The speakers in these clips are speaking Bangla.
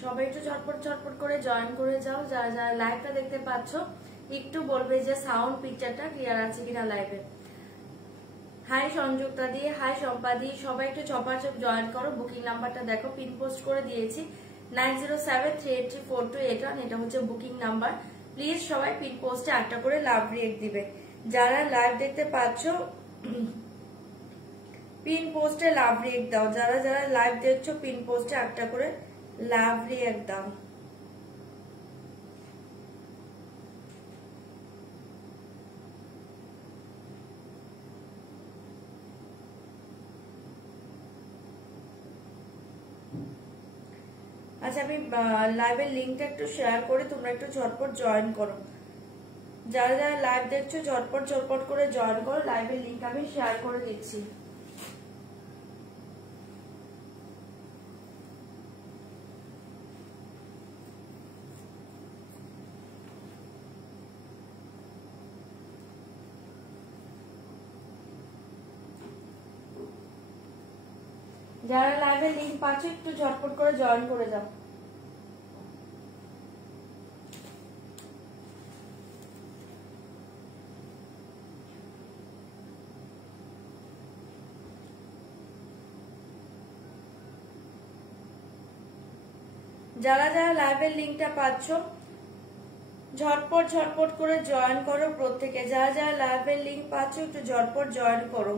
সবাই একটু ঝটপট ঝটপট করে জয়েন করে যাও। যারা যারা লাইভটা দেখতে পাচ্ছ একটু বলবে যে সাউন্ড পিকচারটা ক্লিয়ার আছে কিনা লাইভে। হাই সংযুক্তা দিয়ে, হাই সম্পা দিয়ে, সবাই একটু চপাচপ জয়েন করো। বুকিং নাম্বারটা দেখো, পিন পোস্ট করে দিয়েছি 9073834281। এটা হচ্ছে বুকিং নাম্বার। প্লিজ সবাই পিন পোস্টে একটা করে লাভ রিয়েক্ট দিবে। যারা লাইভ দেখতে পাচ্ছ পিন পোস্টে লাভ রিয়েক্ট দাও। যারা যারা লাইভ দেখছো পিন পোস্টে একটা করে লাভ রিয়েক্ট দাও। আচ্ছা, আমি লাইভের লিঙ্কটা একটু শেয়ার করে তোমরা একটু ঝটপট জয়েন করো। যারা যারা লাইভ দেখছো ঝটপট ঝটপট করে জয়েন করো। লাইভের লিঙ্ক আমি শেয়ার করে দিচ্ছি। যারা লাইভের লিঙ্ক পাচ্ছ একটু ঝটপট করে জয়েন করে যাও। যারা যারা লাইভের লিঙ্কটা পাচ্ছ ঝটপট ঝটপট করে জয়েন করো প্রত্যেকে। যারা যারা লাইভের লিঙ্ক পাচ্ছ একটু ঝটপট জয়েন করো।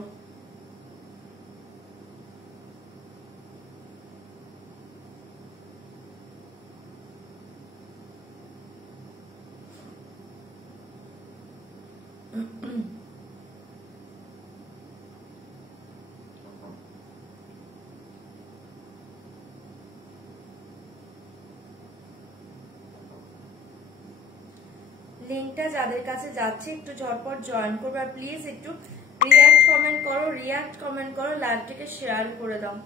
লিঙ্কটা যাদের কাছে যাচ্ছে একটু ঝটপট জয়েন করবে। আর প্লিজ একটু রিয়াক্ট কমেন্ট করো, রিয়াক্ট কমেন্ট করো, লাইভটিকে শেয়ার করে দাও।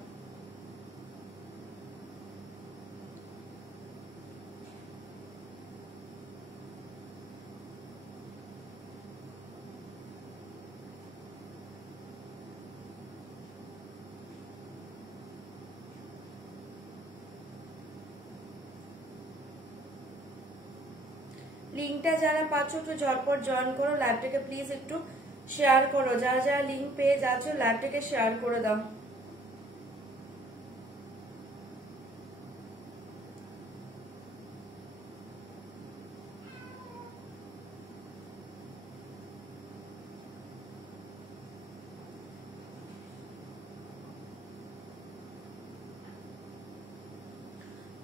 লিঙ্কটা যারা পাচ্ছ একটু ঝটপট জয়েন করো। লাইভটাকে প্লিজ একটু শেয়ার করো। যারা যারা লিঙ্ক পেয়ে যাচ্ছ লাইভটাকে শেয়ার করে দাও।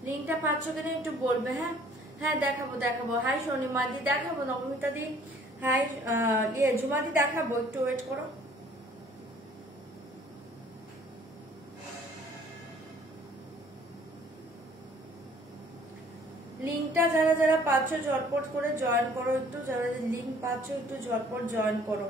লিঙ্কটা পাচ্ছ কিনা একটু বলবে। হ্যাঁ হ্যাঁ, দেখাবো দেখাবো। হাই শর্ণিমা দি দেখাবো, নবমিতা দি হাই, ঝুমা দি দেখাবো, একটু ওয়েট করো। লিঙ্কটা যারা যারা পাচ্ছ ঝটপট করে জয়েন করো একটু। যারা লিঙ্ক পাচ্ছ একটু ঝটপট জয়েন করো।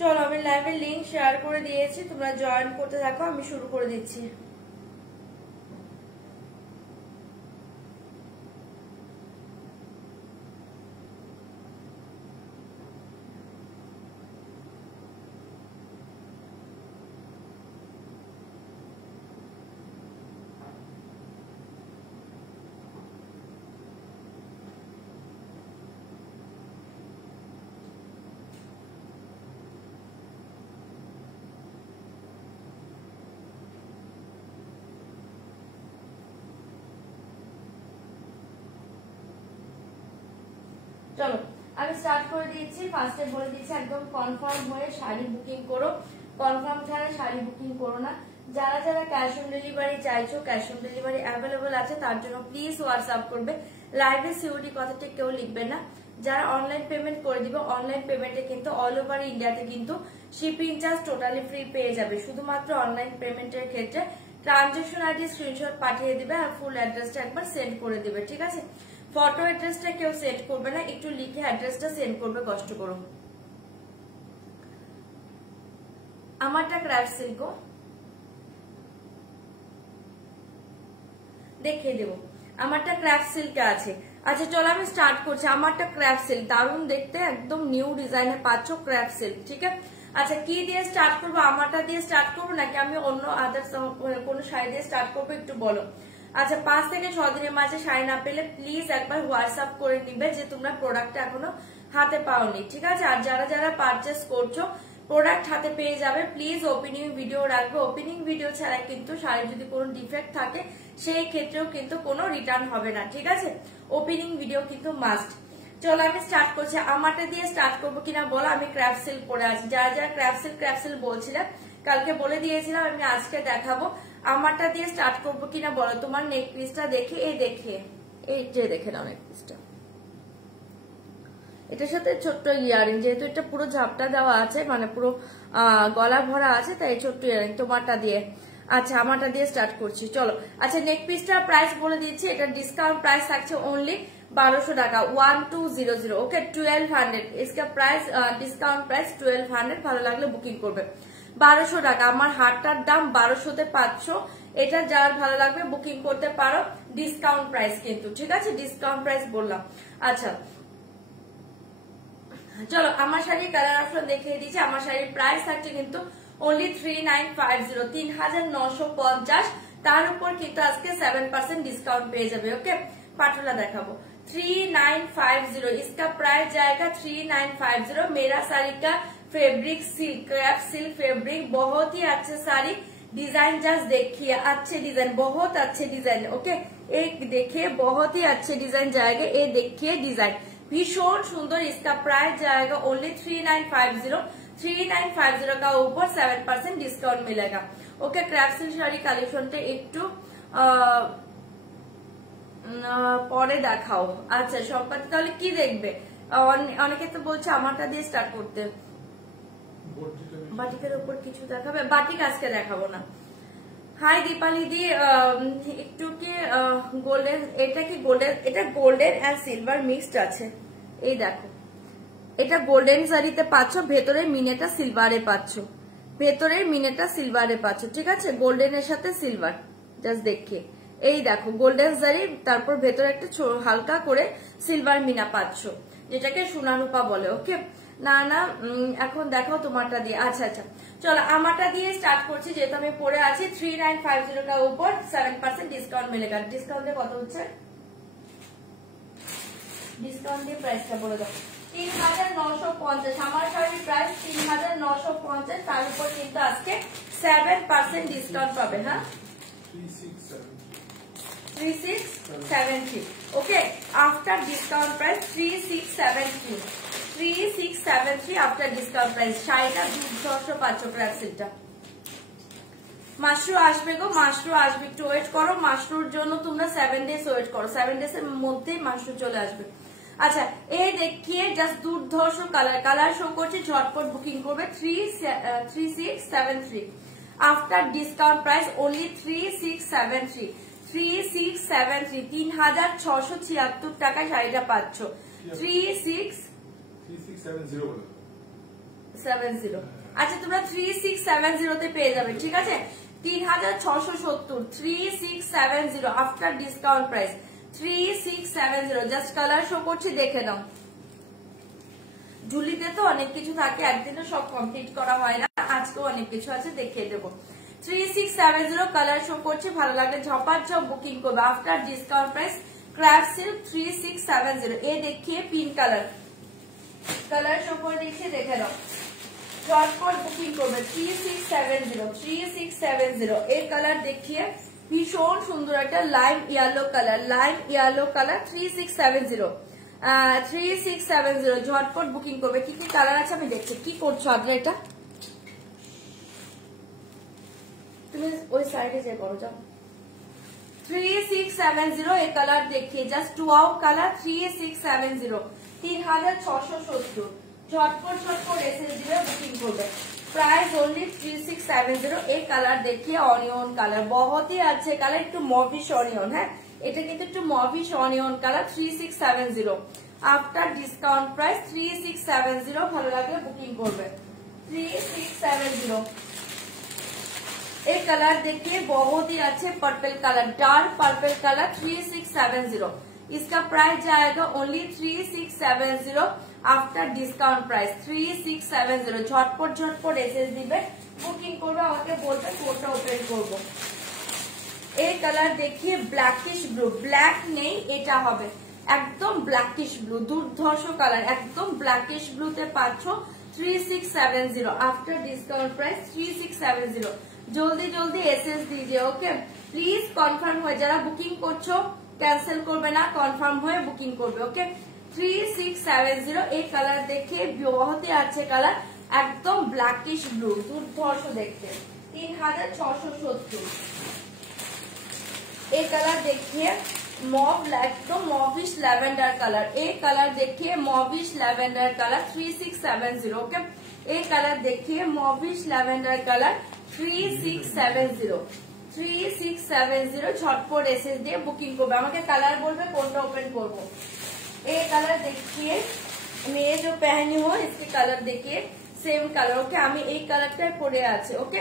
চলো, আমি লাইভের লিঙ্ক শেয়ার করে দিয়েছি, তোমরা জয়েন করতে থাকো, আমি শুরু করে দিচ্ছি। চলো আমি স্টার্ট করে দিয়েছি। ফার্স্টে বলে দিচ্ছি একদম কনফার্ম হয়ে শাড়ি বুকিং করো। কনফার্ম ছাড়া শাড়ি বুকিং করো না। যারা যারা ক্যাশ অন ডেলিভারি চাইছো, ক্যাশ অন ডেলিভারি অ্যাভেলেবল আছে, তার জন্য প্লিজ হোয়াটসঅ্যাপ করবে। লাইভে সিওডি কথাটা কেউ লিখবে না। যারা অনলাইন পেমেন্ট করে দিবে, অনলাইন পেমেন্টে কিন্তু অল ওভার ইন্ডিয়াতে কিন্তু শিপিং চার্জ টোটালি ফ্রি পেয়ে যাবে। শুধুমাত্র অনলাইন পেমেন্টের ক্ষেত্রে ট্রানজাকশন আইডি স্ক্রিনশট পাঠিয়ে দিবে আর ফুল অ্যাড্রেসটা একবার সেন্ড করে দিবে, ঠিক আছে। ফটো অ্যাড্রেসটা কেউ সেন্ড করবে না, একটু লিখে অ্যাড্রেসটা সেন্ড করবে, কষ্ট করো। আমারটা ক্রাফট সিল্ক দেখিয়ে দেবো, আমারটা ক্রাফট সিল্কে আছে। আচ্ছা চলো আমি স্টার্ট করছি। আমারটা ক্রাফট সিল্ক, দারুণ দেখতে, একদম নিউ ডিজাইনে পাচ্ছ ক্রাফট সিল্ক, ঠিক আছে। আচ্ছা কি দিয়ে স্টার্ট করবো, আমারটা দিয়ে স্টার্ট করবো নাকি আমি অন্য আদার্স কোনো শাড়ি দিয়ে স্টার্ট করবো একটু বলো। আচ্ছা 5 থেকে 6 দিনের মাঝে শাড়ি না পেলে প্লিজ একবার হোয়াটসঅ্যাপ করে নিবে যে তোমরা প্রোডাক্টটা এখনো হাতে পাওনি, ঠিক আছে। আর যারা যারা পারচেস করছো প্রোডাক্ট হাতে পেয়ে যাবে, প্লিজ ওপেনিং ভিডিও রাখবে। ওপেনিং ভিডিও ছাড়া কিন্তু শাড়ি যদি কোনো ডিফেক্ট থাকে সেই ক্ষেত্রেও কিন্তু কোনো রিটার্ন হবে না, ঠিক আছে। ওপেনিং ভিডিও কিন্তু মাস্ট। চলো আমি স্টার্ট করছি। আমারটা দিয়ে স্টার্ট করবো কিনা বলো। আমি ক্রাফট সিল্ক পরে আছি, যারা যারা ক্রাফট সিল্ক বলছিলাম কালকে বলে দিয়েছিলাম, আমি আজকে দেখাবো। আমারটা দিয়ে স্টার্ট করবো কিনা বলো। তোমার নেক পিসটা দেখে এই যে দেখে নাও নেক পিসটা, এটার সাথে ছোট্ট ইয়ারিং, যেহেতু এটা পুরো ঝাপটা দেওয়া আছে, মানে পুরো গলা ভরা আছে, তাই ছোট্ট ইয়ারিং তোমারটা দিয়ে। আচ্ছা আমারটা দিয়ে স্টার্ট করছি চলো। আচ্ছা নেক পিসটার প্রাইস বলে দিচ্ছি, এটা ডিসকাউন্ট প্রাইস থাকছে অনলি 1200 টাকা, 1200, ওকে 1200। इसका प्राइस डिस्काउंट प्राइस 1200, ভালো লাগলে বুকিং করবে। 1200 টাকা আমার হারটার দাম, 1200-তে 500, এটা যার ভালো লাগবে বুকিং করতে পারো। ডিসকাউন্ট প্রাইস কিন্তু, ঠিক আছে, ডিসকাউন্ট প্রাইস বললাম। আচ্ছা চলো আমার শাড়ির কালার অপশন দেখিয়ে দিচ্ছি। আমার শাড়ির প্রাইস থাকছে কিন্তু অনলি 3950, 3950, তার উপর কিন্তু আজকে 7% डिस्काउंट পেয়ে যাবে, ओके। पाटोला देखाबो 3950, इसका प्राइस जाएगा 3950। मेरा साड़ी का फैब्रिक सिल्क, क्रैफ्ट सिल्क फैब्रिक, बहुत ही अच्छे साड़ी, डिजाइन जस्ट देखिए, अच्छे डिजाइन, बहुत अच्छे डिजाइन, ओके। एक देखिए बहुत ही अच्छे डिजाइन जाएगा, ये देखिए डिजाइन भीषण सुंदर। इसका प्राइस जाएगा ओनली 3950, 3950 का ऊपर 7% डिस्काउंट मिलेगा, ओके। क्राफ्ट सिल्क শাড়ি কালেকশনটা একটু পরে দেখাও। আচ্ছা সম্পাদি তাহলে কি দেখবে, অনেকে তো বলছে আমারটা দিয়ে স্টার্ট করতে। বাটিকের উপর কিছু দেখাবে, বাটিক আজকে দেখাবো না। হাই দীপালি দি, একটু কি গোল্ডেন, এটা কি গোল্ডেন, এটা গোল্ডেন এন্ড সিলভার মিক্সড আছে, এই দেখো এটা গোল্ডেন শাড়িতে পাচ্ছ, ভেতরে মিনেটা সিলভারে পাচ্ছ, ভেতরের মিনেটা সিলভারে পাচ্ছ, ঠিক আছে, গোল্ডেনের সাথে সিলভার, জাস্ট দেখিয়ে এই দেখো গোল্ডেন শাড়ি, তারপর ভেতরে একটা হালকা করে সিলভার মিনা পাচ্ছ, যেটাকে সোনা রূপা বলে, ওকে। না না এখন দেখাও তোমারটা দিয়ে। আচ্ছা আচ্ছা চলো আমারটা দিয়ে স্টার্ট করছি, যেহেতু আমি পরে আছি। 3950 का ऊपर 7% डिस्काउंट मिलेगा। डिस्काउंट দিয়ে কত হচ্ছে, ডিসকাউন্ট দিয়ে প্রাইসটা বলে দাও। 3950, আমার শাড়ির প্রাইস 3950, তার উপর কিন্তু আজকে 7% ডিসকাউন্ট পাবে। হ্যাঁ 3673, okay. After discount price 3673 after discount price. শাড়িটা 200 পাচ্ছ ক্রাফট সিল্কটা। মাশরু আসবে গো, মাশরু আসবে, একটু ওয়েট করো। মাশরুর জন্য তোমরা 7 ডেজ ওয়েট করো, 7 ডেজ এর মধ্যেই মাশরু চলে আসবে। আচ্ছা এই দেখিয়ে জাস্ট দুর্ধর্ষ কালার, কালার শো করছে, ঝটপট বুকিং করবে। 3673 আফটার ডিসকাউন্ট প্রাইস অনলি 3673, 3673 টাকায় শাড়িটা পাচ্ছ। 3670, আচ্ছা তোমরা 3670 পেয়ে যাবে, ঠিক আছে। 3670, 3670 after discount price 3670। Just colour show করছি, দেখে নাও। ঝুলিতে তো অনেক কিছু থাকে, একদিনে সব কমপ্লিট করা হয় না, আজকেও অনেক কিছু আছে, দেখিয়ে দেবো। 3670 কালার শো করছে, ভালো লাগলে ঝপাট ঝপ বুকিং করবে। After discount price craft silk 3670। এ দেখিয়ে পিঙ্ক কালার, কালার শো করে দিচ্ছি, দেখে নাও, ঝটপট বুকিং করবে। 3670 এই কালার দেখিয়ে ভীষণ সুন্দর একটা lime yellow colour, lime yellow colour 3670 ঝটপট বুকিং করবে। কি কি কালার আছে আমি দেখছি। কি করছো আদ্রা, এটা তুমি ওই সাইডে যে করো, যাও। 3670 এই কালার দেখিয়ে জাস্ট 12 কালার 3670, 3670 ঝটপট ঝটপট এসে দিবে, বুকিং করবে। Price only 3670। एक कलर देखिए ऑनियन कलर, बहुत ही अच्छे कलर, একটু মভিশ অনিয়ন। হ্যাঁ এটা কিন্তু একটু mauvish onion colour 3670 after discount price 3670 ভালো লাগলে বুকিং করবে 3670 एक कलर देखिए बहुत ही अच्छे purple colour dark purple colour 3670 इसका प्राइस जाएगा ओनली 3670 आफ्टर डिस्काउंट प्राइस 3670 झटपट झटपट एसएस दिबे बुकिंग করবে আমাকে বলবে কোডটা ওপেন করব এই কালার দেখিয়ে ব্ল্যাকিশ ব্লু ব্ল্যাক নেই এটা হবে একদম ব্ল্যাকিশ ব্লু দুর্ধর্ষ কালার একদম ব্ল্যাকিশ ব্লুতে পাচ্ছো 3670 आफ्टर डिस्काउंट प्राइस 3670 জলদি জলদি এসএস দিজিয়ে ওকে প্লিজ কনফার্ম হয়ে যারা বুকিং করছো ক্যান্সেল করবে না কনফার্ম হয়ে বুকিং করবে ওকে 3670 এই কালার দেখে बहुत ही अच्छे कलर एकदम ब्लैकिश ब्लू দুর্ধর্ষ দেখতে 3670 এই কালার দেখিয়ে मॉव एकदम मॉविश लैवेंडर कलर एक कलर देखिए मॉविश लैवेंडर कलर 3670 ओके एक कलर देखिए मॉविश लैवेंडर कलर 3670 झटपट एसएस দিয়ে বুকিং করবে আমাকে কালার বলবে কোনটা ওপেন করব এই কালার দেখিয়ে मैं जो पहनी हूँ इसके कलर देखिए सेम कलर ओके আমি এই কালারটাই পরে আছে ওকে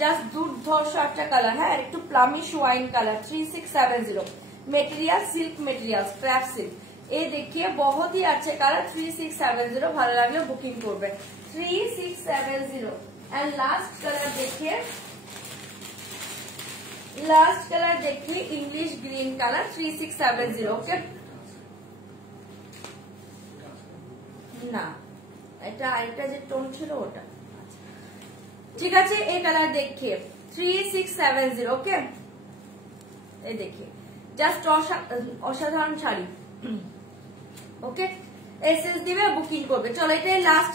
জাস্ট দুর্ধর্ষ একটা কালার হ্যাঁ একটু plumish wine colour 3670 material silk material scrap silk ये देखिए बहुत ही अच्छे कलर 3670 ভালো লাগলে বুকিং করবে 3670 एंड लास्ट कलर देखिए इंग्लिश ग्रीन कलर 3670 ओके না এটা আরেকটা যে টোন ছিল ওটা ঠিক আছে এই কালার দেখিয়ে 3670 ওকে এই देखिए জাস্ট অসাধারণ শাড়ি ওকে এসএস দিবে বুকিং করবে চলো এটাই লাস্ট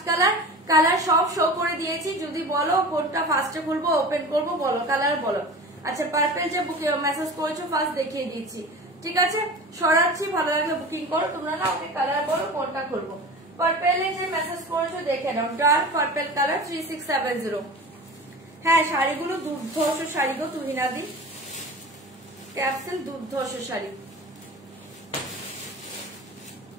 কালার সব শো করে দিয়েছি যদি বলো কোনটা ফার্স্টে খুলবো ওপেন করবো বলো কালার বলো আচ্ছা পার্পল যে বুকিং মেসেজ করেছো ফার্স্ট দেখিয়ে দিচ্ছি ঠিক আছে সরাচ্ছি ভালো লাগলে বুকিং করো তোমরা না ওকে কালার বলো কোনটা খুলবো পার্পলে যে মেসেজ করেছো দেখে নাও ডার্ক পার্পল কালার 3670 হ্যাঁ শাড়িগুলো দুর্ধর্ষ শাড়ি গো তুহিনাদি कैप्सूल दुर्धर्ष शाड़ी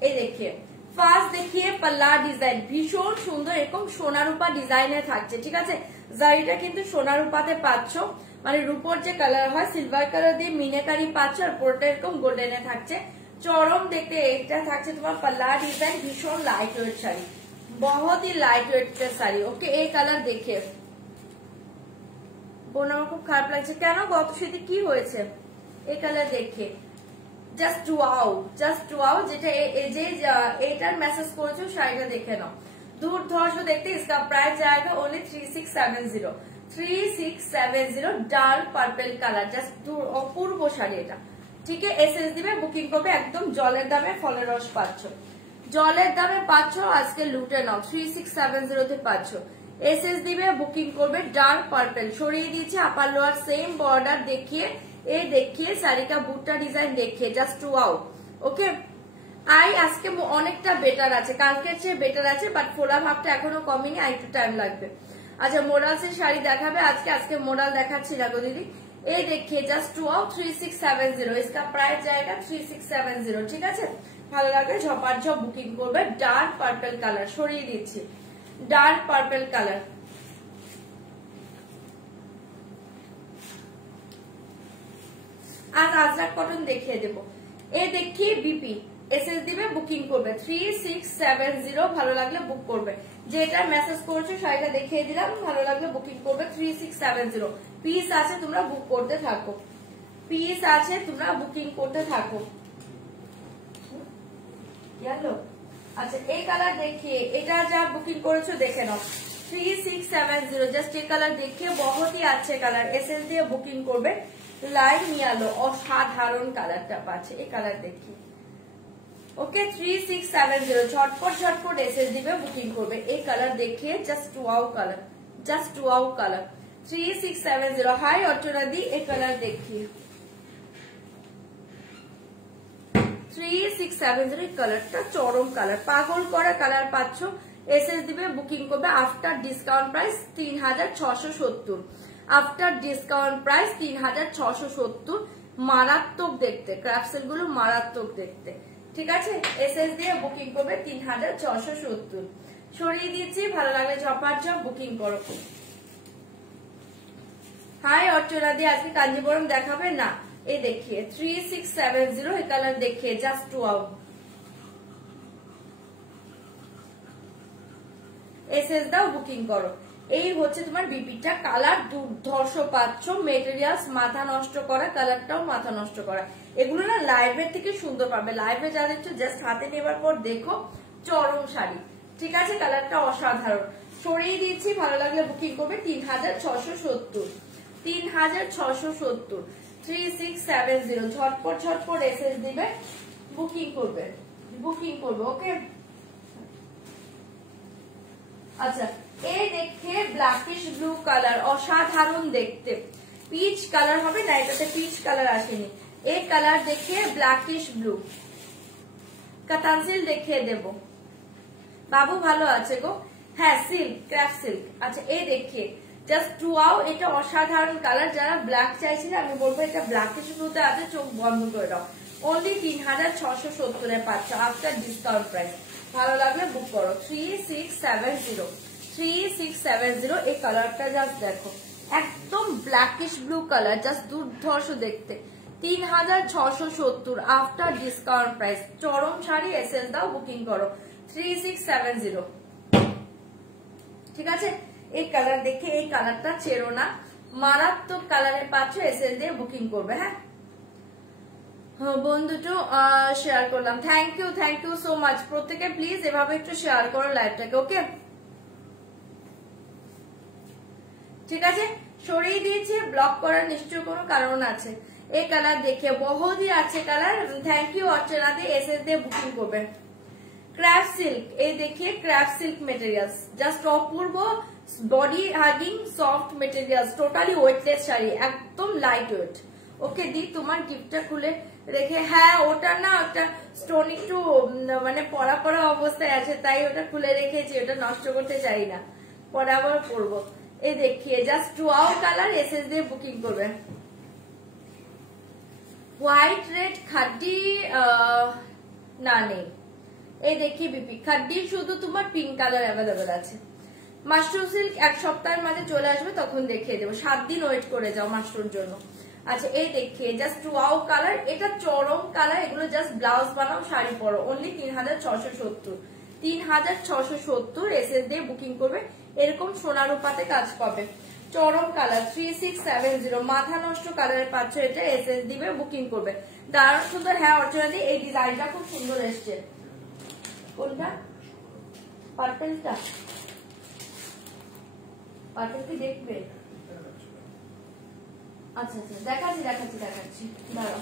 এই देखिए ফার্স্ট देखिए पल्ला डिजाइन ভীষণ সুন্দর এরকম সোনা রূপা ডিজাইনে থাকছে ঠিক আছে জারিটা কিন্তু সোনা রূপাতে পাচ্ছো মানে রূপোর যে কালার হয় সিলভার কালার দিয়ে মিনাকারি পাচ্ছো আর পুরোটা এরকম গোল্ডেনে থাকছে চরম দেখতে এটা থাকছে তোমার पल्ला डिजाइन ভীষণ লাইট ওয়েট শাড়ি बहुत ही लाइट वेट के শাড়ি ওকে এই কালার দেখে বোন আমার খুব খারাপ লাগছে কেন গত শীতে কি হয়েছে এই কালার দেখে জাস্ট ওয়াও যেটা এটার মেসেজ করেছো শাড়িটা দেখে নাও दूरधर्ष देखते इसका प्राइस जाएगा only 3670 dark purple colour just অপূর্ব শাড়ি এটা ঠিক আছে এসএস দিবে বুকিং করবে একদম জলের দামে ফলের রস পাচ্ছো জলের দামে পাচ্ছো আজকে লুটে নাও 3670 তে পাচ্ছো এসএস দিবে বুকিং করবে ডার্ক পার্পল সরিয়ে দিয়েছে আপার লোয়ার সেম বর্ডার দেখিয়ে এই देखिए শাড়ি का বুটটা ডিজাইন দেখিয়ে জাস্ট ওয়াও ওকে আই আজকে অনেকটা বেটার আছে কালকের চেয়ে বেটার আছে বাট ফোলা ভাবটা এখনো কমেনি আর একটু টাইম লাগবে আচ্ছা মোরালসের শাড়ি দেখাবে আজকে মোরাল দেখাচ্ছি না গো দিদি এই देखिए জাস্ট ওয়াও 3670 इसका प्राइस जाएगा 3670 ঠিক আছে ভালো লাগবে ঝপাঝপ বুকিং করবে ডার্ক পার্পল কালার সরিয়ে দিচ্ছি ডার্ক পার্পল কালার आज आजराक कटन देखिए देबो ए देखिए बीपी एसएस দিবে বুকিং করবে 3670 ভালো লাগলে বুক করবে যেটা মেসেজ করেছো শাড়িটা দেখিয়ে দিলাম ভালো লাগলে বুকিং করবে 3670 পিস আছে তোমরা বুক করতে থাকো পিস আছে তোমরা বুকিং করতে থাকো ইয়ালো আচ্ছা এই কালার দেখিয়ে এটা যা বুকিং করেছো দেখে নাও 3670 জাস্ট এই কালার দেখিয়ে बहुत ही अच्छे कलर एसएस দিয়ে বুকিং করবে লাইন ইয়ালো অসাধারণ কালারটা পাচ্ছে এই কালার দেখি ওকে 3670 ঝটপট এসএস দিবে বুকিং করবে এই কালার দেখিয়ে জাস্ট ওয়াও কালার 3670 হাই অর্চনা দি এই কালার দেখিয়ে 3670 কালারটা চরম কালার পাগল করা কালার পাচ্ছো এসএস দিবে বুকিং করবে after discount price 3670 after discount price 3670 মারাত্মক দেখতে, ক্রাফটসেল গুলো মারাত্মক দেখতে। ঠিক আছে, এসএস দিয়ে বুকিং করবে 3670। সরিয়ে দিচ্ছি, ভালো লাগলে ঝপাঝপ বুকিং করো। হাই অর্চনা দি, আজকে কাঞ্জিবরম দেখাবে না? এই দেখিয়ে 3670 এই কালার দেখিয়ে জাস্ট 2 আউট। এসএস দাও, বুকিং করো। এই হচ্ছে তোমার বিপিটা, কালার দুর্ধর্ষ পাচ্ছ, মেটেরিয়ালস মাথা নষ্ট করা, কালারটাও মাথা নষ্ট করা। এগুলো না লাইভের থেকে সুন্দর পাবে, লাইভে যা দেখছো জাস্ট হাতে নেবার পর দেখো চরম শাড়ি। ঠিক আছে, কালারটা অসাধারণ। সরিয়ে দিচ্ছি, ভালো লাগলে বুকিং করবে 3670, 3670, 3670। ঝটপট ঝটপট এসএস দিবে, বুকিং করবে, বুকিং করবে। ওকে, আচ্ছা এই দেখে ব্ল্যাকিশ ব্লু কালার, অসাধারণ দেখতে। পিচ কালার হবে না, এটাতে পিচ কালার আসেনি। এই কালার দেখে ব্ল্যাকিশ ব্লু, কাতান দেখিয়ে দেব। বাবু ভালো আছে গো? হ্যাঁ, সিল্ক, ক্র্যাফট সিল্ক। আচ্ছা এই দেখিয়ে জাস্ট 2 আও, এটা অসাধারণ কালার। যারা ব্ল্যাক চাইছিল আমি বলবো এটা ব্ল্যাকিশ ব্লুতে আছে, চোখ বন্ধ করে দাও। অনলি 3670 এ পাচ্ছ আফটার ডিসকাউন্ট প্রাইস। ভালো লাগলে বুক করো। 3670, 3670। এই কালারটা জাস্ট দেখো, একদম ব্ল্যাকিশ ব্লু কালার, জাস্ট দুর্ধর্ষ দেখতে। 3670 আফটার ডিসকাউন্ট প্রাইস। চরম শাড়ি, এসএস দাও, বুকিং করো। 3670। ঠিক আছে, এই কালার দেখে এই কালারটা ছেড়ো না, মারাত্মক কালারে পাচ্ছ, এসএস দিয়ে বুকিং করবে। হ্যাঁ বন্ধুটো শেয়ার করলাম, থ্যাংক ইউ সো মাচ। প্রত্যেকে প্লিজ এভাবে একটু শেয়ার করো লাইভটাকে। ওকে, ঠিক আছে, সরিয়ে দিয়েছি। ব্লক করার নিশ্চয় কোনো কারণ আছে। এই কালার দেখে বহুতই আছে কালার। থ্যাংক ইউ অর্চনা দিয়ে, এসএস দিয়ে বুকিং করবে। ক্র্যাফট সিল্ক, এই দেখিয়ে ক্র্যাফট সিল্ক মেটেরিয়ালস, জাস্ট অপূর্ব body hugging soft materials, totally weightless sari, একদম লাইট ওয়েট। ওকে দি, তোমার গিফটটা খুলে রেখে, হ্যাঁ ওটা না, ওটা স্টোন একটু মানে পড়া পড়া অবস্থায় আছে, তাই ওটা খুলে রেখেছি, ওটা নষ্ট করতে চাই না, পরে আবার পরবো। এই দেখিয়ে জাস্ট 2 আও কালার, এসএস দিয়ে বুকিং করবে। হোয়াইট রেড খাড্ডি না নেই। এই দেখি বিপি খাড্ডি, শুধু তোমার পিঙ্ক কালার অ্যাভেলেবেল আছে। মাশরুম সিল্ক 1 সপ্তাহের মাঝে চলে আসবে, তখন দেখিয়ে দেবো। 7 দিন ওয়েট করে যাও মাশরুম জন্য। আচ্ছা এই দেখিয়ে জাস্ট 2 আও কালার, এটা চরম কালার। এগুলো জাস্ট ব্লাউজ বানাও, শাড়ি পরো। অনলি 3670, 3670। এসএস দিয়ে বুকিং করবে। এরকম সোনা রূপাতে কাজ পাবে, চরম কালার। 3670, মাথা নষ্ট কালারের পাচ্ছ এটা, এসএস দিবে, বুকিং করবে। দারুণ সুন্দর। হ্যাঁ অর্চনা দি, এই ডিজাইনটা খুব সুন্দর এসছে। কোনটা? পার্পেলটা? পার্পেল কি দেখবে? আচ্ছা আচ্ছা, দেখাচ্ছি দেখাচ্ছি দেখাচ্ছি, দাঁড়াও।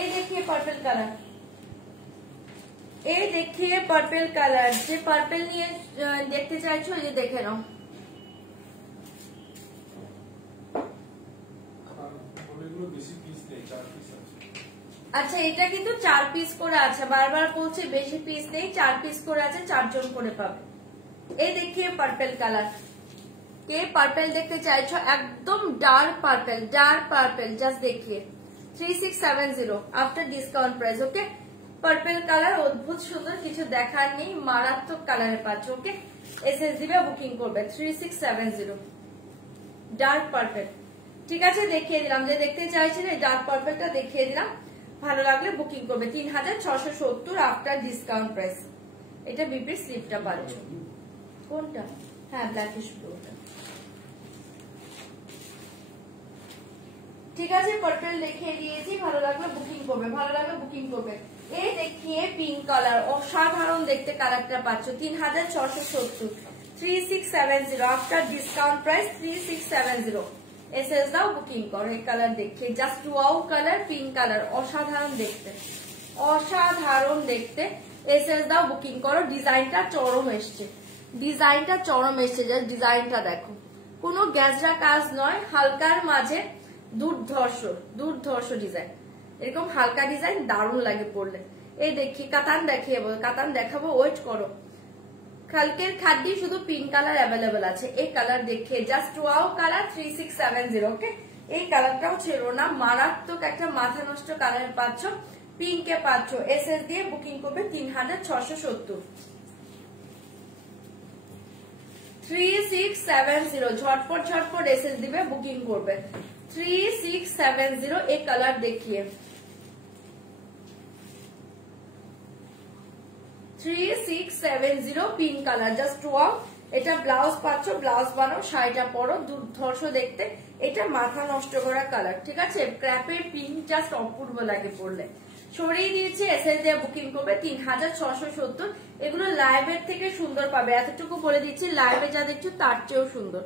এই দেখিয়ে পার্পেল কালার, এই দেখিয়ে পার্পেল কালার। যে পার্পেল নিয়ে দেখতে চাইছো এই যে দেখে নাও। আচ্ছা এটা কিন্তু 4 পিস করে আছে, বারবার বলছি বেশি পিস নেই, 4 পিস করে আছে, 4 জন করে পাবে। এই দেখিয়ে পার্পেল কালার। কে পার্পেল দেখতে চাইছো? একদম dark purple, dark purple, just দেখিয়ে 3670 আফটার ডিসকাউন্ট প্রাইস। ওকে, পার্পেল কালার অদ্ভুত সুন্দর, কিছু দেখার নেই, মারাত্মক কালারে পাচ্ছ। ওকে, এসএস দিবে, বুকিং করবে। 3670 ডার্ক পার্পেল। ঠিক আছে, দেখিয়ে দিলাম। যে দেখতে চাইছিলে ডার্ক পার্পেলটা দেখিয়ে দিলাম। ভালো লাগলে বুকিং করবে। 3670 আফটার ডিসকাউন্ট প্রাইস। এটা বিপির স্লিপটা পাচ্ছ। কোনটা? হ্যাঁ ব্ল্যাকিশ ব্লুটা। ঠিক আছে, পার্পেল দেখিয়ে দিয়েছি। ভালো লাগলে বুকিং করবে, ভালো লাগলে বুকিং করবে। এই দেখিয়ে পিঙ্ক কালার, অসাধারণ দেখতে কালারটা পাচ্ছ। 3670, 3670 আফটার ডিসকাউন্ট প্রাইস। 3670 এসএস দাও, বুকিং করো। এই কালার দেখিয়ে জাস্ট 2 আও কালার, পিঙ্ক কালার, অসাধারণ দেখতে, অসাধারণ দেখতে। এসএস দাও, বুকিং করো। ডিজাইনটা চরম এসছে, ডিজাইনটা চরম এসছে। জাস্ট ডিজাইনটা দেখো, কোনো গ্যাজরা কাজ নয়, হালকার মাঝে দুর্ধর্ষ, দুর্ধর্ষ ডিজাইন। এরকম হালকা ডিজাইন দারুণ লাগে পরলে। এই দেখি কাতান কাতান দেখাবো, ওয়েট করো। কালকের খাদ্যি শুধু পিঙ্ক কালার অ্যাভেলেবেল আছে, এই কালার দেখিয়ে জাস্ট ওয়াও কালার 3670। ওকে, এই কালারটাও ছিল না, মারাত্মক একটা মাথা নষ্ট কালার পাচ্ছ, পিঙ্কে পাচ্ছ। এসএস দিয়ে বুকিং করবে 3670। 3670 ঝটপট ঝটপট এসএস দিবে, বুকিং করবে 3670। এই কালার দেখিয়ে 3670 পিঙ্ক কালার, জাস্ট ওয়াও। এটা ব্লাউজ পাচ্ছ, ব্লাউজ বানাও, শাড়িটা পরো, দুর্ধর্ষ দেখতে। এটা মাথা নষ্ট করা কালার, ঠিক আছে। ক্র্যাপের পিঙ্ক জাস্ট অপূর্ব লাগে পরলে। সরিয়ে দিয়েছে, এসএস দিয়ে বুকিং করবে 3670। এগুলো লাইভের থেকে সুন্দর পাবে, এতটুকু বলে দিচ্ছি, লাইভে যা দেখছো তার চেয়েও সুন্দর,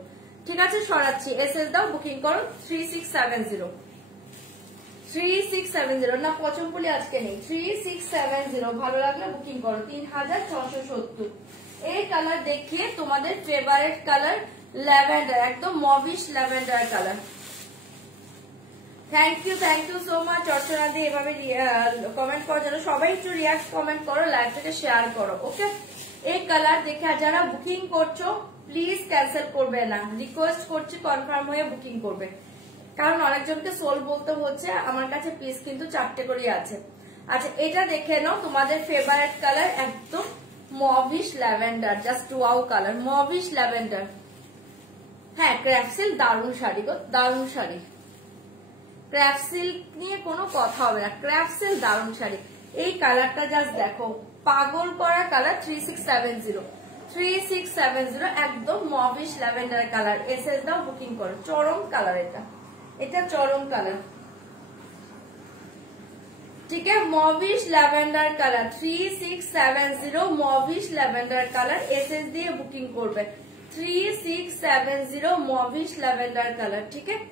ঠিক আছে। সরাচ্ছি, এসএস দাও, বুকিং করো 3670। 3670 না, পচমপুলি আজকে নেই। 3670 ভালো লাগলে বুকিং করো 3670। এই কালার দেখিয়ে তোমাদের ফেভারিট কালার ল্যাভেন্ডার, একদম mauvish lavender colour. Thank you so much Archana di, এভাবে কমেন্ট করার জন্য। সবাই একটু রিয়াক্ট কমেন্ট করো, লাইভটাকে শেয়ার করো। ওকে, এই কালার দেখে যারা বুকিং করছো প্লিজ ক্যান্সেল করবে না, রিকোয়েস্ট করছি কনফার্ম হয়ে বুকিং করবে, কারণ অনেকজনকে সোল বলতে হচ্ছে। আমার কাছে পিস কিন্তু 4টে করে আছে। আচ্ছা, এটা দেখে নাও, তোমাদের ফেভারিট কালার একদম mauvish lavender, just wow colour, mauvish lavender. হ্যাঁ, ক্র্যাফট সিল্ক দারুণ শাড়ি গো, দারুণ শাড়ি। ক্র্যাফট সিল্ক নিয়ে কোনো কথা হবে না, ক্র্যাফট সিল্ক দারুণ শাড়ি। এই কালারটা জাস্ট দেখো, পাগল করা কালার। 3670 একদম মভিশ ল্যাভেন্ডার কালার। এসএস দাও, বুকিং করো। চরম কালার, এটা চরম কালার, ঠিক আছে। Mauvish lavender colour 3670 mauvish lavender colour. SS দিয়ে বুকিং করবে 3670 মভিশ ল্যাভেন্ডার কালার, ঠিক আছে।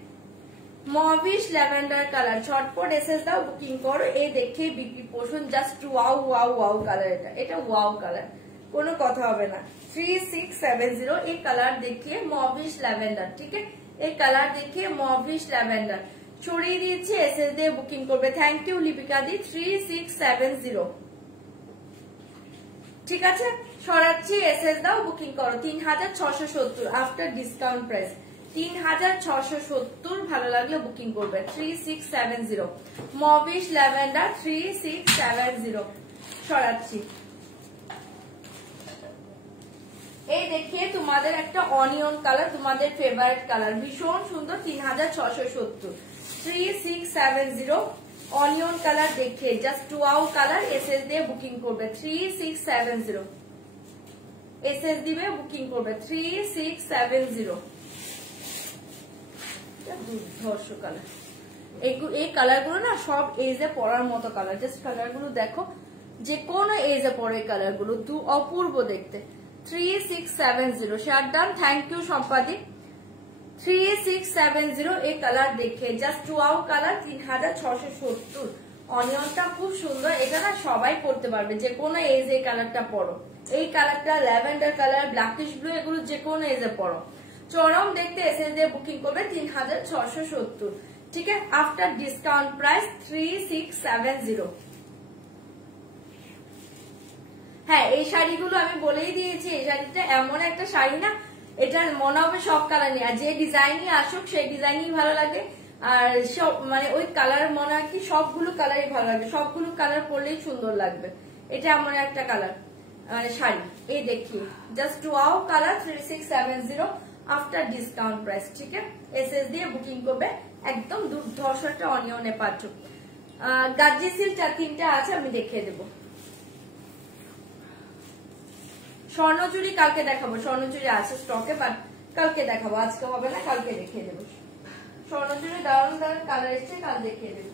মভিশ ল্যাভেন্ডার কালার, ঝটপট এসএস দাও, বুকিং করো। এই দেখে বিক্রি পোষণ, just wow wow wow colour. এটা ওয়াও কালার, কোনো কথা হবে না। 3670 এই কালার দেখিয়ে মভিশ ল্যাভেন্ডার, ঠিক আছে। এই কালার দেখিয়ে মভিশ ল্যাভেন্ডার ছড়িয়ে দিয়েছি, এসএস দিয়ে বুকিং করবে। থ্যাংক ইউ লিপিকা দি। 3670, ঠিক আছে। সরাচ্ছি, এসএস দাও, বুকিং করো 3670 আফটার ডিসকাউন্ট প্রাইস। 3670 ভালো লাগলে বুকিং করবে। 3670 মভিশ ল্যাভেন্ডার 3670। সরাচ্ছি, এই দেখিয়ে তোমাদের একটা অনিয়ন কালার, তোমাদের ফেভারিট কালার, ভীষণ সুন্দর। 3670 3670 অনিয়ন কালার দেখিয়ে জাস্ট ওয়াও কালার। এসএস দিয়ে বুকিং করবে 3670। এসএস দিবে, বুকিং করবে 3670। দুর্ধর্ষ কালার, এই কালার গুলো না সব এজে পরার মতো কালার। জাস্ট কালার গুলো দেখো, যে কোনো এজে পরে কালার গুলো অপূর্ব দেখতে। 3670 শার্ট ডান। থ্যাংক ইউ সম্পাদি। 3670 এই কালার দেখে জাস্ট ওয়াও কালার 3670। অনিয়নটা খুব সুন্দর, এটা না সবাই পরতে পারবে, যে কোনো এজ এই কালারটা পরো। এই কালারটা ল্যাভেন্ডার কালার, ব্ল্যাকিশ ব্লু, এগুলো যে কোনো এজে পরো, চরম দেখতে। এসএস দিয়ে বুকিং করবে 3670, ঠিক আছে। After discount price 3670। হ্যাঁ, এই শাড়িগুলো আমি বলেই দিয়েছি, এই শাড়িটা এমন একটা শাড়ি না, এটা মনে হবে সব কালার নেই, আর যে ডিজাইনই আসুক সেই ডিজাইনই ভালো লাগে। আর সব মানে ওই কালার মনে হয় কি সবগুলো কালারই ভালো লাগবে, সবগুলো কালার পরলেই সুন্দর লাগবে। এটা এমন একটা কালার মানে শাড়ি। এই দেখি just wow colour 3670 after discount price, ঠিক আছে। এসএস দিয়ে বুকিং করবে, একদম দুর্ধর্ষ একটা অনিয়নে পাচ্ছ। গাজি সিল্ক 3টা আছে, আমি দেখিয়ে দেবো। স্বর্ণচুরি কালকে দেখাবো, স্বর্ণচুরি আছে স্টকে, বাট কালকে দেখাবো, আজকে হবে না, কালকে দেখিয়ে দেবো। স্বর্ণচুরি দারুণ দারুণ কালার এসছে, কাল দেখিয়ে দেবো।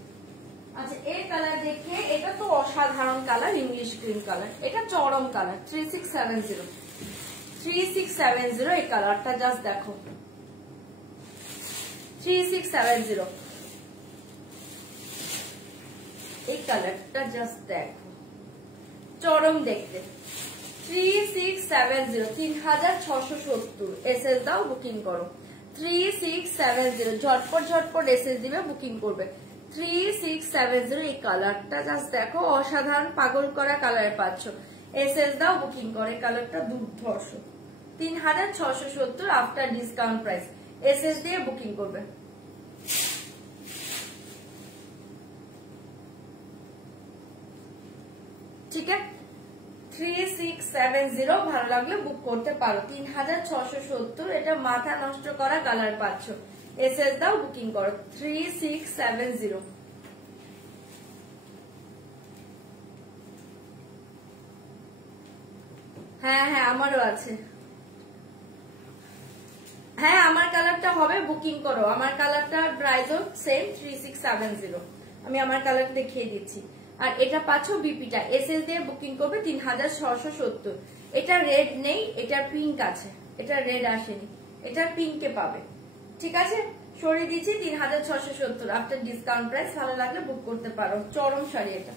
আচ্ছা, এই কালার দেখিয়ে, এটা তো অসাধারণ কালার, ইংলিশ গ্রিন কালার, এটা চরম কালার। 3670 এই কালারটা জাস্ট দেখো। 3670 এই কালারটা জাস্ট দেখো, চরম দেখতে। 3670 3670 এসএস দাও, বুকিং করো। 3670 ঝটপট ঝটপট এসএস দিবে, বুকিং করবে। 3670 এই কালারটা জাস্ট দেখো, অসাধারণ পাগল করা কালার পাচ্ছ। এসএস দাও বুকিং করে, কালারটা দুর্ধর্ষ। 3670 আফটার ডিসকাউন্ট প্রাইস, এসএস দিয়ে বুকিং করবে। ঠিক আছে, 3670 ভালো লাগলে বুক করতে পারো। 3670 এটা মাথা নষ্ট করা কালার পাচ্ছ। এসএস দাও বুকিং করো 3670। হ্যাঁ হ্যাঁ আমারও আছে। হ্যাঁ আমার কালারটা হবে, বুকিং করো। আমার কালারটা প্রাইসও সেম 3670। আমি আমার কালার দেখিয়ে দিচ্ছি। আর এটা পাচ্ছ বিপিটা, এসএস দিয়ে বুকিং করবে 3670। এটা রেড নেই, এটা পিঙ্ক আছে, এটা রেড আসেনি, এটা পিঙ্কে পাবে। ঠিক আছে, সরিয়ে দিচ্ছি 3670 আফটার ডিসকাউন্ট প্রাইস। ভালো লাগলে বুক করতে পারো। চরম শাড়ি এটা।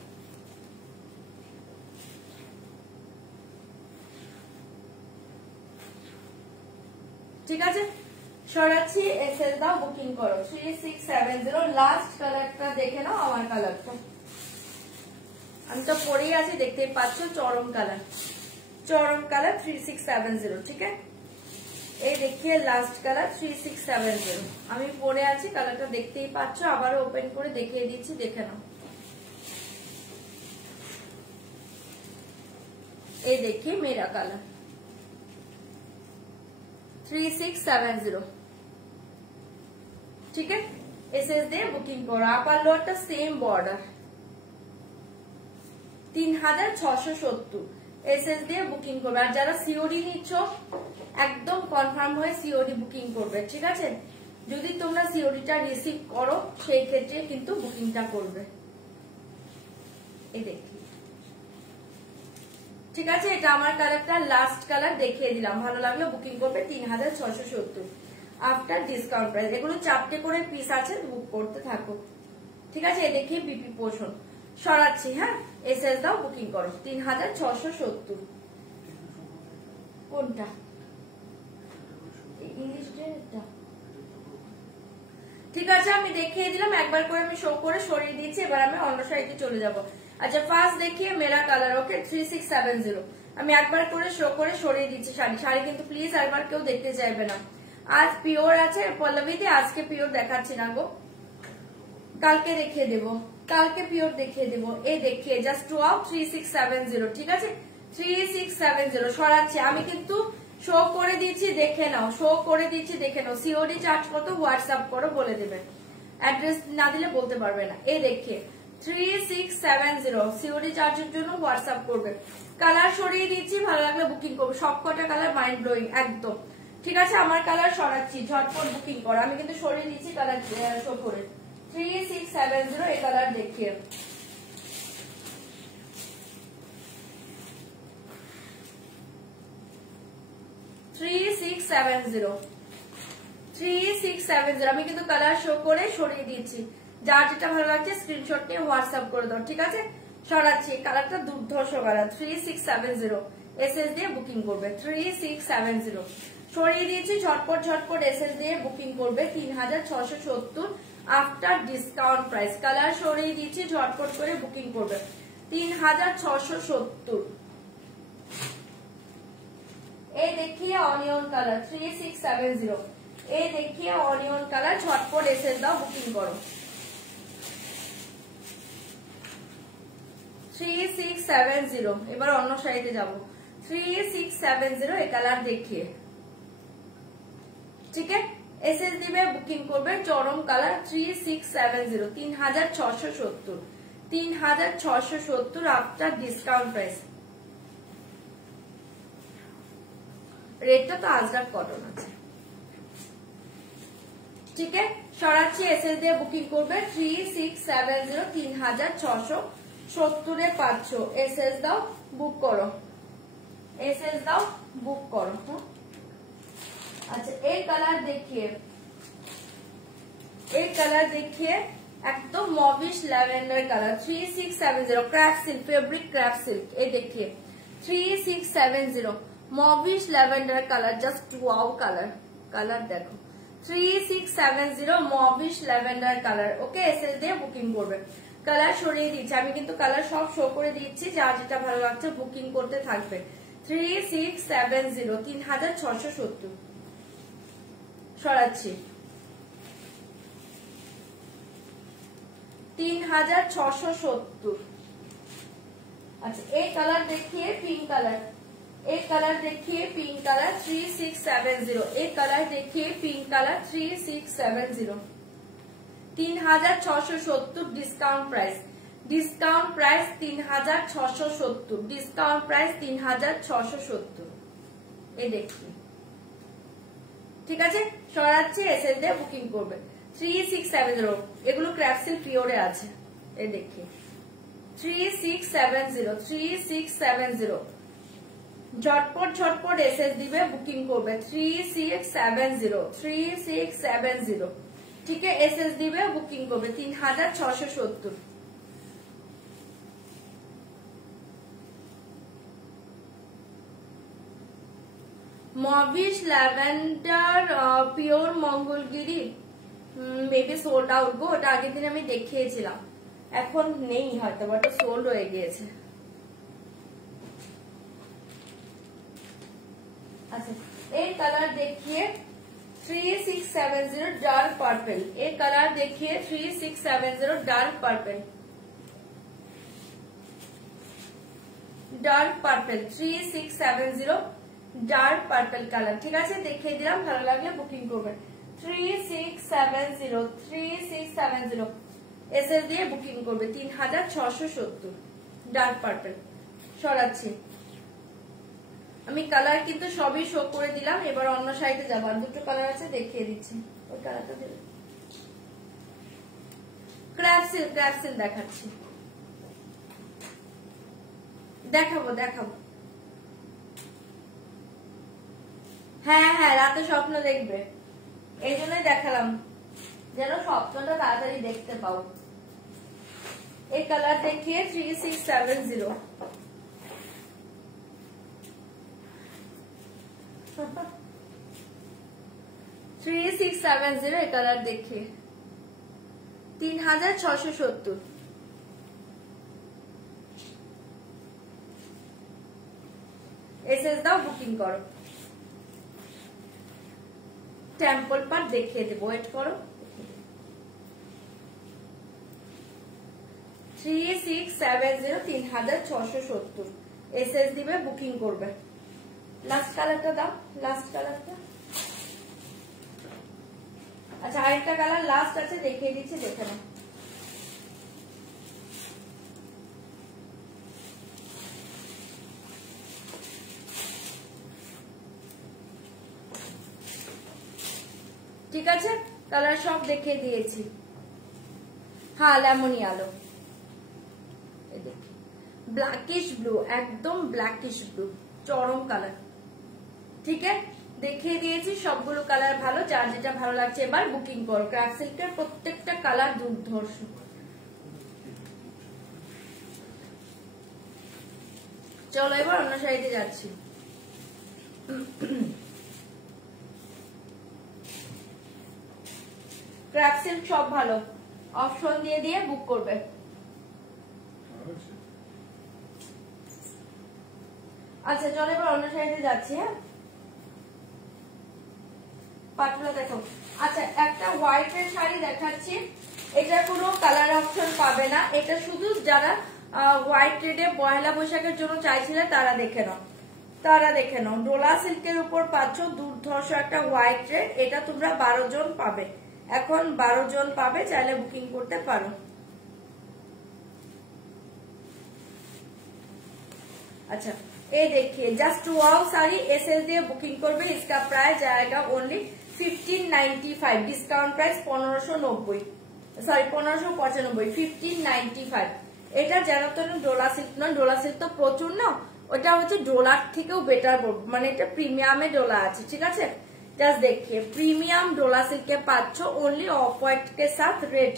ঠিক আছে, সরাচ্ছি, এসএস দাও বুকিং করো 3670। লাস্ট কালারটা দেখে নাও, আমার কালারটা আমি তো পরেই আছি, দেখতেই পাচ্ছ, চরম কালার, চরম কালার 3670। ঠিক আছে, এই দেখিয়ে লাস্ট কালার 3670 আমি পরে আছি, কালারটা দেখতেই পাচ্ছ। আবারও ওপেন করে দেখিয়ে দিচ্ছি, দেখে নাও। এই দেখিয়ে মেরা কালার 3670। ঠিক আছে, এসএস দিয়ে বুকিং করো। আপার লোয়ারটা সেম বর্ডার, 3670 এসএস দিয়ে বুকিং করবে। আর যারা সিওডি নিচ্ছ একদম কনফার্ম হয়ে সিওডি বুকিং করবে। ঠিক আছে, যদি তোমরা সিওডিটা রিসিভ করো সেই ক্ষেত্রে কিন্তু বুকিংটা করবে। এই দেখি, ঠিক আছে, এটা আমার কালারটা লাস্ট কালার দেখিয়ে দিলাম। ভালো লাগলে বুকিং করবে 3670 আফটার ডিসকাউন্ট প্রাইস। এগুলো 4টে করে পিস আছে, বুক করতে থাকো। ঠিক আছে, এই দেখি বিপি পোষণ সরাচ্ছি। হ্যাঁ, এসএস দাও বুকিং করো 3670। কোনটা? ইংলিশ ড্রেসটা। ঠিক আছে, আমি দেখিয়ে দিলাম, একবার করে আমি শো করে সরিয়ে দিয়েছি। এবার আমি অন্য সাইডে চলে যাব। আচ্ছা, ফার্স্ট দেখিয়ে মেরা কালার, ওকে 3670। আমি একবার করে শো করে সরিয়ে দিচ্ছি শাড়ি। শাড়ি কিন্তু প্লিজ একবার কেউ দেখতে চাইবে না। আজ পিওর আছে পল্লবীতে, আজকে পিওর দেখাচ্ছি না গো, কালকে দেখিয়ে দেবো, কালকে পিওর দেখিয়ে দেবো। এই দেখিয়ে জাস্ট 3670। ঠিক আছে, 3670 সরাচ্ছি। আমি কিন্তু শো করে দিচ্ছি, দেখে নাও, শো করে দিচ্ছি, দেখে নাও। সিওডি চার্জ কত হোয়াটসঅ্যাপ করো, বলে দেবে। অ্যাড্রেস না দিলে বলতে পারবে না। এই দেখিয়ে 3670 সিওডি চার্জের জন্য হোয়াটসঅ্যাপ করবে। কালার সরিয়ে দিচ্ছি, ভালো লাগলে বুকিং করবে। সবকটা কালার মাইন্ড ব্লোয়িং একদম। ঠিক আছে, আমার কালার সরাচ্ছি, ঝটপট বুকিং করো। আমি কিন্তু সরিয়ে দিচ্ছি কালার শো করে 3670। এই কালার দেখিয়ে 3670 আমি কিন্তু কালার শো করে সরিয়ে দিচ্ছি। যার যেটা ভালো লাগছে স্ক্রিনশট নিয়ে হোয়াটসঅ্যাপ করে দাও। ঠিক আছে, সরাচ্ছি, কালারটা দুর্ধর্ষ কালার 3670 এসএস দিয়ে বুকিং করবে 3670। সরিয়ে দিয়েছি, ঝটপট ঝটপট এসএস দিয়ে বুকিং করবে 3670 আফটার ডিসকাউন্ট প্রাইস। কালার সরিয়ে দিচ্ছি, ঝটপট করে বুকিং করবে 3670। এই দেখিয়ে অনিয়ন কালার 3670। এই দেখিয়ে অনিয়ন কালার, ঝটপট এসএস দাও বুকিং করো 3670। এবার অন্য সাইডে যাব 3670 এই কালার দেখিয়ে। ঠিক আছে, এসএস দিবে বুকিং করবে চরম কালার 3670 3670 3670 আফটার ডিসকাউন্ট প্রাইস। রেটটা তো আজরাক কটন আছে। ঠিক আছে, সরাচ্ছি, এসএস দিয়ে বুকিং করবে 3670 3670 এ পাচ্ছ। এসএস দাও বুক করো, এসএস দাও বুক করো। আচ্ছা, এই কালার দেখিয়ে, এই কালার দেখিয়ে একদম mauvish lavender colour 3670 crepe silk, fabric crepe silk. এই দেখিয়ে 3670 mauvish lavender colour, just wow colour. Colour দেখো 3670 mauvish lavender colour. Okay, SS দিয়ে বুকিং করবে। কালার সরিয়ে দিচ্ছি আমি, কিন্তু কালার সব শো করে দিচ্ছি, যার যেটা ভালো লাগছে বুকিং করতে থাকবে। 3670 3670 সরাচ্ছি, 3670। আচ্ছা, এই কালার দেখিয়ে পিঙ্ক কালার, एक कलर देखिए पिंक कलर 3670, एक कलर देखिए pink colour 3670, 3670 discount price, discount price 3670, discount price 3670। ये देखिए, ঠিক আছে, সরাচ্ছি, এসএস দিয়ে বুকিং করবে। 3670 এগুলো ক্র্যাপসিল পিওরে আছে। এই দেখি 3670 3670 ঝটপট ঝটপট এসএস দিবে, বুকিং করবে। 3670 3670 ঠিক আছে, এসএস দিবে, বুকিং করবে। 3670। Mauvish lavender pure Mangalagiri maybe sold out গো, ওটা আগের দিন আমি দেখিয়েছিলাম, এখন নেই হয়তো, ওটা সোল্ড হয়ে গিয়েছে। अच्छा, एक कलर देखिए 3670 डार्क पर्पल, एक कलर देखिए 3670 dark purple, dark purple 3670 dark purple colour. ठीक है, देखिए दिलाम, ভালো লাগলে বুকিং করবেন। 3670 3670 এসএস দিয়ে বুকিং করবে। 3670 ডার্ক পার্পল সরাচ্ছি আমি। কালার কিন্তু সবই শো করে দিলাম, এবার অন্য সাইডে যাবো। আর দুটো কালার আছে, দেখিয়ে দিচ্ছি। ওই কালারটা দেবে, ক্র্যাপসিল ক্র্যাপসিল দেখাচ্ছি, দেখাবো দেখাবো। হ্যাঁ হ্যাঁ, রাতে স্বপ্ন দেখবে, এই জন্যই দেখালাম, যেন স্বপ্নটা তাড়াতাড়ি দেখতে পাও। এই কালার দেখিয়ে 3670 3670 এই কালার দেখে 3670। এসএস দাও, বুকিং করো। টেম্পল পার দেখিয়ে দেবো, ওয়েট করো। 3670 3670 এসএস দিবে, বুকিং করবে। লাস্ট কালারটা দাও, লাস্ট কালারটা। আচ্ছা, আরেকটা কালার লাস্ট আছে, দেখিয়ে দিচ্ছি, দেখে নাও। ঠিক আছে, কালার সব দেখিয়ে দিয়েছি। হ্যাঁ, লেমনি আলো, ব্ল্যাকিশ ব্লু, একদম ব্ল্যাকিশ ব্লু, চরম কালার। ঠিক আছে, দেখিয়ে দিয়েছি সবগুলো কালার ভালো, যার যেটা ভালো লাগছে এবার বুকিং করো। ক্র্যাপ সিল্কের প্রত্যেকটা কালার দুর্ধর্ষ। চলো এবার অন্য সাইডে যাচ্ছি। ক্র্যাপ সিল্ক সব ভালো, অপশন দিয়ে দিয়ে বুক করবে। আচ্ছা, চলো এবার অন্য সাইডে যাচ্ছি। হ্যাঁ, পাটলা দেখো। আচ্ছা, একটা হোয়াইট এর শাড়ি দেখাচ্ছি, এটা কোনো কালার অপশন পাবে না, এটা শুধু যারা হোয়াইট রেডে পয়লা বৈশাখের জন্য চাইছিলে তারা দেখে নাও, তারা দেখে নাও। ডোলা সিল্কের উপর পাচ্ছ দুর্ধর্ষ একটা হোয়াইট রেড, এটা তোমরা 12 জন পাবে, এখন 12 জন পাবে, চাইলে বুকিং করতে পারো। अच्छा, ये देखिए जस्ट वाओ साड़ी, एसएस दिए बुकिंग करबे। इसका प्राइस जाएगा ओनली 1595, डिस्काउंट प्राइस 1590, सॉरी 1595, 1595। এটা যেন তো ডোলা সিল্ক না, ডোলা সিল্ক তো প্রচুর না, ওটা হচ্ছে ডোলার থেকেও বেটার, মানে এটা প্রিমিয়ামে ডোলা আছে। ঠিক আছে, জাস্ট देखिए प्रीमियम डोला सिल्क के पाচ্ছ ओनली ऑफ व्हाइट के साथ रेड,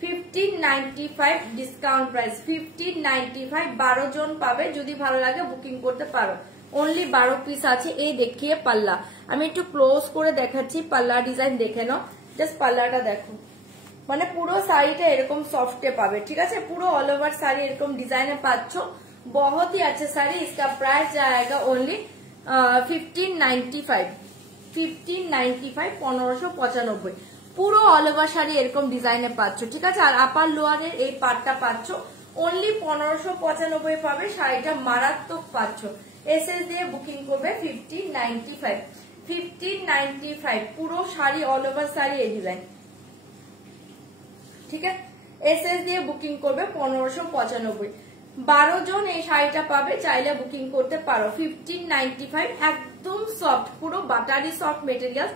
1595 ডিসকাউন্ট প্রাইস, 1595, 12 জন পাবে। যদি ভালো লাগে বুকিং করতে পারো। অনলি 12 পিস আছে। এই দেখিয়ে পাল্লা, আমি একটু ক্লোজ করে দেখাচ্ছি, পাল্লা ডিজাইন দেখে নাও, জাস্ট পাল্লাটা দেখো, মানে পুরো শাড়িটা এরকম সফটে পাবে, ঠিক আছে, পুরো অল ওভার শাড়ি এরকম ডিজাইনে পাচ্ছ, बहुत ही अच्छे साड़ी। इसका प्राइस जाएगा ओनली 1595, 1595, 1595, পুরো অল ওভার শাড়ি এরকম ডিজাইনে পাচ্ছ, ঠিক আছে। আর আপার লোয়ারের এই পাটটা পাচ্ছ অনলি 1595 পাবে, শাড়িটা মারাত্মক পাচ্ছ। এসএস দিয়ে বুকিং করবে 1595, 1595 পুরো শাড়ি অল ওভার শাড়ি এই ডিজাইন, ঠিক আছে। এসএস দিয়ে বুকিং করবে 1595, 12 জন এই শাড়িটা পাবে, চাইলে বুকিং করতে পারো। 1595, একদম সফট, পুরো বাটারি সফট মেটেরিয়াল,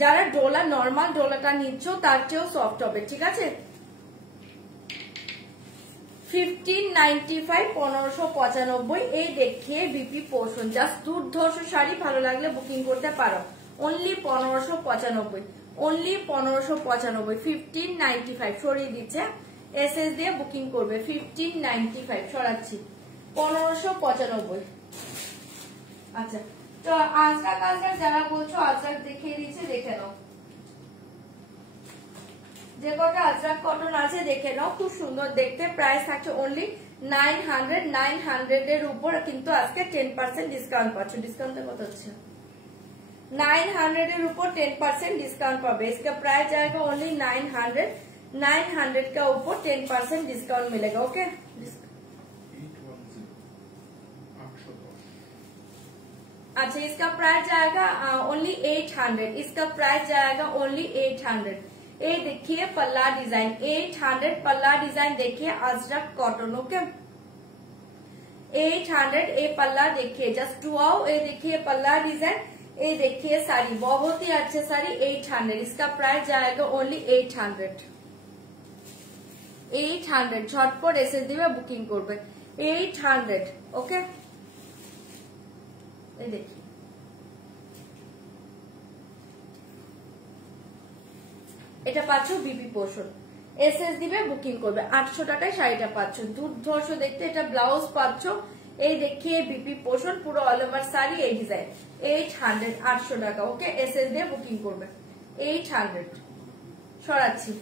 যারা ডোলা নর্মাল ডোলাটা নিচ্ছ তার চেয়েও সফট হবে, ঠিক আছে। 1595, 1595। এই দেখিয়ে বিপি পোর্শন, জাস্ট দুর্ধর্ষ শাড়ি, ভালো লাগলে বুকিং করতে পারো। অনলি 1595, অনলি 1595, 1595 সরিয়ে দিচ্ছে, এসএস দিয়ে বুকিং করবে 1595, সরাচ্ছি 1595। আচ্ছা, তো আজরাক আজরাক যারা বলছো আজরাক দেখিয়ে দিচ্ছে, দেখে নাও, যে কটা আজরাক কটন আছে দেখে নাও, খুব সুন্দর দেখতে। প্রাইস থাকছে অনলি 900, 900 এর উপর, কিন্তু আজকে 10% ডিসকাউন্ট পাচ্ছ। ডিসকাউন্টে কত হচ্ছে? 900 এর উপর 10% डिस्काउंट पाবে। इसका प्राइस जाएगा ओनली 900, 900 का ऊपर 10% डिस्काउंट मिलेगा। ओके, अच्छा, इसका प्राइस जाएगा ओनली 800, इसका प्राइस जाएगा ओनली 800। ये देखिए पल्ला डिजाइन, 800 पल्ला डिजाइन देखिए, अजरक कॉटन। ओके, 800 ये पल्ला देखिए, जस्ट टू आओ, ये देखिए पल्ला डिजाइन, ये देखिए साड़ी, बहुत ही अच्छे साड़ी, 800, इसका प्राइस जाएगा ओनली 800, 800। झटपट एसे दिवे बुकिंग करबे 800। ओके, ये देखिए, এটা পাচ্ছ বিপি পোর্শন, এসএস দিবে বুকিং করবে, 800 টাকায় শাড়িটা পাচ্ছ, দুর্ধর্ষ দেখতে। এটা ব্লাউজ পাচ্ছ, এই দেখিয়ে বিপি পোর্শন, পুরো অল ওভার শাড়ি এই ডিজাইন, 800, 800 টাকা। ওকে, এসএস দিয়ে বুকিং করবে 800, সরাচ্ছি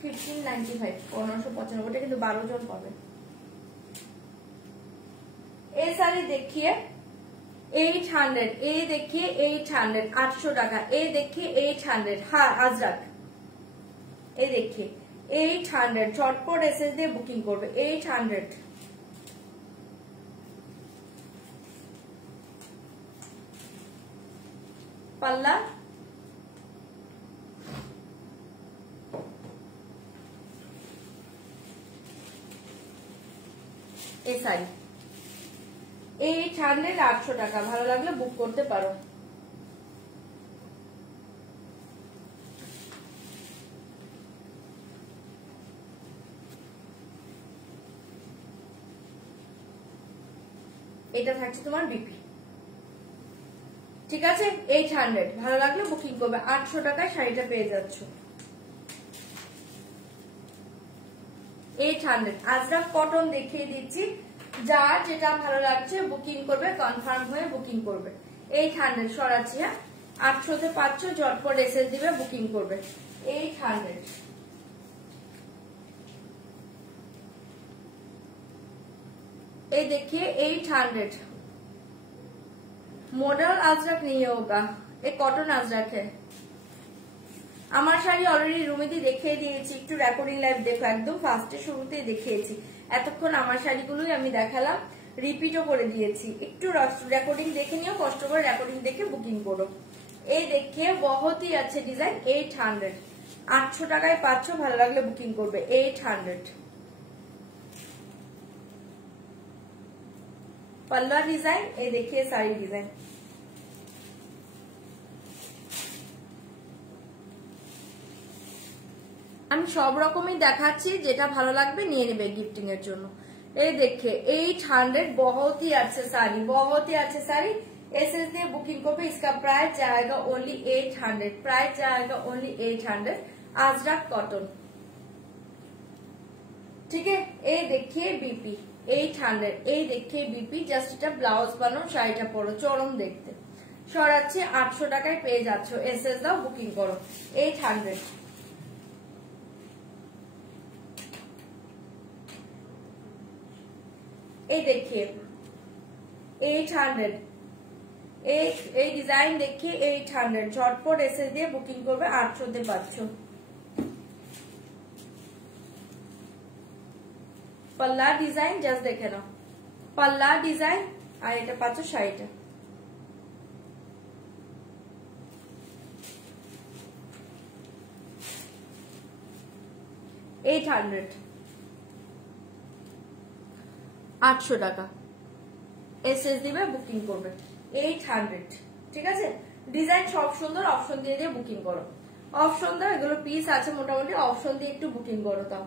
1595, 1595, ওটা কিন্তু 12 জন পাবে। এই শাড়ি দেখিয়ে 800, এই দেখিয়ে 800, 800 টাকা। এই দেখিয়ে 800, হ্যাঁ আজরাক, এই দেখিয়ে 800, চটপট এসএস দিয়ে বুকিং করবে 800। পাল্লা, এই শাড়ি 800, 800 টাকা, ভালো লাগলে বুক করতে পারো। এটা থাকছে তোমার বিপি, ঠিক আছে। 800, ভালো লাগলে বুকিং করবে, 800 টাকায় শাড়িটা পেয়ে যাচ্ছ। 800 আজরাক কটন দেখিয়ে দিচ্ছি, যার যেটা ভালো লাগছে বুকিং করবে, কনফার্ম হয়ে বুকিং করবে। 800 সরাচ্ছি, হ্যাঁ 800 তে পাচ্ছ, ঝটপট এসএস দিবে বুকিং করবে 800। ये देखिए 800, मॉडल अजरक नहीं होगा, ये कॉटन अजरक है। আমার শাড়ি অলরেডি রুমিতে দেখিয়ে দিয়েছি, একটু রেকর্ডিং লাইভ দেখো, একদম ফার্স্টে শুরুতেই দেখিয়েছি, এতক্ষণ আমার শাড়িগুলোই আমি দেখালাম, রিপিটও করে দিয়েছি, একটু রেকর্ডিং দেখে নিও, কষ্ট করে রেকর্ডিং দেখে বুকিং করো। এই দেখিয়ে बहुत ही अच्छे ডিজাইন, 800, 800 টাকায় পাচ্ছ, ভালো লাগলে বুকিং করবে 800। पल्ला डिजाइन, ये देखिए साड़ी डिजाइन, আমি সব রকমই দেখাচ্ছি, যেটা ভালো লাগবে নিয়ে নেবে গিফটিং এর জন্য। এই দেখে 800, बहुत ही अच्छे साड़ी, बहुत ही अच्छे साड़ी, एसएस দিয়ে বুকিং করবে। इसका प्राइस जाएगा ओनली 800, प्राइस जाएगा ओनली 800, अजरक कॉटन, ठीक है। ये देखिए बीपी, 800 এই দেখে বিপি জাস্ট এটা ব্লাউজ বানানো শাড়িটা পরো চরম দেখতে সরাচ্ছে 800 টাকায় পেয়ে যাচ্ছ এসএস দাও বুকিং করো 800 এই দেখিয়ে 800 এই ডিজাইন দেখিয়ে 800 ঝটপট এসএস দিয়ে বুকিং করবে 800 তে পাচ্ছ पल्ला डिजाइन जस्ट देखे ना पल्ला डिजाइन और এটা পাচ্ছ শাড়িটা $800 টাকা এসএস দিবে বুকিং করবে 800 ঠিক আছে ডিজাইন সব সুন্দর অপশন দিয়ে দিয়ে বুকিং করো অপশন দাও এগুলো পিস আছে মোটামুটি অপশন দিয়ে একটু বুকিং করো তাও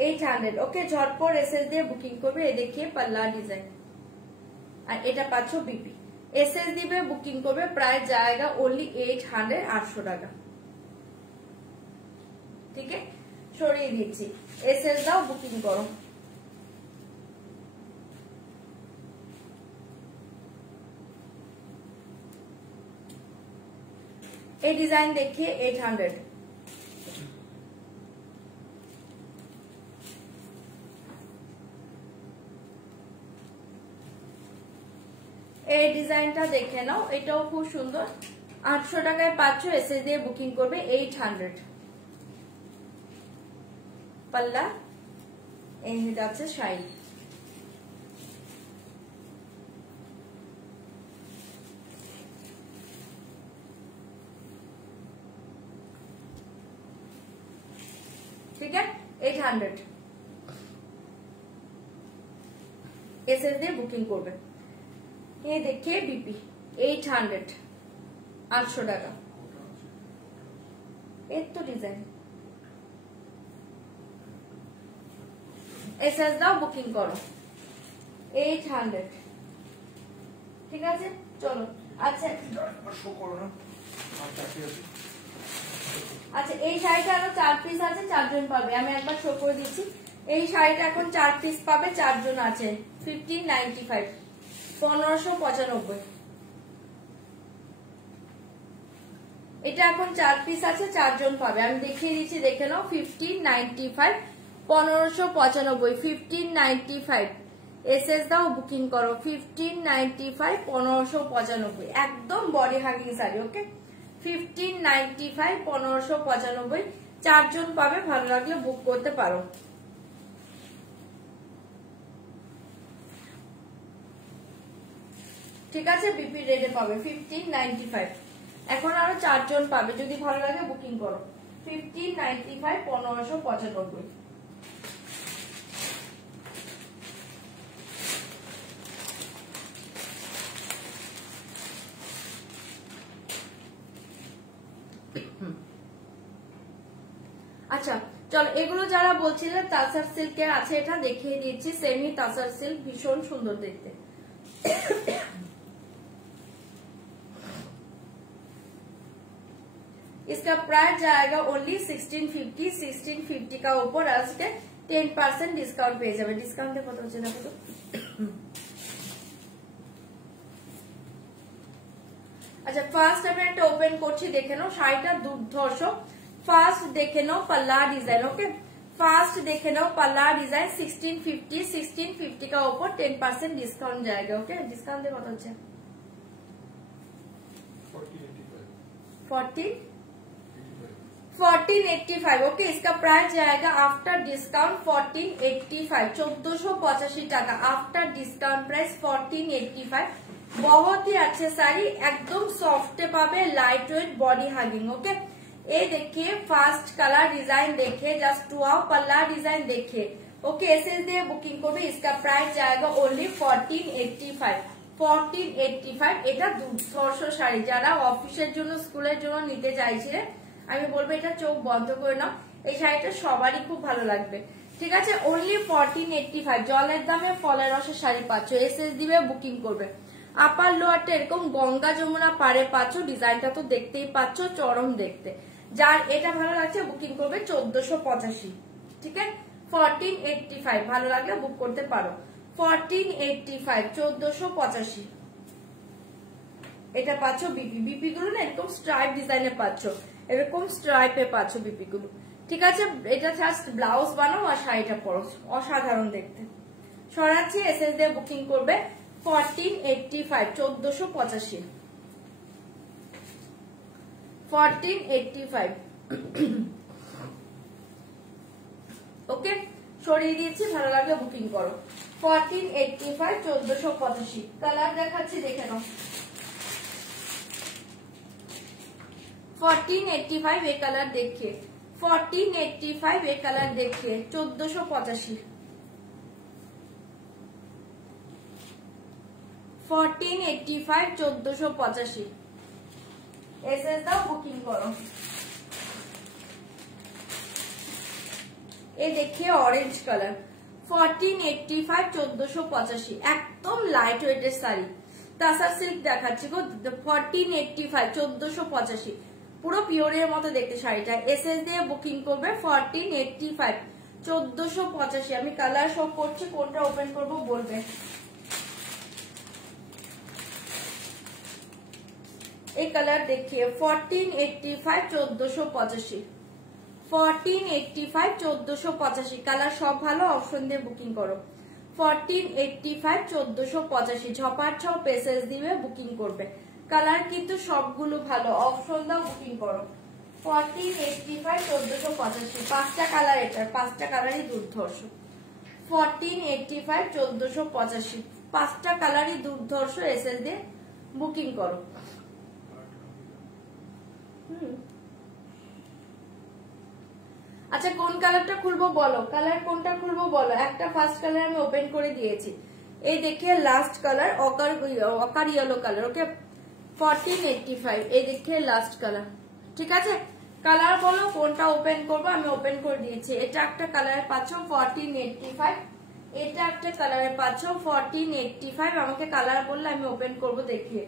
800 ওকে ঝটপট এসএস দিয়ে বুকিং করবে এই দেখিয়ে পাল্লা ডিজাইন আর এটা পাচ্ছ বিপি এসএস দিবে বুকিং করবে প্রায় জায়গা ওনলি 800 800 টাকা ঠিক আছে সরিয়ে দিচ্ছি এসএস দাও বুকিং করো এই ডিজাইন দেখিয়ে 800 এই ডিজাইনটা দেখে নাও এটাও খুব সুন্দর 800 টাকায় পাচ্ছ এসএস দিয়ে বুকিং করবে 800 পাল্লা এই যাচ্ছে শাড়ি ठीक है 800 एसएस দিয়ে বুকিং করবে ये देखिए बीपी 800 800 টাকা এই তো ডিজাইন এসএস দাও বুকিং করো 800 ঠিক আছে চলো আচ্ছা শো করো না আচ্ছা এই শাড়িটা আরো 4 পিস আছে 4 জন পাবে আমি একবার শো করে দিচ্ছি এই শাড়িটা এখন 4 পিস পাবে 4 জন আছে 1595 1595 এটা এখন 4 পিস আছে 4 জন পাবে আমি দেখিয়ে দিচ্ছি দেখে নাও 1595 1595 1595 এসএস দাও বুকিং করো 1595 1595 একদম বডি হাগিং শাড়ি ওকে 1595 1595 4 জন পাবে ভালো লাগলে বুক করতে পারো ঠিক আছে বিপি রেটে পাবে 1595 এখন আরো 4 জন পাবে যদি ভালো লাগে বুকিং করো 1595 1595 আচ্ছা চলো এগুলো যারা বলছিলেন তাসার সিল্কের আছে এটা দেখিয়ে দিচ্ছি সেমি তাসার সিল্ক ভীষণ সুন্দর দেখতে इसका प्राइस जाएगा ओनली 1650 का ऊपर আসবে 10% ডিসকাউন্ট পেয়ে যাবে ডিসকাউন্টে কত হচ্ছে দেখো তো আচ্ছা ফার্স্ট আমি একটা ওপেন করছি দেখে নাও শাড়িটা দুর্ধর্ষ ফার্স্ট দেখে নাও পাল্লা ডিজাইন ওকে ফার্স্ট देखे लो पल्ला डिजाइन 1650 का ऊपर 10% डिस्काउंट जाएगा ओके डिस्काउंट दे कत হচ্ছে 1485 ओके इसका प्राइस जाएगा आफ्टर डिस्काउंट 1485 1485 টাকা आफ्टर डिस्काउंट प्राइस 1485 बहुत ही अच्छे साड़ी एकदम सॉफ्ट पाবে light weight body hugging okay ये देखिए फास्ट कलर डिजाइन देखिए जस्ट वाओ पल्ला डिजाइन देखिए ओके एसएस দিয়ে বুকিং করবে इसका प्राइस जाएगा ओनली 1485 এটা দুর্ধর্ষ শাড়ি যারা অফিসের জন্য স্কুলের জন্য নিতে চাইছিলেন আমি বলবো এটা চোখ বন্ধ করে নাও এই শাড়িটা সবারই খুব ভালো লাগবে ঠিক আছে ओनली 1485 জলের দামে ফলের রসের শাড়ি পাচ্ছ এসএস দিবে বুকিং করবে আপার লোয়ারটা এরকম গঙ্গা যমুনা পারে পাচ্ছ ডিজাইনটা তো দেখতেই পাচ্ছ চরম দেখতে যার এটা ভালো লাগছে বুকিং করবে 1485 ঠিক আছে 1485 ভালো লাগলে বুক করতে পারো 1485 1485 এটা পাচ্ছ বিপি। বিপি গুলো না এরকম স্ট্রাইপ ডিজাইনে পাচ্ছ, এরকম স্ট্রাইপে পাচ্ছ বিপি গুলো। ঠিক আছে, এটা জাস্ট ব্লাউজ বানাও আর শাড়িটা পরো, অসাধারণ দেখতে। সরাচ্ছি, এসএস দিয়ে বুকিং করবে 1485 1485 1485 ওকে, সরিয়ে দিয়েছি, ভালো লাগলে বুকিং করো। 1485 1485 কালার দেখাচ্ছি, দেখে নাও। 1485 এই কালার দেখিয়ে, 1485 এই কালার দেখিয়ে 1485 1485 1485 এসএস দাও, বুকিং করো। এই দেখিয়ে অরেঞ্জ কালার 1485 1485 একদম লাইট ওয়েটের শাড়ি, তাসার সিল্ক দেখাচ্ছি গো। 1485 1485 পুরো পিওরের মতো দেখতে শাড়িটা। এসএস দিয়ে বুকিং করবে 1485 1485। আমি কালার শো করছি, কোনটা ওপেন করব বলবে। এই কালার দেখিয়ে 1485 1485 1485 1485 কালার সব ভালো, অপশন দিয়ে বুকিং করো। 1485 1485 ঝপার ছপ এসএস দিবে, বুকিং করবে। কালার কিন্তু সবগুলো ভালো, অপশন দাও, বুকিং করো। 1485 1485 পাঁচটা কালার, এটার পাঁচটা কালারই দুর্ধর্ষ। 1485 1485 পাঁচটা কালারই দুর্ধর্ষ, এসএস দিয়ে বুকিং করো। আচ্ছা, কোন কালারটা খুলবো বলো, কালার কোনটা খুলবো বলো। একটা ফার্স্ট কালার আমি ওপেন করে দিয়েছি, এই দেখে লাস্ট কালার অকার ইয়েলো কালার। ওকে, 1485 এই দেখে লাস্ট কালার। ঠিক আছে, কালার বলো কোনটা ওপেন করবো, আমি ওপেন করে দিয়েছি। এটা একটা কালারে পাচ্ছ 1485, এটা একটা কালারে পাচ্ছ 1485। আমাকে কালার বললে আমি ওপেন করবো দেখিয়ে।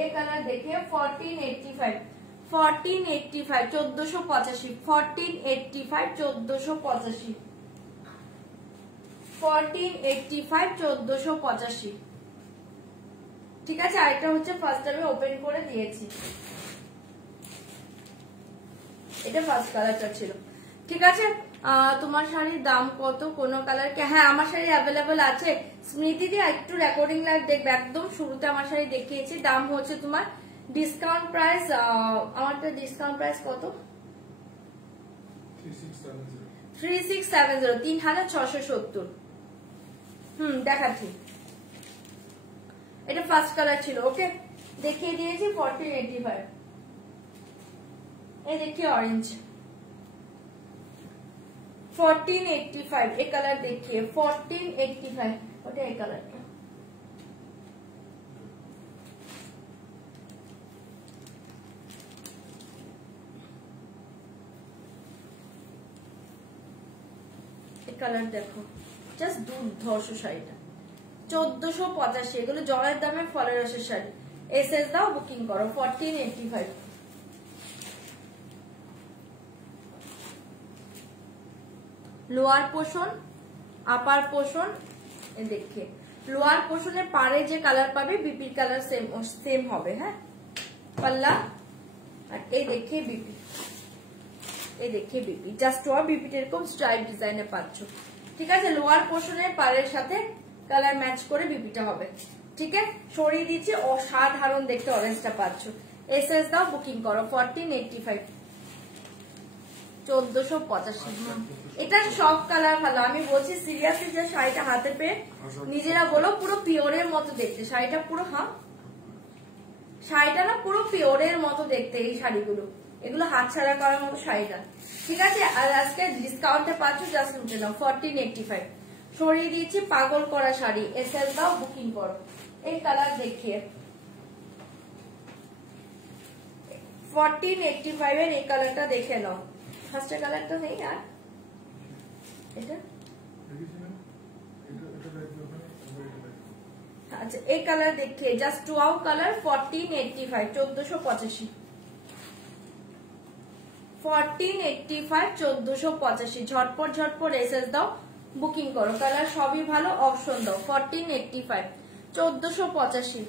এই কালার দেখিয়ে 1485 1485 1485 1485 1485 1485 1485। ঠিক আছে, আরেকটা হচ্ছে ফার্স্ট আমি ওপেন করে দিয়েছি, এটা ফার্স্ট কালারটা ছিল। ঠিক আছে, তোমার শাড়ির দাম কত, কোন কালার? হ্যাঁ, আমার শাড়ি অ্যাভেলেবেল আছে। স্মৃতি দিয়ে একটু রেকর্ডিং লাইভ দেখবে, একদম শুরুতে আমার শাড়ি দেখিয়েছি। দাম হচ্ছে তোমার ডিসকাউন্ট প্রাইস, আমারটা ডিসকাউন্ট প্রাইস কত? 3670 3670। দেখাচ্ছি, এটা ফার্স্ট কালার ছিল। ওকে, দেখিয়ে দিয়েছি 1485। এই দেখি অরেঞ্জ 1485 এই কালার দেখিয়ে 1485। ওটা এই কালারটা। কালার দেখো, জাস্ট দুর্ধর্ষ শাড়িটা 1485। এগুলো জলের দামে ফলের রসের শাড়ি। এসএস দাও, বুকিং করো 1485। লোয়ার পোর্শন, আপার পোর্শন, এ দেখে লোয়ার পোর্শনের পারে যে কালার পাবে বিপির কালার সেম হবে। হ্যাঁ, পাল্লা আর এই দেখে বিপি, এই দেখে বিপি জাস্ট বিপিটা এরকম স্ট্রাইপ ডিজাইনে পাচ্ছ। ঠিক আছে, লোয়ার পোর্শনের পাড়ের সাথে কালার ম্যাচ করে বিপিটা হবে। ঠিক আছে, সরিয়ে দিচ্ছি, অসাধারণ দেখতে অরেঞ্জটা পাচ্ছ। এসএস দাও, বুকিং করো 1485 1485। এটা সব কালার ভালো, আমি বলছি সিরিয়াসলি, যে শাড়িটা হাতে পেয়ে নিজেরা বলো পুরো পিওরের মতো দেখতে শাড়িটা, পুরো শাড়িটা না পুরো পিওরের মতো দেখতে এই শাড়িগুলো, এগুলো হাত ছাড়া করার মতো শাড়িটা। ঠিক আছে, আর আজকে ডিসকাউন্টে পাচ্ছ, জাস্ট লুটে নাও 1485। সরিয়ে দিয়েছি, পাগল করা শাড়ি। এসএল দাও, বুকিং করো। এই কালার দেখিয়ে 1485 এর এই কালারটা দেখে নাও। ফার্স্ট কালারটা নেই আর এটা, আচ্ছা এই কালার দেখে জাস্ট ওয়াও কালার 1485 1485 1485 1485। ঝটপট ঝটপট এসএস দাও বুকিং করো। কালার সবই ভালো, অপশন দাও। 1485, 1485।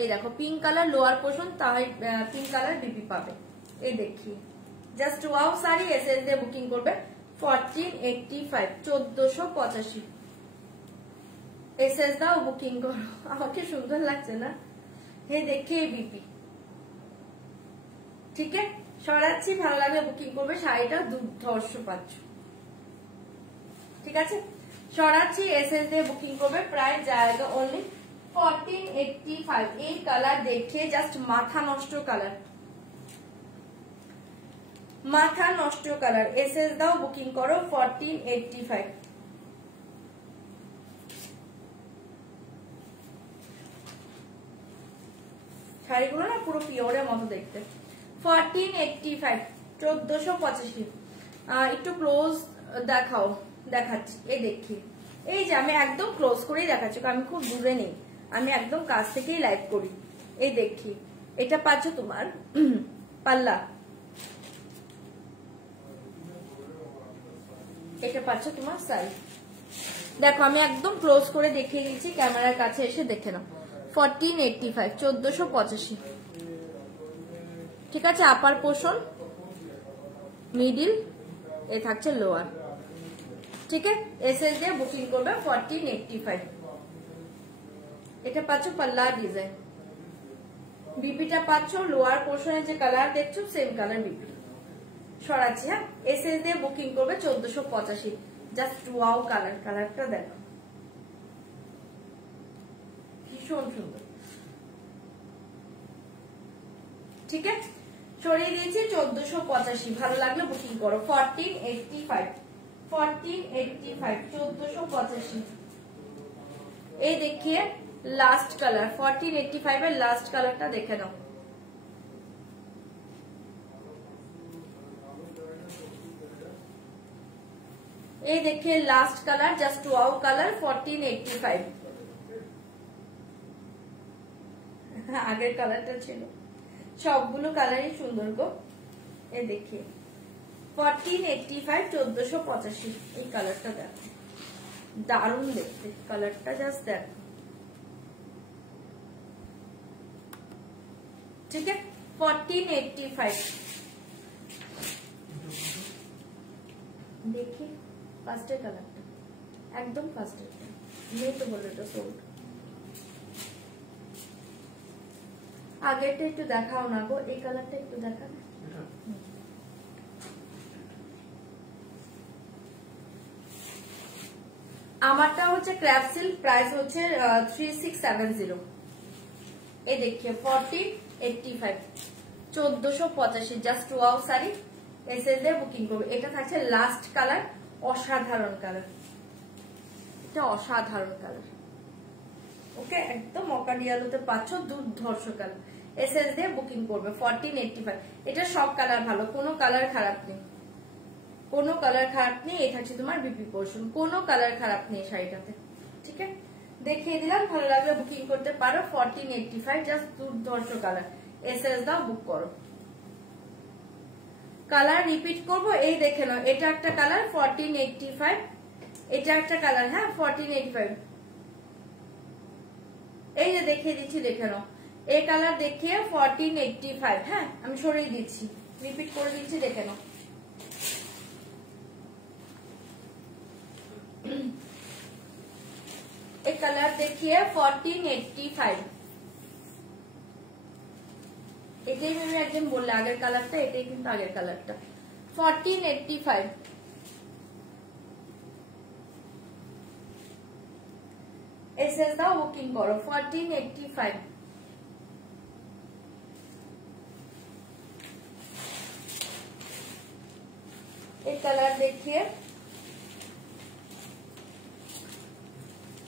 এই দেখো পিঙ্ক কালার লোয়ার পোর্শন, তাই পিঙ্ক কালার বিপি পাবে। এই দেখি জাস্ট ওয়াও শাড়ি, এসএস দিয়ে বুকিং করবে। 1485, 1485। এসএস দাও, বুকিং করো। আমাকে সুন্দর লাগছে না? হে দেখে বিপি, ঠিক আছে। সরাচ্ছি, ভালো লাগলে বুকিং করবে। শাড়িটা দুর্ধর্ষ পাচ্ছ, ঠিক আছে। সরাচ্ছি, এসএস দিয়ে বুকিং করবে। প্রাইস জায়গা অনলি 1485। এই কালার দেখে জাস্ট মাথা নষ্ট কালার, মাথা নষ্ট কালার। এসএস দাও, বুকিং করো। 1485। শাড়িগুলো না পুরো পিওরের মতো দেখতে। 1485, 1485। একটু ক্লোজ দেখাও, দেখাচ্ছি। এই দেখি, এই যে আমি একদম ক্লোজ করেই দেখাচ্ছি, আমি খুব দূরে নেই, আমি একদম কাছ থেকেই লাইভ করি। এই দেখি, এটা পাচ্ছ তোমার পাল্লা, এটা পাচ্ছ তোমার সাইজ। দেখো আমি একদম ক্লোজ করে দেখিয়ে দিচ্ছি, ক্যামেরার কাছে এসে দেখে নাও। 1485, 1485, ঠিক আছে। আপার পোর্শন, মিডিল, এ থাকছে লোয়ার, ঠিক আছে। এসএস দিয়ে বুকিং করবে। 1485। এটা পাচ্ছ পাল্লা ডিজাইন, বিপিটা পাচ্ছ লোয়ার পোর্শনে যে কালার দেখছো সেম কালার বিপি। সরাচ্ছি, হ্যাঁ। এসএস দিয়ে বুকিং করবে। 1485। জাস্ট ওয়াও কালার, কালারটা দেখো ভীষণ সুন্দর, ঠিক আছে। সরিয়ে দিয়েছি 1485। ভালো লাগলে বুকিং করো। 1485, 1485, 1485। এই দেখিয়ে লাস্ট কালার 1485 এর লাস্ট কালারটা দেখে নাও। এই দেখে last colour, just wow colour. 1485। আগের কালারটা ছিল, সবগুলো কালারই সুন্দর গো। এই দেখে 1485, 1485। এই কালারটা দেখো, দারুণ দেখতে কালারটা, জাস্ট দেখো, ঠিক আছে। 1485। দেখি ফার্স্টের কালারটা, একদম ফার্স্টের, নেই তো বললো এটা সোল্ড। আগেরটা একটু দেখাও না গো, এই কালারটা একটু দেখা। আমারটা হচ্ছে ক্র্যাপ সিল্ক, প্রাইস হচ্ছে 3670। এই দেখিয়ে 1485, 1485। জাস্ট ওয়াও শাড়ি, এসএস দিয়ে বুকিং করবে। এটা থাকছে লাস্ট কালার, অসাধারণ কালার, এটা অসাধারণ কালার। ওকে, একদম অকাডিয়ালোতে পাচ্ছ, দুর্ধর্ষ কালার। এসএস দিয়ে বুকিং করবে। 1485। এটা সব কালার ভালো, কোনো কালার খারাপ নেই, কোনো কালার খারাপ নেই। এই থাকছে তোমার বিপি পোর্শন, কোনো কালার খারাপ নেই শাড়িটাতে, ঠিক আছে। দেখিয়ে দিলাম, ভালো লাগলে বুকিং করতে পারো। 1485, জাস্ট দুর্ধর্ষ কালার। এসএস দাও, বুক করো। কালার রিপিট করবো, এই দেখে নাও। এটা একটা কালার 1485, এটা একটা কালার, হ্যাঁ 1485। এই যে দেখিয়ে দিচ্ছি, দেখে নাও। এই কালার দেখিয়ে 1485, হ্যাঁ আমি সরিয়ে দিচ্ছি, রিপিট করে দিচ্ছি, দেখে নাও। এই কালার দেখিয়ে 1485। এটাই আমি একজন বললে আগের কালারটা, এটাই কিন্তু আগের কালারটা। 1485। এসএস দাও, বুকিং করো। 1485। এই কালার দেখিয়ে,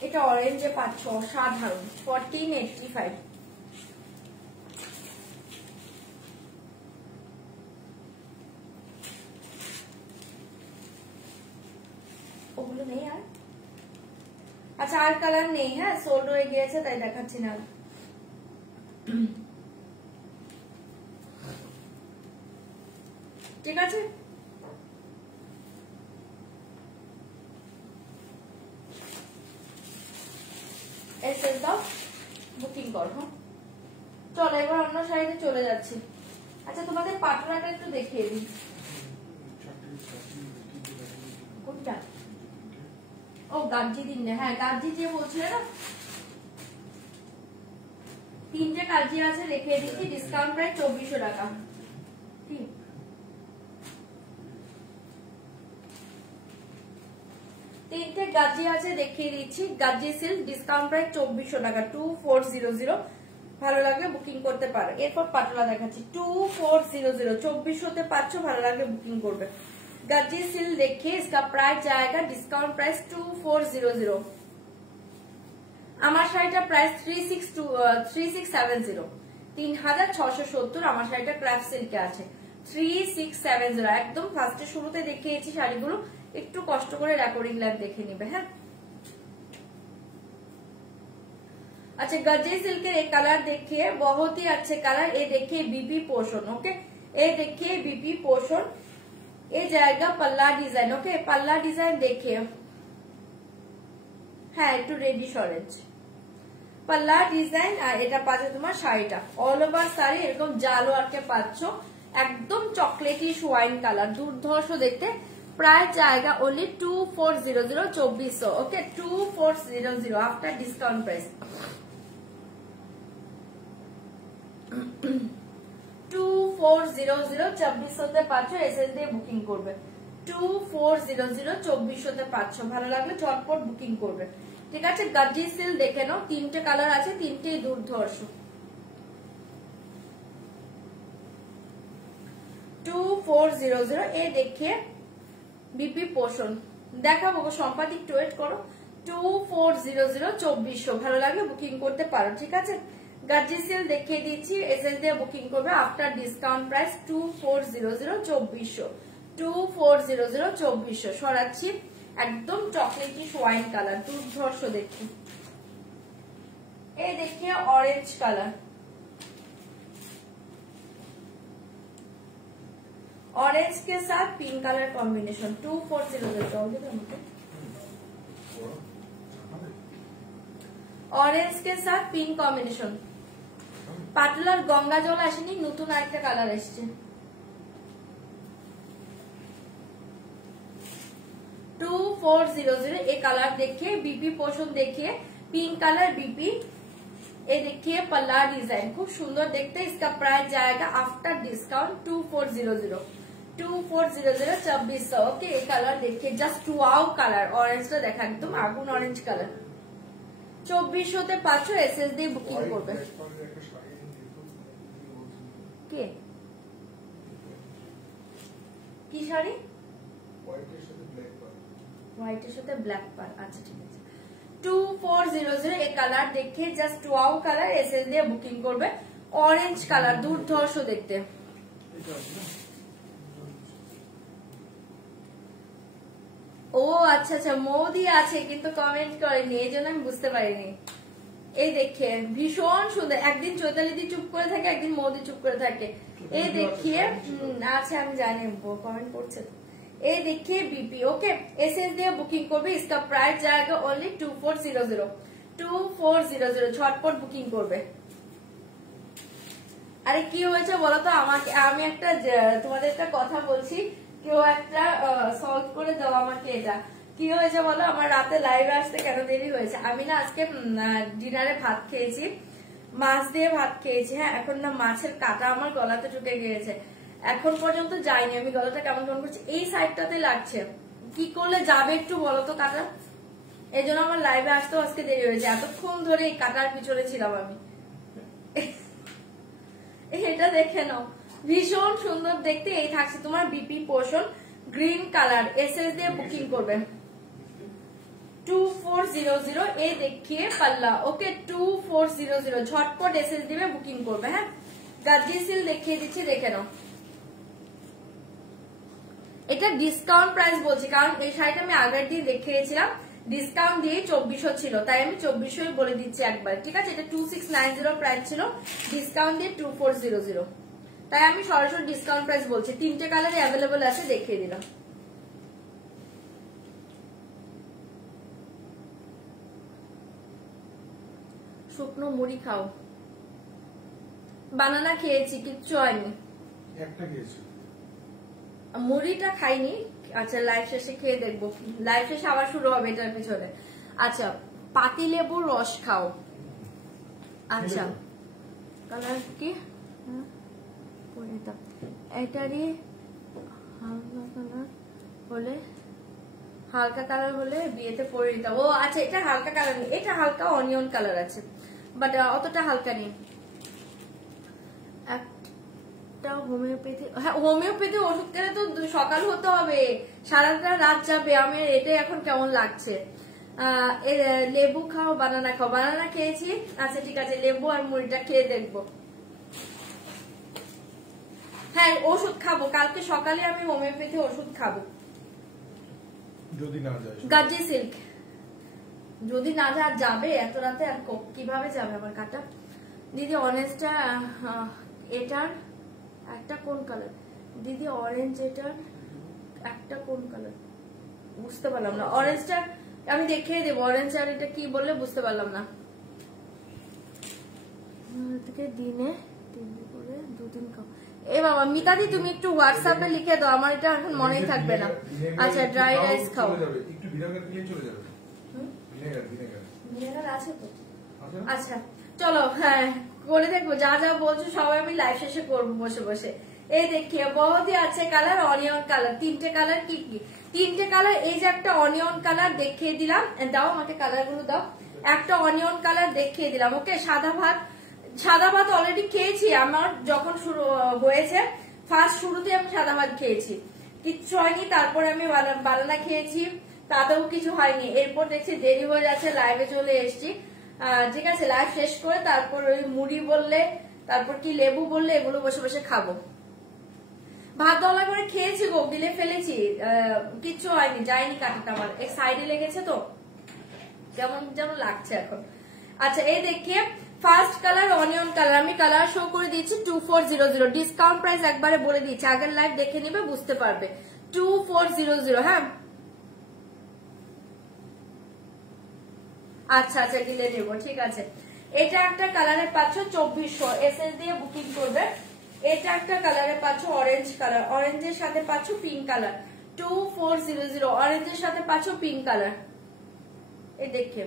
এটা অরেঞ্জে পাচ্ছ, অসাধারণ। 1485। ওগুলো নেই আর, আচ্ছা আর কালার নেই, হ্যাঁ সোল্ড হয়ে গিয়েছে তাই দেখাচ্ছি না। ঠিক আছে, চলে যাচ্ছি। আচ্ছা তোমাদের পাটলাটা একটু দেখিয়ে দিই। কোনটা? ও গার্জি তিনটে, হ্যাঁ গার্জি যে বলছিলে না, তিনটে গার্জি আছে, দেখিয়ে দিচ্ছি। ডিসকাউন্ট প্রাইস 2400 টাকা। ঠিক, তিনটে গার্জি আছে দেখিয়ে দিচ্ছি। গার্জি সিল্ক ডিসকাউন্ট প্রাইস 2400 টাকা, 2400। ভালো লাগলে বুকিং করতে পারো। এরপর পাটলা দেখাচ্ছি 2400, 2400 পাচ্ছ, ভালো লাগলে বুকিং করবে। গার্জি সিল্ক देखिए इसका प्राइस जाएगा डिस्काउंट प्राइस 2400। আমার শাড়িটা প্রাইস 3670, 3670। আমার শাড়িটা ক্রাফট সিল্কে আছে 3670। একদম ফার্স্টে শুরুতে দেখিয়েছি শাড়িগুলো, একটু কষ্ট করে রেকর্ডিং লাইভ দেখে নিবে। হ্যাঁ अच्छा गज्जे सिल्क के एक कलर देखिए, बहुत ही अच्छे कलर। ये देखिए बीपी पोर्शन, ओके ये देखिए बीपी पोर्शन। ये जाएगा पल्ला डिजाइन, ओके पल्ला डिजाइन देखिए, হ্যাঁ একটু রেডিশ অরেঞ্জ পাল্লা ডিজাইন। আর এটা পাচ্ছে তোমার শাড়িটা অল ওভার শাড়ি এরকম জাল ওয়ার্কে পাচ্ছ, একদম চকলেটিশ ওয়াইন কালার, দুর্ধর্ষ দেখতে। প্রাইস জায়গা ওনলি 2400, 2400, ওকে 2400 আফটার ডিসকাউন্ট প্রাইস। 2400 2400 পাচ্ছ, এসএস দিয়ে বুকিং করবে। 2400 2400 পাচ্ছ, ভালো লাগলে চটপট বুকিং করবে। ঠিক আছে গার্জি সিল্ক দেখে নাও, তিনটে কালার আছে, তিনটেই দুর্ধর্ষ। 2400 এ দেখে বিপি পোষণ দেখাবো, সম্পাদিক একটু ওয়েট করো। 2400 2400 ভালো লাগলে বুকিং করতে পারো। ঠিক আছে গার্জি সিল্ক দেখিয়ে দিচ্ছি, এসএস দিয়ে বুকিং করবে আফটার ডিসকাউন্ট প্রাইস 2400 2400, 2400 2400 সরাচ্ছি। একদম চকলেটিশ ওয়াইন কালার, দুর্ধর্ষ দেখি। এই देखिए ऑरेंज कलर, ऑरेंज के साथ पिंक कलर कॉम्बिनेशन 2400। ऑरेंज के साथ पिंक कॉम्बिनेशन। পাটলার গঙ্গা জল আসেনি, নতুন আরেকটা কালার এসছে। 2400 ये कलर देखिए, बीपी पोषण देखिए, पिंक कलर बीपी। ये देखिए पल्ला डिजाइन खूब सुंदर देखते। इसका प्राइस जाएगा आफ्टर डिस्काउंट 2400, 2400 2400। ओके ये कलर देखिए जस्ट वाओ कलर, ऑरेंजটা দেখা একদম আগুন অরেঞ্জ কালার। 2400 পাচ্ছ, এসএস দিয়ে বুকিং করবে। কে কি শাড়ি? হোয়াইটের সাথে ব্ল্যাক পার, আচ্ছা ঠিক আছে। 2400 এই কালার দেখে জাস্ট ওয়াও কালার, এসএস দিয়ে বুকিং করবে। অরেঞ্জ কালার দুর্ধর্ষ দেখতে। ও আচ্ছা আচ্ছা মোদি আছে কিন্তু কমেন্ট করেনি, এই জন্য আমি বুঝতে পারিনি। এই দেখে ভীষণ সুন্দর, একদিন চৈতালি দি চুপ করে থাকে, একদিন মোদি চুপ করে থাকে। এই দেখিয়ে আচ্ছা আমি জানি কমেন্ট করছে। এই দেখিয়ে বিপি, ওকে এসএস দিয়ে বুকিং করবে। इसका प्राइस जाएगा ओनली 2400, 2400 ঝটপট বুকিং করবে। আরে কি হয়েছে বলো তো আমাকে, আমি একটা তোমাদের একটা কথা বলছি, কেউ একটা সলভ করে দাও আমাকে। এটা কি হয়েছে বলো, আমার রাতে লাইভে আসতে কেন দেরি হয়েছে। আমি না আজকে ডিনারে ভাত খেয়েছি, মাছ দিয়ে ভাত খেয়েছি। হ্যাঁ এখন না মাছের কাঁটা আমার গলাতে ঢুকে গিয়েছে, এখন পর্যন্ত যায়নি। আমি গলাটা কেমন কেমন করছি, এই সাইডটাতে লাগছে। কি করলে যাবে একটু বলো তো কাঁটা, এই জন্য আমার লাইভে আসতেও আজকে দেরি হয়েছে। এতক্ষণ ধরে এই কাঁটার পিছনে ছিলাম আমি। এটা দেখে নাও ভীষণ সুন্দর দেখতে। এই থাকছে তোমার BP portion green colour, SS দিয়ে বুকিং করবে। 2400 এ দেখিয়ে পাল্লা, ওকে 2400 ঝটপট এসএস দিবে বুকিং করবে। হ্যাঁ গার্জি সিল দেখিয়ে দিচ্ছি, দেখে নাও। এটা ডিসকাউন্ট প্রাইস বলছি কারণ এই শাড়িটা আমি আগের দিন দেখিয়েছিলাম, ডিসকাউন্ট দিয়ে 2400 ছিল, তাই আমি 2400 বলে দিচ্ছি একবার। ঠিক আছে এটা 2690 প্রাইস ছিল, ডিসকাউন্ট দিয়ে 2400, তাই আমি সরাসরি ডিসকাউন্ট প্রাইস বলছি। তিনটে কালারে অ্যাভেলেবল আছে, দেখিয়ে দিলাম। শুকনো মুড়ি খাও, বানানা খেয়েছি, কিচ্ছু হয়নি। একটা খেয়েছি, মুড়িটা খাইনি। আচ্ছা লাইভ শেষে খেয়ে দেখবো, লাইভ শেষে আবার শুরু হবে এটার পিছনে। আচ্ছা পাতিলেবুর রস খাও। আচ্ছা কালার কি এটারই হালকা কালার হলে বিয়েতে পরে নিতাম। ও আচ্ছা এটা হালকা কালার নেই, এটা হালকা অনিয়ন কালার আছে, বাট অতটা হালকা নেই। একটা হোমিওপ্যাথি, হ্যাঁ হোমিওপ্যাথি ওষুধ খেলে তো সকাল হতে হবে, সারাটা রাত যাবে। আমি এটাই এখন কেমন লাগছে। লেবু খাও, বানানা খাও। বানানা খেয়েছি। আচ্ছা ঠিক আছে, লেবু আর মুড়িটা খেয়ে দেখবো। হ্যাঁ ওষুধ খাবো, কালকে সকালে আমি হোমিওপ্যাথি ওষুধ খাবো যদি না যায়। গাজি সিল্ক যদি না যা যাবে এত রাতে, আর কিভাবে যাবে আমার কাটা। দিদি অরেঞ্জটা এটার একটা কোন কালার? দিদি অরেঞ্জ এটার একটা কোন কালার বুঝতে পারলাম না। অরেঞ্জটা আমি দেখিয়ে দেবো, অরেঞ্জ আর এটা কি বললে বুঝতে পারলাম না। দিনে 3 করে 2 খাও। এ বাবা মিতাদি তুমি একটু হোয়াটসঅ্যাপে লিখে দাও, আমার এটা এখন মনেই থাকবে না। আচ্ছা ড্রাই রাইস খাও। একটু ভিনেগার দিয়ে চলে যাবে। ভিনেগার আছে তো। আচ্ছা চলো হ্যাঁ করে দেখবো, যা যা বলছো সবাই আমি লাইভ শেষে করবো বসে বসে। এই দেখিয়ে বহুতই আছে কালার, অনিয়ন কালার। 3টে কালার কি কি? 3টে কালার। এই যে একটা অনিয়ন কালার দেখিয়ে দিলাম, দাও আমাকে কালার গুলো দাও। একটা অনিয়ন কালার দেখিয়ে দিলাম। ওকে সাদা ভাত, সাদা ভাত অলরেডি খেয়েছি আমার যখন শুরু হয়েছে, ফার্স্ট শুরুতে আমি সাদা ভাত খেয়েছি, কিচ্ছু হয়নি। তারপরে আমি বানানা খেয়েছি, তাতেও কিছু হয়নি। এরপর দেখছি দেরি হয়ে যাচ্ছে, লাইভে চলে এসছি। ঠিক আছে লাইভ শেষ করে তারপর ওই মুড়ি বললে, তারপর কি লেবু বললে, এগুলো বসে বসে খাবো। ভাত দলা করে খেয়েছি গো, গিলে ফেলেছি, কিচ্ছু হয়নি, যায়নি কাটাটা আমার। এক সাইডে লেগেছে তো কেমন যেন লাগছে এখন। আচ্ছা এই দেখিয়ে ফার্স্ট কালার অনিয়ন কালার, আমি কালার শো করে দিয়েছি 2400। ডিসকাউন্ট প্রাইস একবারে বলে দিয়েছি, আগের লাইভ দেখে নিবে বুঝতে পারবে। 2400। হ্যাঁ আচ্ছা আচ্ছা গিলে নেবো, ঠিক আছে। এটা একটা কালারে পাচ্ছ 2400, এসএস দিয়ে বুকিং করবে। এটা একটা কালারে পাচ্ছ অরেঞ্জ কালার, অরেঞ্জের সাথে পাচ্ছ পিঙ্ক কালার। 2400 অরেঞ্জের সাথে পাচ্ছ পিঙ্ক কালার। এই দেখে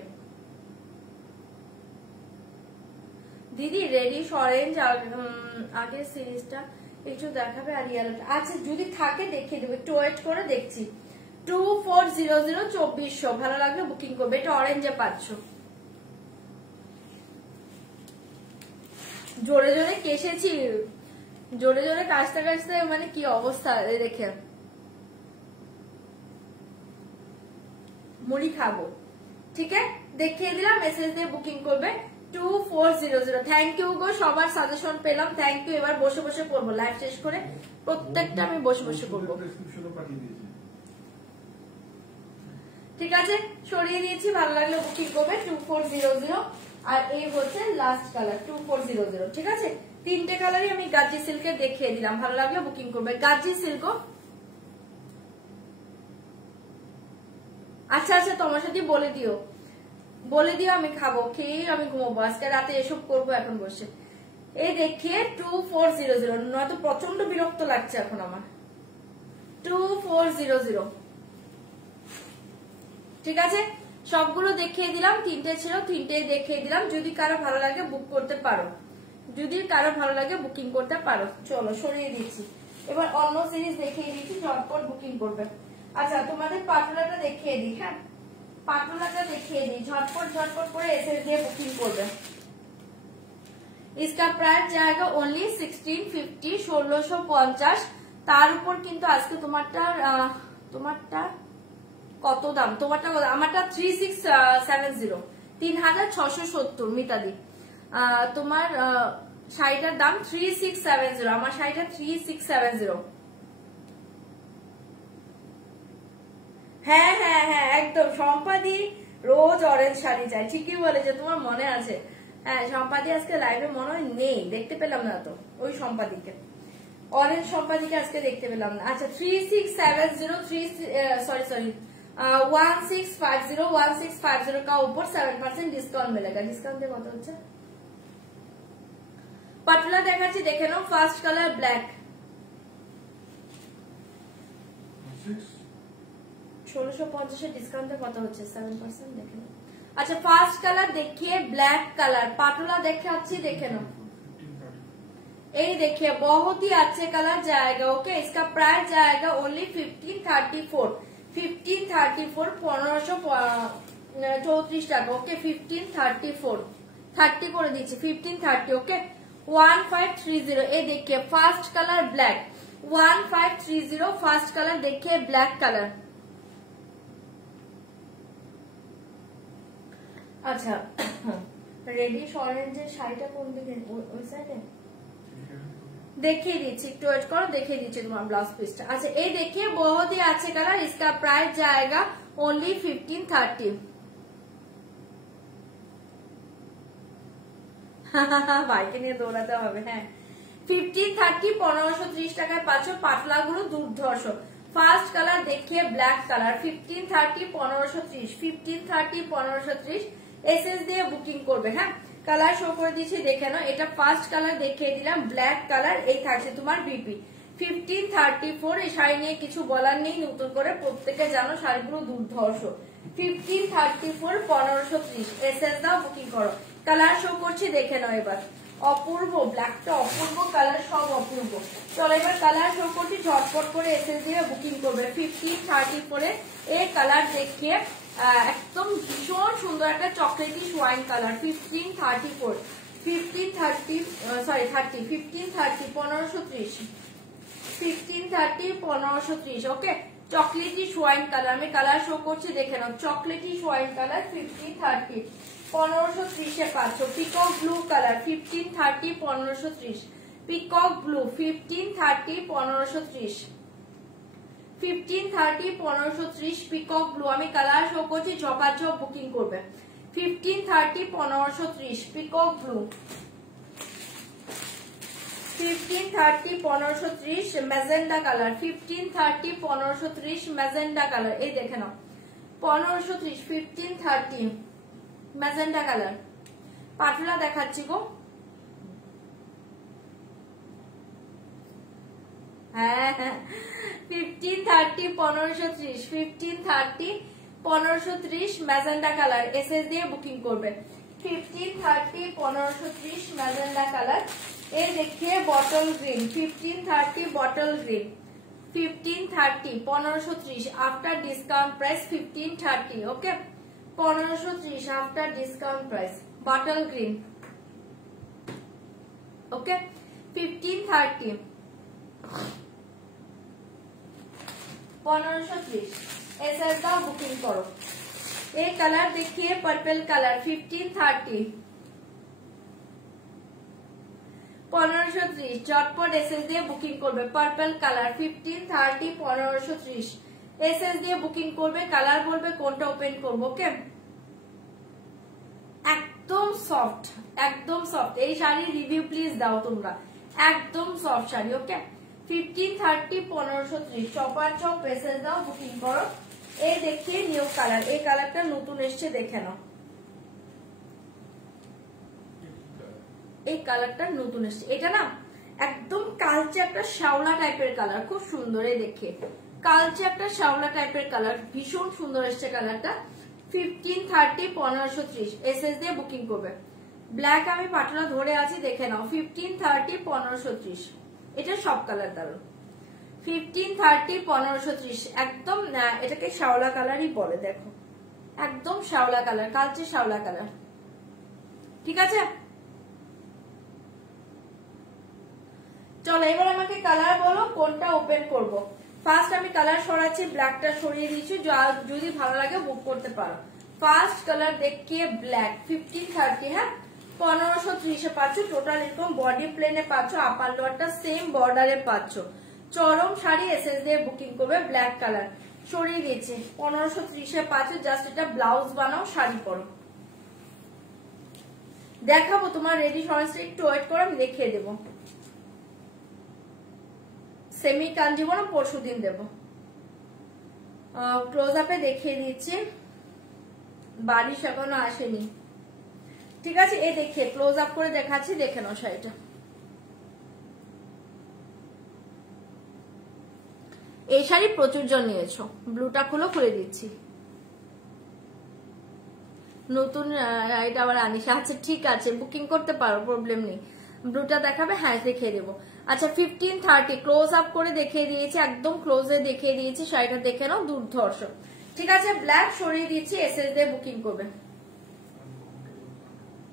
দিদি রেডিশ অরেঞ্জ আগের সিরিজটা একটু দেখাবে আর ইয়েলো। আচ্ছা যদি থাকে দেখিয়ে দেবো, একটু ওয়েট করে দেখছি। 2400 2400, ভালো লাগলে বুকিং করবে। এটা অরেঞ্জে পাচ্ছ। জোরে জোরে কেসেছি, জোরে জোরে কাশতে কাশতে মানে কি অবস্থা দেখে। মুড়ি খাবো, ঠিক আছে দেখিয়ে দিলাম, মেসেজ দিয়ে বুকিং করবে। 2400। থ্যাংক ইউ গো, সবার সাজেশন পেলাম, থ্যাংক ইউ। এবার বসে বসে করবো, লাইভ শেষ করে প্রত্যেকটা আমি বসে বসে করবো। ঠিক আছে সরিয়ে দিয়েছি, ভালো লাগলে বুকিং করবে 2400। আর এই হচ্ছে লাস্ট কালার 2400। ঠিক আছে 3টে কালারই আমি গাজি সিল্কের দেখিয়ে দিলাম, ভালো লাগলে বুকিং করবে। গাজি সিল্ক। আচ্ছা আচ্ছা তোমার সাথে বলে দিও, বলে দিও আমি খাবো, খেয়ে আমি ঘুমাবো, আজকে রাতে এসব করবো এখন বসে। এই দেখিয়ে 2400, নয়তো প্রচন্ড বিরক্ত লাগছে এখন আমার। 2400। ঠিক আছে সবগুলো দেখিয়ে দিলাম, 3টে ছিল 3টেই দেখিয়ে দিলাম। যদি কারো ভালো লাগে বুক করতে পারো, যদি কারো ভালো লাগে বুকিং করতে পারো। চলো সরিয়ে দিচ্ছি, এবার অন্য সিরিজ দেখিয়ে দিচ্ছি, ঝটপট বুকিং করবে। আচ্ছা তোমাদের পাটলাটা দেখিয়ে দিই। হ্যাঁ পাটলাটা দেখিয়ে দিই, ঝটপট ঝটপট করে এসএস দিয়ে বুকিং করবে। इसका प्राइस जाएगा ओनली 1650, 1650। তার উপর কিন্তু আজকে তোমারটা কত দাম? তোমারটা আমারটা 3670, 3670 মিতাদি। তোমার শাড়িটার দাম 3670, আমার শাড়িটা 3670। হ্যাঁ হ্যাঁ হ্যাঁ একদম, সম্পাদি রোজ অরেঞ্জ শাড়ি চাই, ঠিকই বলেছে, তোমার মনে আছে। হ্যাঁ সম্পাদি আজকে লাইভে মনে হয় নেই, দেখতে পেলাম না তো ওই সম্পাদিকে, অরেঞ্জ সম্পাদিকে আজকে দেখতে পেলাম না। আচ্ছা 3670, सॉरी 1650 का ऊपर 7% डिस्काउंट मिलेगा। डिस्काउंट কত হচ্ছে? পাটলা দেখাচ্ছি দেখে নাও, ফার্স্ট কালার ব্ল্যাক, 1650 ডিসকাউন্টে কত হচ্ছে? 7% দেখে নাও। আচ্ছা ফার্স্ট কালার দেখিয়ে ব্ল্যাক কালার পাটলা দেখাচ্ছি দেখে নাও। ये देखिए बहुत ही अच्छे कलर जाएगा। ओके, इसका प्राइस जाएगा ओनली 1534 1534 টাকা। ওকে 1534 30 করে দিচ্ছি 1530। ওকে 1530। ये देखिए fast colour black 1530 fast colour देखिए ब्लैक कलर। আচ্ছা রেডিশ অরেঞ্জের শাড়িটা কোন দিকে? ওই সাইডে देखिए दीजिए, একটু ওয়েট করো, দেখিয়ে দিচ্ছি তোমার ব্লাউজ পিসটা। আচ্ছা এই देखिए बहुत ही अच्छे कलर, इसका प्राइस जाएगा ओनली 1530। ভাইকে নিয়ে দৌড়াতে হবে। হ্যাঁ 1530 1530 টাকায় পাচ্ছ। পাতলা গুলো দুর্ধর্ষ। ফার্স্ট কালার দেখিয়ে ব্ল্যাক কালার 1530 1530 1530 1530 এসএস দিয়ে বুকিং করবে। হ্যাঁ কালার শো করে দিচ্ছি দেখে নাও। এটা ফার্স্ট কালার দেখিয়ে দিলাম ব্ল্যাক কালার। এই থাকছে তোমার বিপি 1534। এই শাড়ি নিয়ে কিছু বলার নেই, নতুন করে প্রত্যেকে জানো শাড়িগুলো দুর্ধর্ষ। 1534 1530 এসএস দাও বুকিং করো। কালার শো করছি দেখে নাও এবার। অপূর্ব ব্ল্যাকটা অপূর্ব কালার, সব অপূর্ব। চলো এবার কালার শো করছি, ঝটপট করে এসএস দিয়ে বুকিং করবে। 1534 এই কালার দেখিয়ে একদম ভীষণ সুন্দর একটা চকলেটি ওয়াইন কালার 1534 1530 সরি 30 1530 1530 1530 1530। ওকে চকলেটি ওয়াইন কালার আমি কালার শো করছি দেখে নাও। চকলেটি ওয়াইন কালার 1530 1530 এ পাচ্ছ। Peacock blue colour 1530 1530 peacock blue 1530 1530 1530 1530 peacock blue আমি কালার শো করছি, ঝপাঝপ বুকিং করবে। 1530 1530 peacock blue 1530 1530 magenta colour 1530 1530 magenta colour. এই দেখে নাও 1530 1530 ম্যাজেন্ডা কালার। পাতলা দেখাচ্ছি গো। হ্যাঁ 1530 1530 1530 1530 ম্যাজেন্ডা কালার এসএস দিয়ে বুকিং করবে। 1530 1530 ম্যাজেন্ডা কালার। এই দেখিয়ে bottle green 1530 bottle green 1530 1530 after discount price 1530। Okay 1530 after discount price bottle green. Okay 1530 1530 SS দাও বুকিং করো। এই কালার দেখিয়ে পার্পল কালার 1530 1530 চটপট এসএস দিয়ে বুকিং করবে। পার্পল কালার 1530 1530 এসএস দিয়ে বুকিং করবে। কালার বলবে কোনটা ওপেন করবো। ওকে একদম সফট একদম সফট। এই শাড়ির রিভিউ প্লিজ দাও তোমরা, একদম সফট শাড়ি। ওকে 1530 1530 চপার চপ এসএস দাও বুকিং করো। এই দেখিয়ে নিউ কালার, এই কালারটা নতুন এসছে দেখে নাও। এই কালারটা নতুন এসছে, এটা না একদম কালচে একটা শ্যাওলা টাইপের কালার, খুব সুন্দর। এই দেখে কালচে একটা শ্যাওলা টাইপের কালার, ভীষণ সুন্দর এসছে কালারটা। 1530 1530 এসএস দিয়ে বুকিং করবে। ব্ল্যাক আমি পাটলা ধরে আছি দেখে নাও। 1530 1530 এটা সব কালার দারুন। 1530 1530 একদম এটাকে শ্যাওলা কালারই বলে। দেখো একদম শ্যাওলা কালার, কালচে শ্যাওলা কালার। ঠিক আছে চলো এবার আমাকে কালার বলো কোনটা ওপেন করব। ফার্স্ট আমি কালার সরাচ্ছি, ব্ল্যাকটা সরিয়ে দিচ্ছি, যদি ভালো লাগে বুক করতে পারো। ফার্স্ট কালার দেখিয়ে ব্ল্যাক 1530। হ্যাঁ 1530 এ পাচ্ছ। টোটাল এরকম বডি প্লেনে পাচ্ছ, আপার লোয়ারটা সেম বর্ডারে পাচ্ছ। চরম শাড়ি এসএস দিয়ে বুকিং করবে। ব্ল্যাক কালার সরিয়ে দিয়েছে 1530 এ পাচ্ছ। জাস্ট এটা ব্লাউজ বানাও, শাড়ি পরো। দেখাবো তোমার রেডি সরাসরি, একটু ওয়েট করো আমি দেখিয়ে দেবো। সেমি কাঞ্জিবরম পরশু দিন দেবো। ক্লোজ আপে দেখিয়ে দিচ্ছি, বারিশ এখনো আসেনি। ঠিক আছে এই দেখিয়ে ক্লোজ আপ করে দেখাচ্ছি দেখে নাও শাড়িটা। এই শাড়ি প্রচুর জন নিয়েছো। ব্লুটা খুলে দিচ্ছি, নতুন এটা আবার আনিস। আচ্ছা ঠিক আছে, বুকিং করতে পারো, প্রবলেম নেই। ব্লুটা দেখাবে? হ্যাঁ দেখিয়ে দেবো। আচ্ছা 1530 ক্লোজ আপ করে দেখিয়ে দিয়েছি, একদম ক্লোজে দেখিয়ে দিয়েছি। শাড়িটা দেখে নাও, দুর্ধর্ষ। ঠিক আছে, ব্ল্যাক সরিয়ে দিচ্ছি, এসএস দিয়ে বুকিং করবে।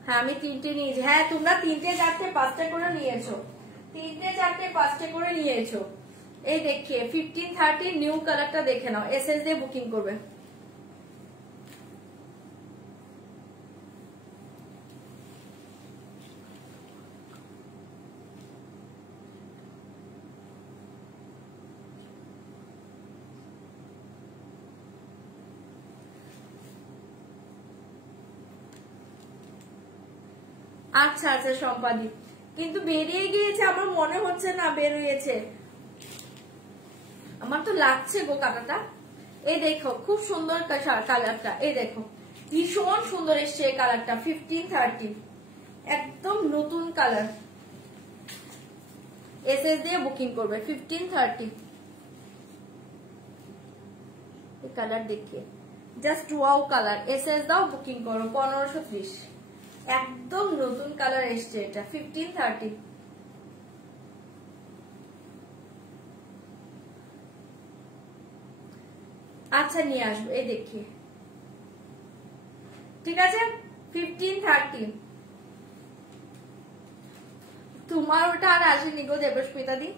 হ্যাঁ আমি 3টে নিয়েছি। হ্যাঁ তোমরা 3টে 4টে 5টে করে নিয়েছো, 3টে 4টে 5টে করে নিয়েছো। এই দেখিয়ে 1530 নিউ কালারটা দেখে নাও, এসএস দিয়ে বুকিং করবে। আচ্ছা আচ্ছা সম্পাদি, কিন্তু বেরিয়ে গিয়েছে, আমার মনে হচ্ছে না বেরিয়েছে, আমার তো লাগছে গো কাটাটা। এই দেখো খুব সুন্দর কালারটা, এই দেখো ভীষণ সুন্দর এসছে এই কালারটা। 1530 একদম নতুন কালার, এসএস দিয়ে বুকিং করবে। 1530 এই কালার দেখিয়ে জাস্ট ওয়াও কালার, এসএস দাও বুকিং করো। 1530 একদম নতুন কালার এসছে এটা। 1530 আচ্ছা নিয়ে আসবো, এই দেখিয়ে। ঠিক আছে 1530। তোমার ওটা আর আসেনি গো দেবস্মিতা দি,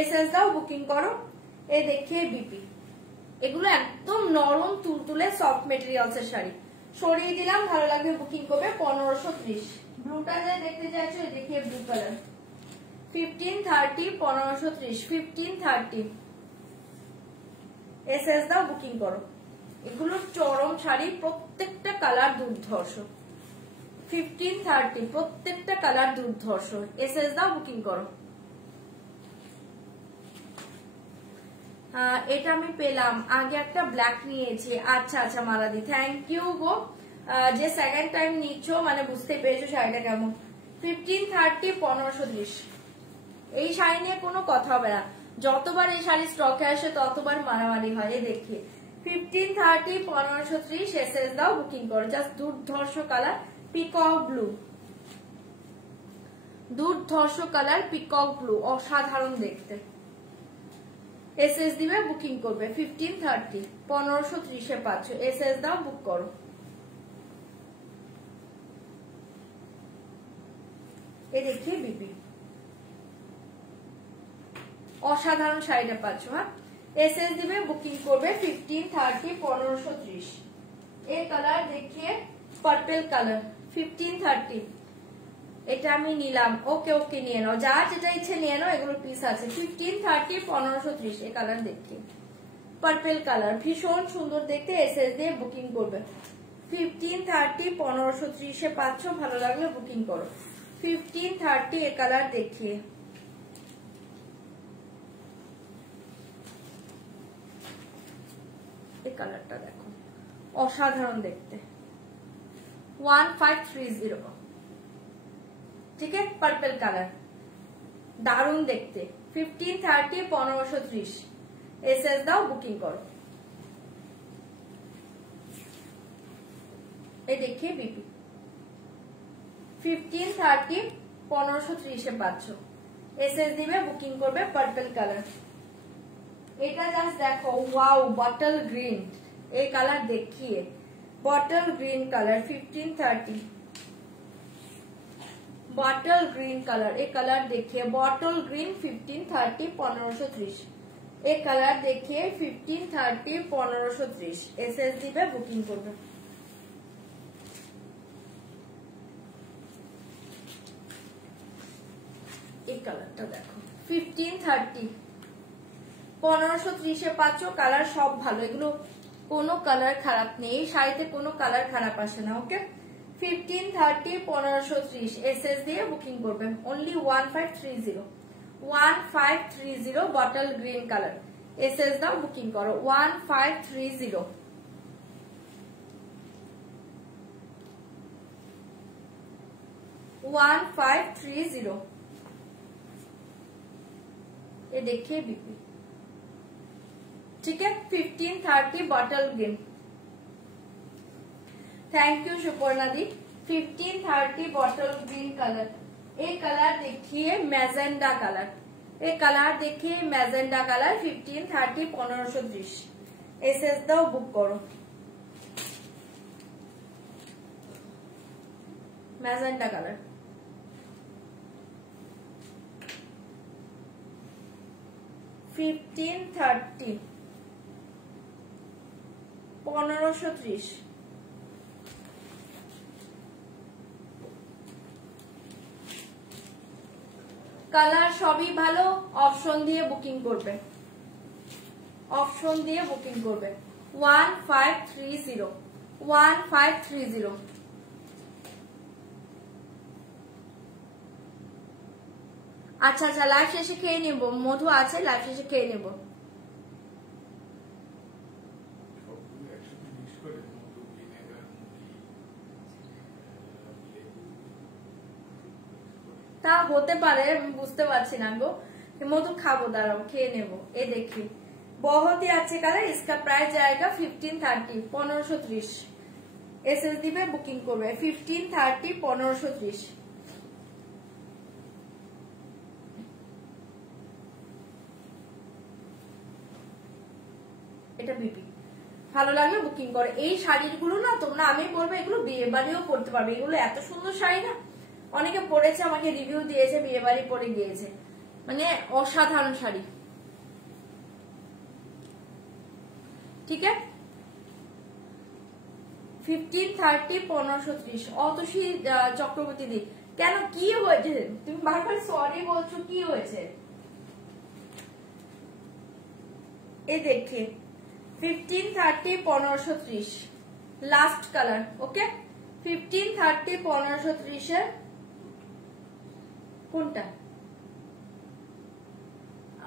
এসএস দাও বুকিং করো। এই দেখিয়ে বিপি, এগুলো একদম নরম তুলতুলে সফট মেটেরিয়ালস এর শাড়ি। সরিয়ে দিলাম, ভালো লাগবে বুকিং করবে। 1530 ব্লুটা যা দেখতে চাইছো, দেখিয়ে ব্লু কালার। 1530 1530 1530 এসএস দাও বুকিং করো। এগুলো চরম শাড়ি, প্রত্যেকটা কালার দুর্ধর্ষ। 1530 প্রত্যেকটা কালার দুর্ধর্ষ, এসএস দাও বুকিং করো। এটা আমি পেলাম, আগে একটা ব্ল্যাক নিয়েছি। আচ্ছা আচ্ছা মালাদি, থ্যাংক ইউ গো, যে সেকেন্ড টাইম নিচ্ছ মানে বুঝতে পেরেছো শাড়িটা কেমন। 1530 1530 এই শাড়ি নিয়ে কোনো কথা হবে না, যতবার এই শাড়ি স্টকে আসে ততবার মারামারি হয়। এই দেখিয়ে 1530 1530 এসএস দাও বুকিং করো। জাস্ট দুর্ধর্ষ কালার, পিকক ব্লু, দুর্ধর্ষ কালার পিকক ব্লু, অসাধারণ দেখতে। এসএস দিবে বুকিং করবে। 1530 1530 এ পাচ্ছ, এসএস দাও বুক করো। এই দেখিয়ে বিপি, অসাধারণ শাড়িটা পাচ্ছ। হ্যাঁ এসএস দিবে বুকিং করবে। 1530 1530 এই কালার দেখিয়ে পার্পল কালার। 1530 এটা আমি নিলাম। ওকে ওকে নিয়ে নাও, যা যেটা ইচ্ছে নিয়ে নাও, এগুলোর পিস আছে। 1530 1530 এই কালার দেখিয়ে পার্পল কালার, ভীষণ সুন্দর দেখতে, এসএস দিয়ে বুকিং করবে। 1530 1530 এ পাচ্ছ, ভালো লাগলে বুকিং করো। 1530 এই কালার দেখিয়ে এই কালারটা দেখো, অসাধারণ দেখতে। 1530 ঠিক আছে, পার্পল কালার দারুণ দেখতে। 1530 1530 এসএস দাও বুকিং করো। এই দেখিয়ে বিপি 1530 1530 এ পাচ্ছ, এসএস দিবে বুকিং করবে। পার্পল কালার, এটা জাস্ট দেখো, ওয়াও বটল গ্রিন এই কালার দেখিয়ে, bottle green colour. 1530 bottle green colour, এই কালার দেখিয়ে বটল গ্রিন। 1530 1530 এই কালার দেখিয়ে 1530 1530 এসএস দিবে বুকিং করবে। এই কালারটা দেখো, 1530 1530 এ পাচ্ছ। কালার সব ভালো, এগুলো কোনো কালার খারাপ নেই, এই শাড়িতে কোনো কালার খারাপ আসে না। ওকে 1530 1530 এসএস দিয়ে বুকিং করবে। Only 1530 1530 bottle green colour, SS দাও বুকিং করো। 1530 1530 ये देखिए बीपी, ठीक है। 1530 bottle green, thank you Suparna the. 1530 bottle green colour, एक कलर देखिए मैजेंडा कलर, एक कलर देखिए मैजेंडा कलर। 1530 1530 एसएस दाओ बुक करो, मैजेंडा कलर। 1530 1530 কালার সবই ভালো, অপশন দিয়ে বুকিং করবে, অপশন দিয়ে বুকিং করবে। 1530 1530। আচ্ছা আচ্ছা, লাইভ শেষে খেয়ে নেব, মধু আছে, লাইভ শেষে খেয়ে নেব। তা হতে পারে, আমি বুঝতে পারছি না গো, মধু খাবো, দাঁড়াও খেয়ে নেব। এ দেখি बहुत ही अच्छे कलर, इसका प्राइस जाएगा 1530 1530। एसएसडी पे बुकिंग করবে 1530 1530। এটা বিপি, ভালো লাগলে বুকিং করো। এই শাড়িগুলো না তোমরা, আমি বলবো এগুলো বিয়ে বাড়িও পরতে পারবে, এগুলো এত সুন্দর শাড়ি না, অনেকে পরেছে, আমাকে রিভিউ দিয়েছে, বিয়ে বাড়ি পরে গিয়েছে, মানে অসাধারণ শাড়ি, ঠিক আছে। 1530 1530। অতসী চক্রবর্তী দি, কেন কি হয়েছে তুমি বারবার সরি বলছো, কি হয়েছে? এই দেখে 1530 1530 লাস্ট কালার, ওকে। 1530 1530 এর কোনটা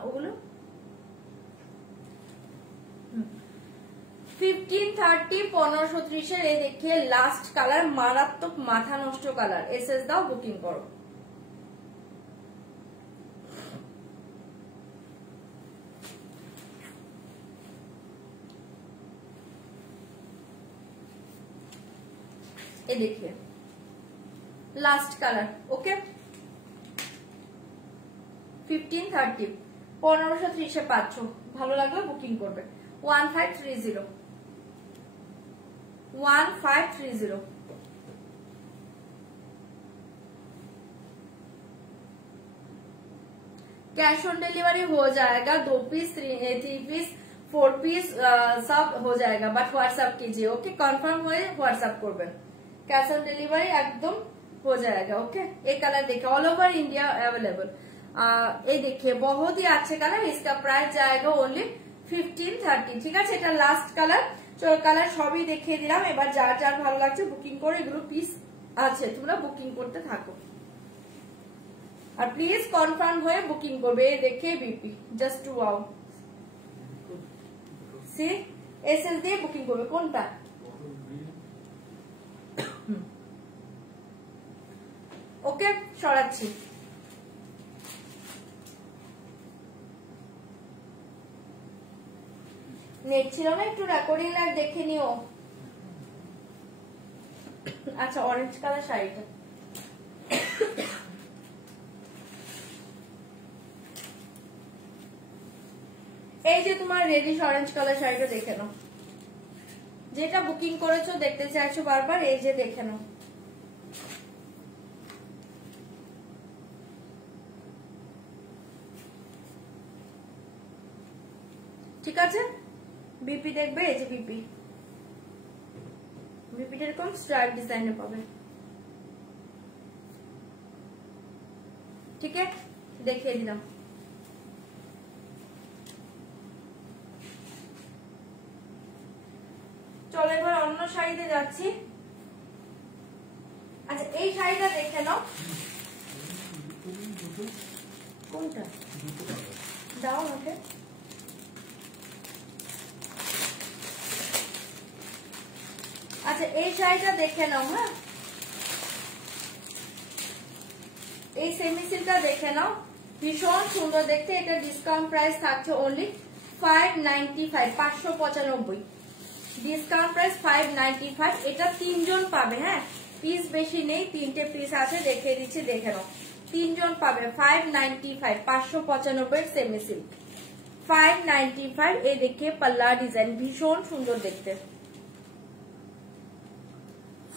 ওগুলো? 1530 1530 এর এই দেখে লাস্ট কালার, মারাত্মক মাথা নষ্ট কালার। এসএস দাও বুকিং করো। ये देखिए लास्ट कलर, ओके। 1530 1530 পাচ্ছ, ভালো লাগলে বুকিং করবে। 1530 1530। कैश ऑन डिलीवरी हो जाएगा, 2 पीस 3 पीस 4 पीस सब हो जाएगा, बट व्हाट्सएप कीजिए, ओके। कन्फर्म हुए व्हाट्सएप করবেন, कैश ऑन डिलीवरी एकदम हो जाएगा, ओके। एक कलर देखिए, ऑल ओवर इंडिया अवेलेबल। ये देखिए बहुत ही अच्छे कलर, इसका प्राइस जाएगा ओनली 1530, ঠিক আছে। এটা লাস্ট কালার, চলো কালার সবই দেখিয়ে দিলাম। এবার যার যার ভালো লাগছে বুকিং করে, এগুলো পিস আছে, তোমরা বুকিং করতে থাকো, আর প্লিজ কনফার্ম হয়ে বুকিং করবে। এই দেখে বিপি জাস্ট ওয়াও, সি এসএস দিয়ে বুকিং করবে। কোনটা? ওকে, সরাচ্ছি। নেট ছিল না, একটু রেকর্ডিং লাইভ দেখে নিও। আচ্ছা, অরেঞ্জ কালার শাড়িটা, এই যে তোমার রেডিশ অরেঞ্জ কালার শাড়িটা দেখে নাও, যেটা বুকিং করেছো, দেখতে চাইছো বারবার, এই যে দেখে নাও। ঠিক আছে, বিপি দেখবে, এই যে বিপি, বিপিটা এরকম স্ট্রাইপ ডিজাইনে পাবে, ঠিক আছে, দেখিয়ে দিলাম। চলো এবার অন্য শাড়িতে যাচ্ছি। আচ্ছা, এই শাড়িটা দেখে নাও, কোনটা দাও আমাকে। আচ্ছা, এই শাড়িটা দেখে নাও, হ্যাঁ, এই সেমি সিল্কটা দেখে নাও, ভীষণ সুন্দর দেখতে। এটা ডিসকাউন্ট প্রাইস থাকছে অনলি 595, 595। Discount price 595। এটা 3 জন পাবে, হ্যাঁ পিস বেশি নেই, 3টে পিস আছে, দেখিয়ে দিচ্ছি, দেখে নাও। 3 জন পাবে 595, 595 সেমি সিল্ক 595। এই দেখে পাল্লা ডিজাইন ভীষণ সুন্দর দেখতে,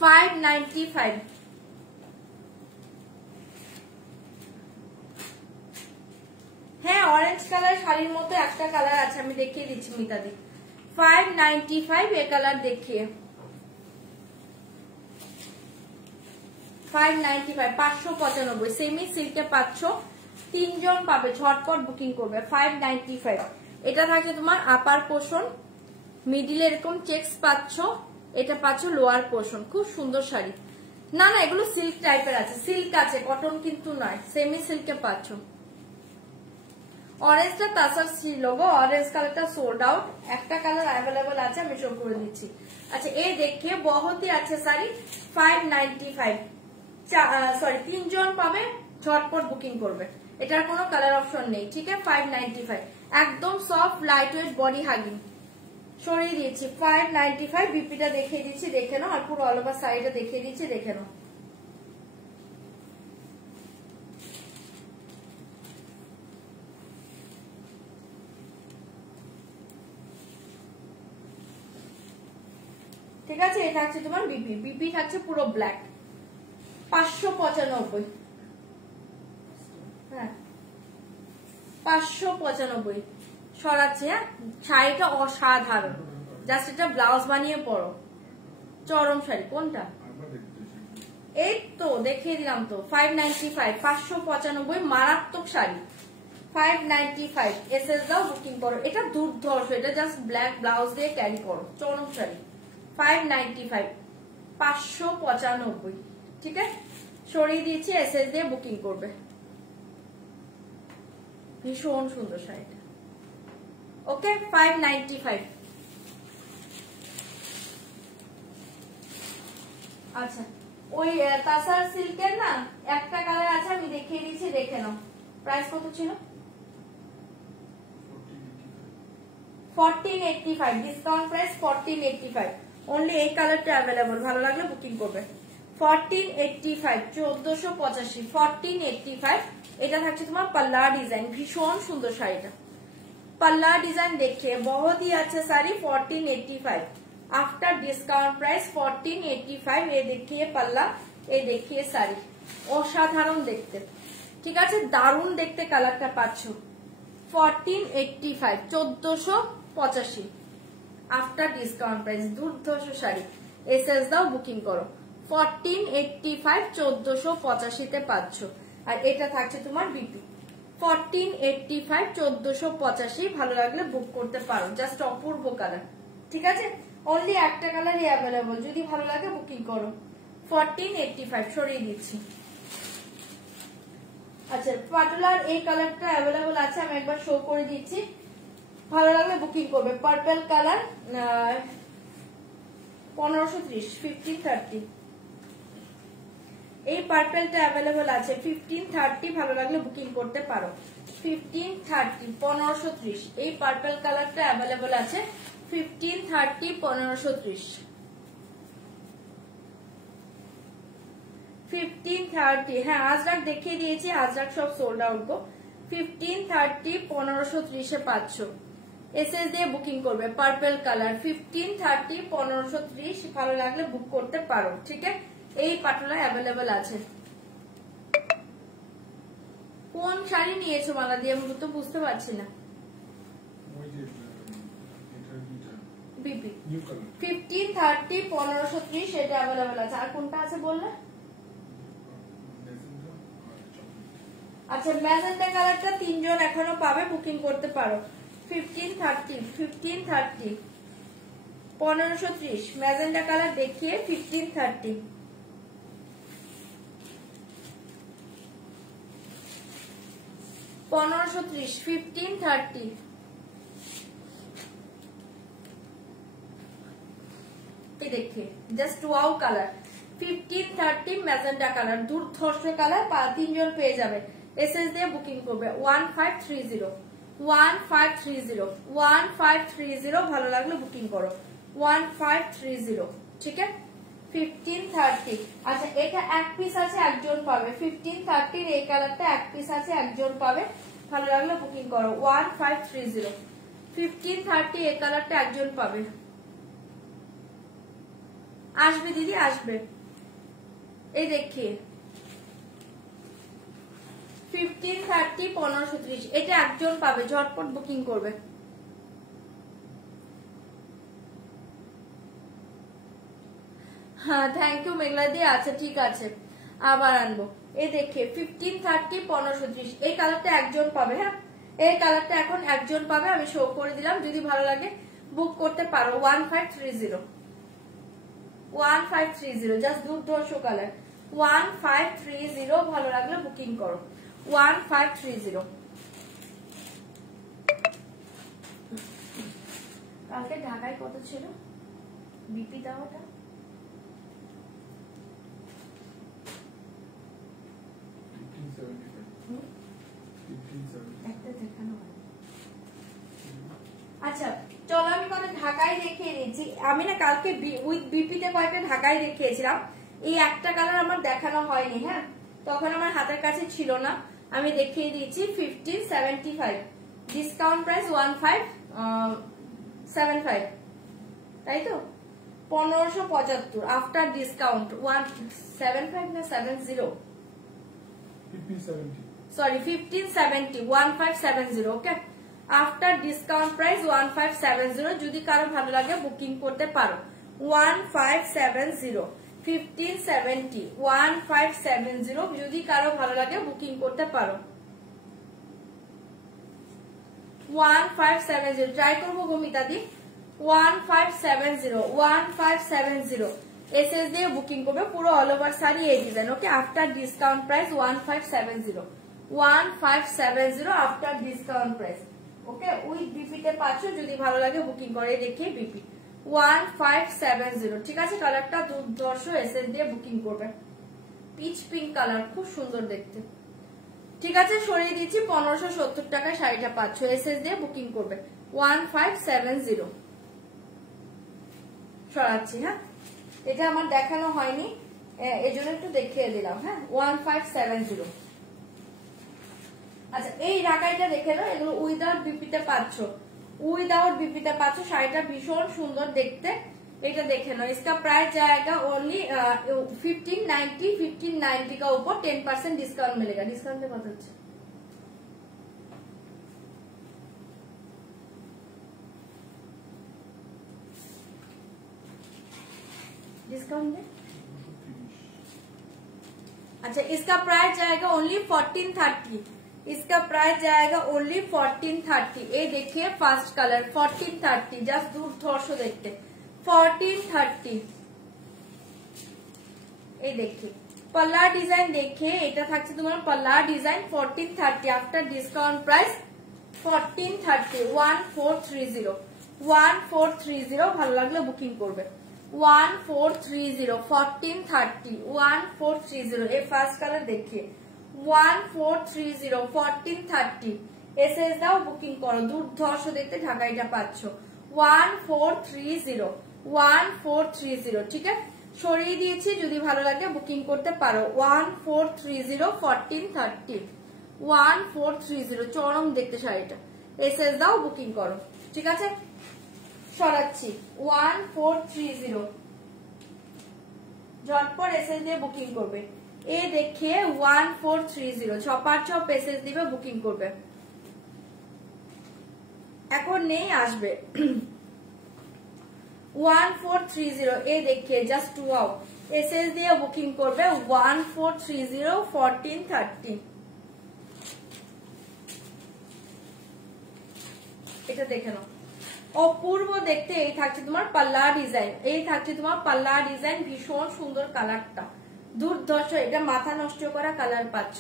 595। হ্যাঁ অরেঞ্জ কালার শাড়ির মতো একটা কালার আছে, আমি দেখিয়ে দিচ্ছি মিতাদি। 595 এ কালার দেখিয়ে 595, 595 সেমি সিল্কে পাচ্ছ। 3 জন পাবে, ঝটপট বুকিং করবে। 595। এটা থাকে তোমার আপার পোর্শন, মিডিলে এরকম চেকস পাচ্ছ, এটা পাচ্ছ লোয়ার পোর্শন। খুব সুন্দর শাড়ি। না না এগুলো সিল্ক টাইপের আছে, সিল্ক আছে, কটন কিন্তু নয়, সেমি সিল্কে পাচ্ছ। অরেঞ্জটা তাসার ছিল গো, অরেঞ্জ কালারটা সোল্ড আউট, একটা কালার অ্যাভেলেবল আছে, আমি শো করে দিচ্ছি। আচ্ছা এই দেখে বহুতই আছে শাড়ি, 595 সরি 3 জন পাবে, ঝটপট বুকিং করবে। এটার কোনো কালার অপশন নেই, ঠিক আছে। 595 একদম soft light weight body hugging, সরিয়ে দিয়েছি 595। বিপিটা দেখিয়ে দিচ্ছি, দেখে নাও, আর পুরো অল ওভার শাড়িটা দেখিয়ে দিচ্ছি, দেখে নাও। ঠিক আছে, এটা হচ্ছে তোমার বিপি, বিপি থাকছে পুরো ব্ল্যাক, 595। হ্যাঁ 595 সরাচ্ছে। হ্যাঁ শাড়িটা অসাধারণ, জাস্ট এটা ব্লাউজ বানিয়ে পরো, চরম শাড়ি। কোনটা? এই তো দেখিয়ে দিলাম তো, 595, 595 মারাত্মক শাড়ি, 595। এসএস দাও, বুকিং করো। এটা দুর্ধর্ষ, এটা জাস্ট ব্ল্যাক ব্লাউজ দিয়ে ক্যারি করো, চরম শাড়ি। 595, 595, ঠিক আছে। সরিয়ে দিয়েছি, এসএস দিয়ে বুকিং করবে। ভীষণ সুন্দর শাড়িটা, ওকে 595। আচ্ছা ওই তাসার সিল্কের না একটা কালার আছে, আমি দেখিয়ে দিচ্ছি, দেখে নাও। প্রাইস কত ছিল? 1485, ডিসকাউন্ট প্রাইস 1485 অনলি। এই কালারটা অ্যাভেলেবল, ভালো লাগলে বুকিং করবে। 1485, 1485, 1485। এটা থাকছে তোমার পাল্লা ডিজাইন, ভীষণ সুন্দর শাড়িটা। পাল্লা ডিজাইন দেখে বহুতই আছে শাড়ি, 1485 आफ्टर डिस्काउंट प्राइस 1485। ये देखिए पल्ला, ये देखिए শাড়ি, অসাধারণ দেখতে, ঠিক আছে, দারুণ দেখতে কালারটা পাচ্ছ। 1485, 1485 आफ्टर डिस्काउंट प्राइस, দুর্ধর্ষ শাড়ি। এসএস দাও, বুকিং করো। 1485, 1485 তে পাচ্ছ। আর এটা থাকছে তোমার বিপি, 1485, 1485। ভালো লাগলে বুক করতে পারো, জাস্ট অপূর্ব কালার, ঠিক আছে। অনলি একটা কালারই অ্যাভেলেবল, যদি ভালো লাগে বুকিং করো। 1485 সরিয়ে দিচ্ছি। আচ্ছা পাটলার এই কালারটা অ্যাভেলেবল আছে, আমি একবার শো করে দিচ্ছি, ভালো লাগলে বুকিং করবে। Purple colour, 1530, 1530। এই পার্পলটা অ্যাভেলেবল আছে, 1530, ভালো লাগলে বুকিং করতে পারো। 1530, 1530। এই পার্পল কালারটা অ্যাভেলেবল আছে, 1530, 1530। 1530, হ্যাঁ আজরাক দেখিয়ে দিয়েছি, আজরাক সব সোল্ড আউট গো। 1530, 1530 এ পাচ্ছ। এসএস দিয়ে বুকিং করবে, পার্পল কালার, 1530, 1530। ভালো লাগলে বুক করতে পারো, ঠিক আছে। এই পাটলা অ্যাভেলেবল আছে। কোন শাড়ি নিয়েছো মালা দিয়ে, আমি তো বুঝতে পারছি না। বিপি 1530, 1530 এটা অ্যাভেলেবল আছে। আর কোনটা আছে বললে? আচ্ছা ম্যাজেন্টা কালারটা 3 জন এখনো পাবে, বুকিং করতে পারো। 1530, 1530, 1530 ম্যাজেন্টা কালার দেখিয়ে 1530। $1530, 1530। देखिए just wow colour, 1530 magenta colour, দুর্ধর্ষ কালার, 3 জন পেয়ে যাবে। এসএস দিয়ে বুকিং করবে 1530 1530 1530 ভালো লাগলে বুকিং করো 1530 ঠিক আছে 1530 আচ্ছা এটা এক পিস আছে একজন পাবে 1530 এই কালারটা এক পিস আছে একজন পাবে ভালো লাগলে বুকিং করো 1530 1530 এই কালারটা একজন পাবে আসবে দিদি আসবে এই দেখিয়ে 1530 1530 এটা একজন পাবে ঝটপট বুকিং করবে হ্যাঁ থ্যাংক ইউ মেঘলা দি আচ্ছা ঠিক আছে আবার আনবো এই দেখে 1530 1530 এই কালারটা একজন পাবে হ্যাঁ এই কালারটা এখন একজন পাবে আমি শো করে দিলাম যদি ভালো লাগে বুক করতে পারো 1530 1530 জাস্ট দুর্ধর্ষ কালার 1530 ভালো লাগলে বুকিং করো 1530 কালকে ঢাকায় কত ছিল বিপি দাওয়াটা আচ্ছা চলো আমি কটা ঢাকায় দেখিয়ে দিচ্ছি আমি না কালকে উইথ বিপিতে কয়েকটা ঢাকায় দেখিয়েছিলাম এই একটা কালার আমার দেখানো হয়নি হ্যাঁ তখন আমার হাতের কাছে ছিল না আমি দেখিয়ে দিচ্ছি 1575 ডিসকাউন্ট প্রাইস 1575 তাই তো 1575 আফটার ডিসকাউন্ট 175 না 70 সরি 1570 1570 ওকে আফটার ডিসকাউন্ট প্রাইস 1570 যদি কারো ভালো লাগে বুকিং করতে পারো 1570 1570 1570 যদি কারো ভালো লাগে বুকিং করতে পারো 1570 ট্রাই করবো গমিতা দি 1570 1570 এসএস দিয়ে বুকিং করবে পুরো অল ওভার শাড়ি এই design okay after discount price 1570 1570 after discount price okay with বিপিতে পাচ্ছ যদি ভালো লাগে বুকিং করে দেখিয়ে বিপি 1570 ঠিক আছে কালারটা দুর্ধর্ষ এসএস দিয়ে বুকিং করবে পিচ পিঙ্ক কালার খুব সুন্দর দেখতে ঠিক আছে সরিয়ে দিচ্ছি 1570 টাকায় শাড়িটা পাচ্ছ এসএস দিয়ে বুকিং করবে 1570 সরাচ্ছি হ্যাঁ এটা আমার দেখানো হয়নি এজন্য একটু দেখিয়ে দিলাম হ্যাঁ 1570 আচ্ছা এই ঢাকাইটা দেখে নাও এগুলো উইদাউট বিপিতে পাচ্ছ উইদাউট বিপিতে পাচ্ছ শাড়িটা ভীষণ সুন্দর দেখতে এটা দেখে নাও इसका प्राइस जाएगा ओनली 1590 1590 का ऊपर 10% डिस्काउंट मिलेगा डिस्काउंट में कत হচ্ছে डिस्काउंट में अच्छा इसका प्राइस जाएगा ओनली 1430 इसका प्राइस जाएगा ओनली 1430 ये देखिए फास्ट कलर 1430 जस्ट दूर देखते 1430 ये देखिए पल्ला डिजाइन देखिए এটা থাকছে তোমার पल्ला डिजाइन 1430 आफ्टर डिस्काउंट प्राइस 1430 1430 1430 ভালো লাগলে বুকিং করবে 1430 1430 1430 ये फास्ट कलर देखिए 1430 1430 এসএস দাও বুকিং করো দুর্ধর্ষ দেখতে ঢাকাইটা পাচ্ছ 1430 1430 ঠিক আছে সরিয়ে দিয়েছি যদি ভালো লাগে বুকিং করতে পারো 1430 1430 1430 চরম দেখতে শাড়িটা এসএস দাও বুকিং করো ঠিক আছে সরাচ্ছি 1430 ঝটপট এসএস দিয়ে বুকিং করবে এ দেখে 1430 ছপার ছপ এসএস দিবে বুকিং করবে এখন নেই আসবে 1430 এ দেখে জাস্ট ওয়াও এসএস দিয়ে বুকিং করবে 1430 1430 এটা দেখে নাও অপূর্ব দেখতে এই থাকছে তোমার পাল্লা ডিজাইন এই থাকছে তোমার পাল্লা ডিজাইন ভীষণ সুন্দর কালারটা দুর্ধর্ষ এটা মাথা নষ্ট করা কালার পাচ্ছ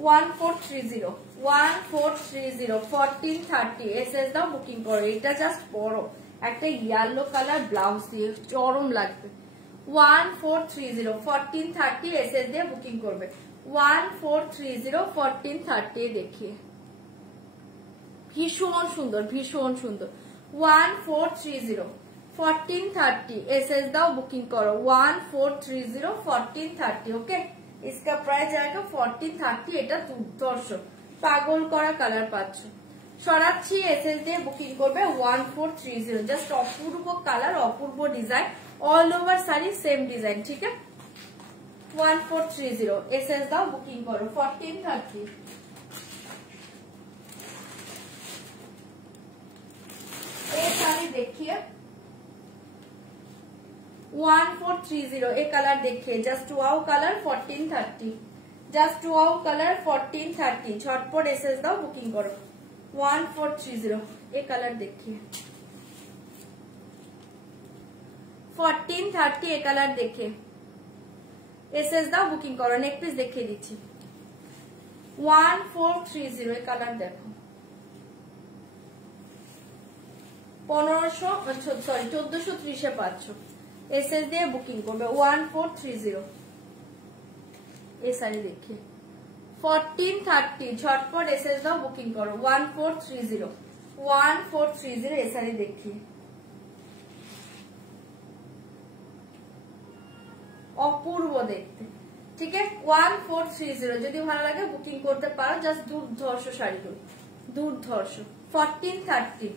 1430 1430 1430 এসএস দাও বুকিং করো এটা জাস্ট পরো একটা ইয়েলো কালার ব্লাউজ দিয়ে চরম লাগবে 1430 1430 এসএস দিয়ে বুকিং করবে 1430 1430 देखिए ভীষণ সুন্দর ভীষণ সুন্দর 1430 1430 एसएस दाओ बुकिंग करो 1430 1430 ओके इसका प्राइस आएगा 1430 এটা দুর্ধর্ষ পাগল করা কালার পাচ্ছ সরাচ্ছি এসএস দিয়ে বুকিং করবে 1430 জাস্ট অপূর্ব কালার অপূর্ব design all over sari same design ঠিক আছে 1430 एसएस दाओ बुकिंग करो 1430 ये साड़ी देखिए 1430 ये कलर देखिए just wow colour 1430 just wow colour 1430 झटपट एसएस दाओ बुकिंग करो 1430 ये कलर देखिए 1430 ये कलर देखिए एसएस दाओ बुकिंग करो नेक पीस देखिए दीजिए 1430 ये कलर देखो 1430 পাচ্ছ এসএস দিয়ে বুকিং করবে 1430 এই শাড়ি দেখি 1430 ঝটপট এসএস দাও বুকিং করো 1430 1430 এই শাড়ি দেখি অপূর্ব দেখতে ঠিক আছে 1430 যদি ভালো লাগে বুকিং করতে পারো জাস্ট দুর্ধর্ষ শাড়িগুলো দুর্ধর্ষ 1430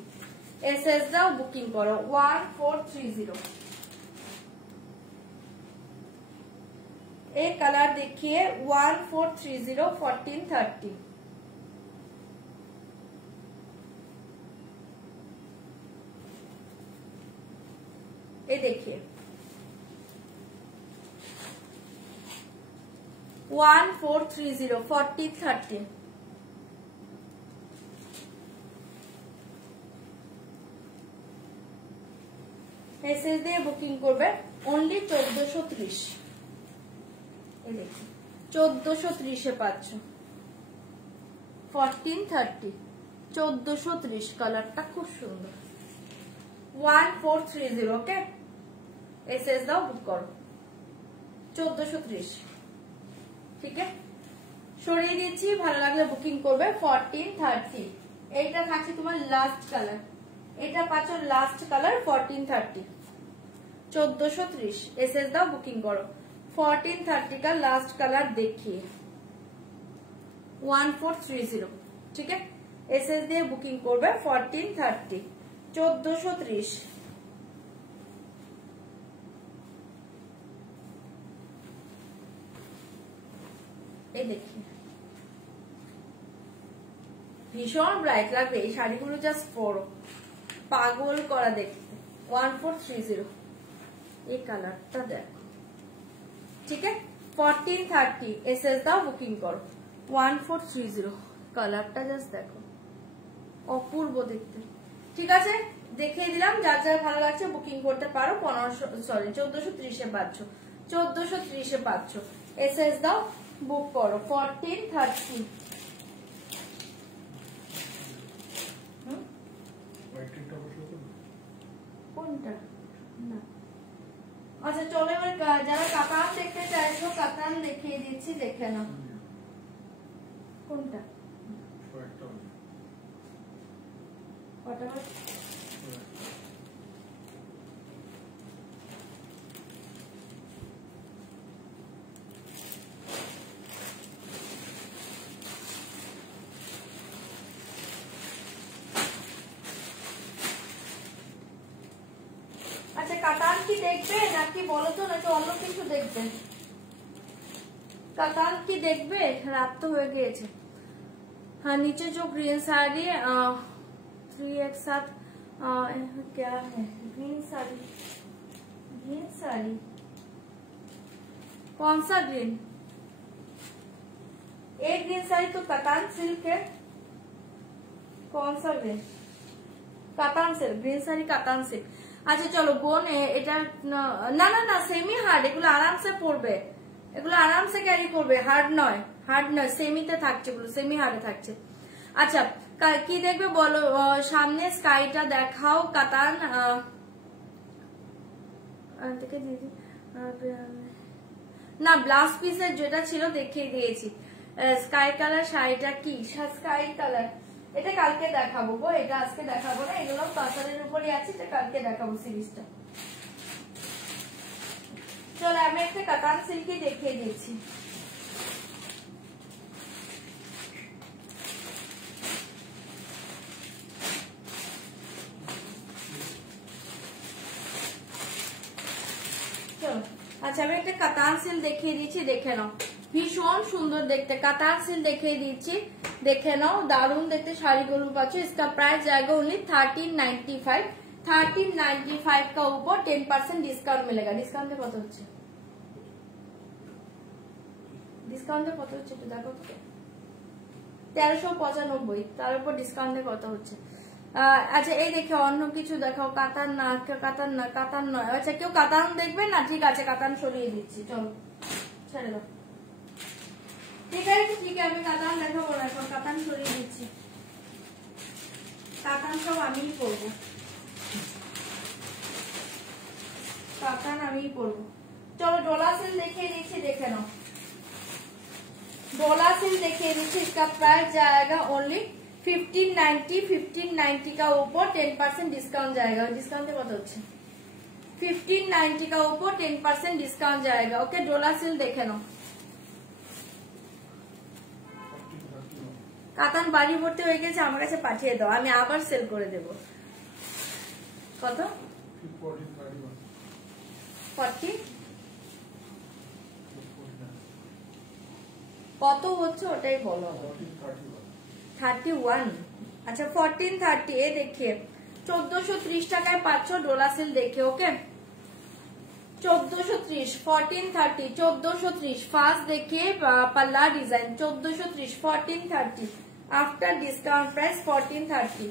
एसएस दाओ बुकिंग करो 1430 एक कलर देखिए 1430 1430 ये देखिए 1430 1430 एसएस দিয়ে বুকিং করবে অনলি 1430 এই দেখুন 1430 এ পাচ্ছ 1430 1430 কালারটা খুব সুন্দর 1430 ওকে এসএস দাও বুক করো 1430 ঠিক আছে সরিয়ে দিচ্ছি ভালো লাগলে বুকিং করবে 1430 এইটা থাকছে তোমার লাস্ট কালার এটা পাচ্ছ লাস্ট কালার 1430 1430 एसएस दाओ बुकिंग करो 1430 का लास्ट कलर देखिए 1430 ठीक है एसएस দিয়ে বুকিং করবে 1430 1430 এই দেখি ভীষণ ব্রাইট লাগবে এই শাড়িগুলো জাস্ট পরো পাগল করা দেখতে 1430 ये कलरটা देखो ठीक है 1430 एसएस दाओ बुकिंग करो 1430 কালারটা জাস্ট দেখো অপূর্ব দেখতে ঠিক আছে দেখিয়ে দিলাম যার যার ভালো লাগছে বুকিং করতে পারো 1430 এ পাচ্ছ 1430 এ পাচ্ছ এসএস দাও বুক করো 1430 কোনটা না আচ্ছা চলো এবার যারা কাতান দেখতে চাইছো কাতান দেখিয়ে দিচ্ছি দেখে নাও কোনটা আচ্ছা কাতান কি দেখবে নাকি বলো তো নাকি অন্য কিছু দেখবে কাতান কি দেখবে রাত তো হয়ে গিয়েছে हाँ नीचे जो ग्रीन साड़ी 3 एक साथ क्या है ग्रीन साड़ी कौन सा ग्रीन एक ग्रीन साड़ी तो कतान सिल्क है कौन सा ग्रीन कतान सिल्क ग्रीन साड़ी कतान सिल्क अच्छा चलो বোন এটা না না না সেমি হার্ড এগুলো আরামসে পরবে এগুলো আরামসে ক্যারি করবে হার্ড নয় সেমিতে থাকছে এগুলো সেমি হার্ডে থাকছে আচ্ছা কি দেখবে বলো সামনে স্কাইটা দেখাও কাতান থেকে দিদি না ব্লাউজ পিসের যেটা ছিল দেখিয়ে দিয়েছি। স্কাই কালার শাড়িটা কি স্কাই কালার, এটা কালকে দেখাবো গো, এটা আজকে দেখাবো না, এগুলো পাসারের উপরে আছে, এটা কালকে দেখাবো সিরিজটা। চলো আমি একটা কাতান সিল্কি দেখিয়ে দিচ্ছি। চলো আচ্ছা আমি একটা কাতান সিল্ক দেখিয়ে দিচ্ছি, দেখে নাও, ভীষণ সুন্দর দেখতে কাতান সিল্ক দেখিয়ে দিচ্ছি, দেখে নাও, দারুণ দেখতে শাড়ीগুলো পাচ্ছ। इसका प्राइस जाएगा ओनली 1395। 1395 का ऊपर 10% डिस्काउंट मिलेगा। डिस्काउंट कत হচ্ছে, ডিসকাউন্টে কত হচ্ছে একটু দেখো তো, 1395, তার উপর ডিসকাউন্টে কত হচ্ছে। আচ্ছা এই দেখো অন্য কিছু দেখাও, কাতান না কাতান না কাতান নয়, আচ্ছা কেউ কাতান দেখবে না, ঠিক আছে কাতান সরিয়ে দিচ্ছি, চলো ছেড়ে দাও, ঠিক আছে ঠিক আছে আমি কাতান দেখাবো না, এখন কাতান সরিয়ে দিচ্ছি, কাতান সব আমিই করবো, কাতান আমিই করবো। চলো ডোলা সিল দেখিয়ে দিচ্ছি, দেখে নাও, डोला सिल देखिए नीचे, इसका प्राइस जाएगा ओनली 1590। 1590 का ऊपर 10% डिस्काउंट जाएगा। डिस्काउंट कत হচ্ছে 1590 का ऊपर 10% डिस्काउंट जाएगा। ओके डोला सिल देखे नो, কাতান বাড়ি ভর্তি হয়ে গেছে, আমার কাছে পাঠিয়ে দাও, আমি আবার সেল করে দেব। কত 40 কত হচ্ছে ওটাই বলো। 31। আচ্ছা 1430 এ দেখিয়ে 1430 টাকায় পাচ্ছ ডোলা সিল দেখে। ওকে 1430 1430 1430 ফার্স্ট দেখিয়ে পাল্লা ডিজাইন 1430 1430 आफ्टर डिस्काउंट प्राइस 1430।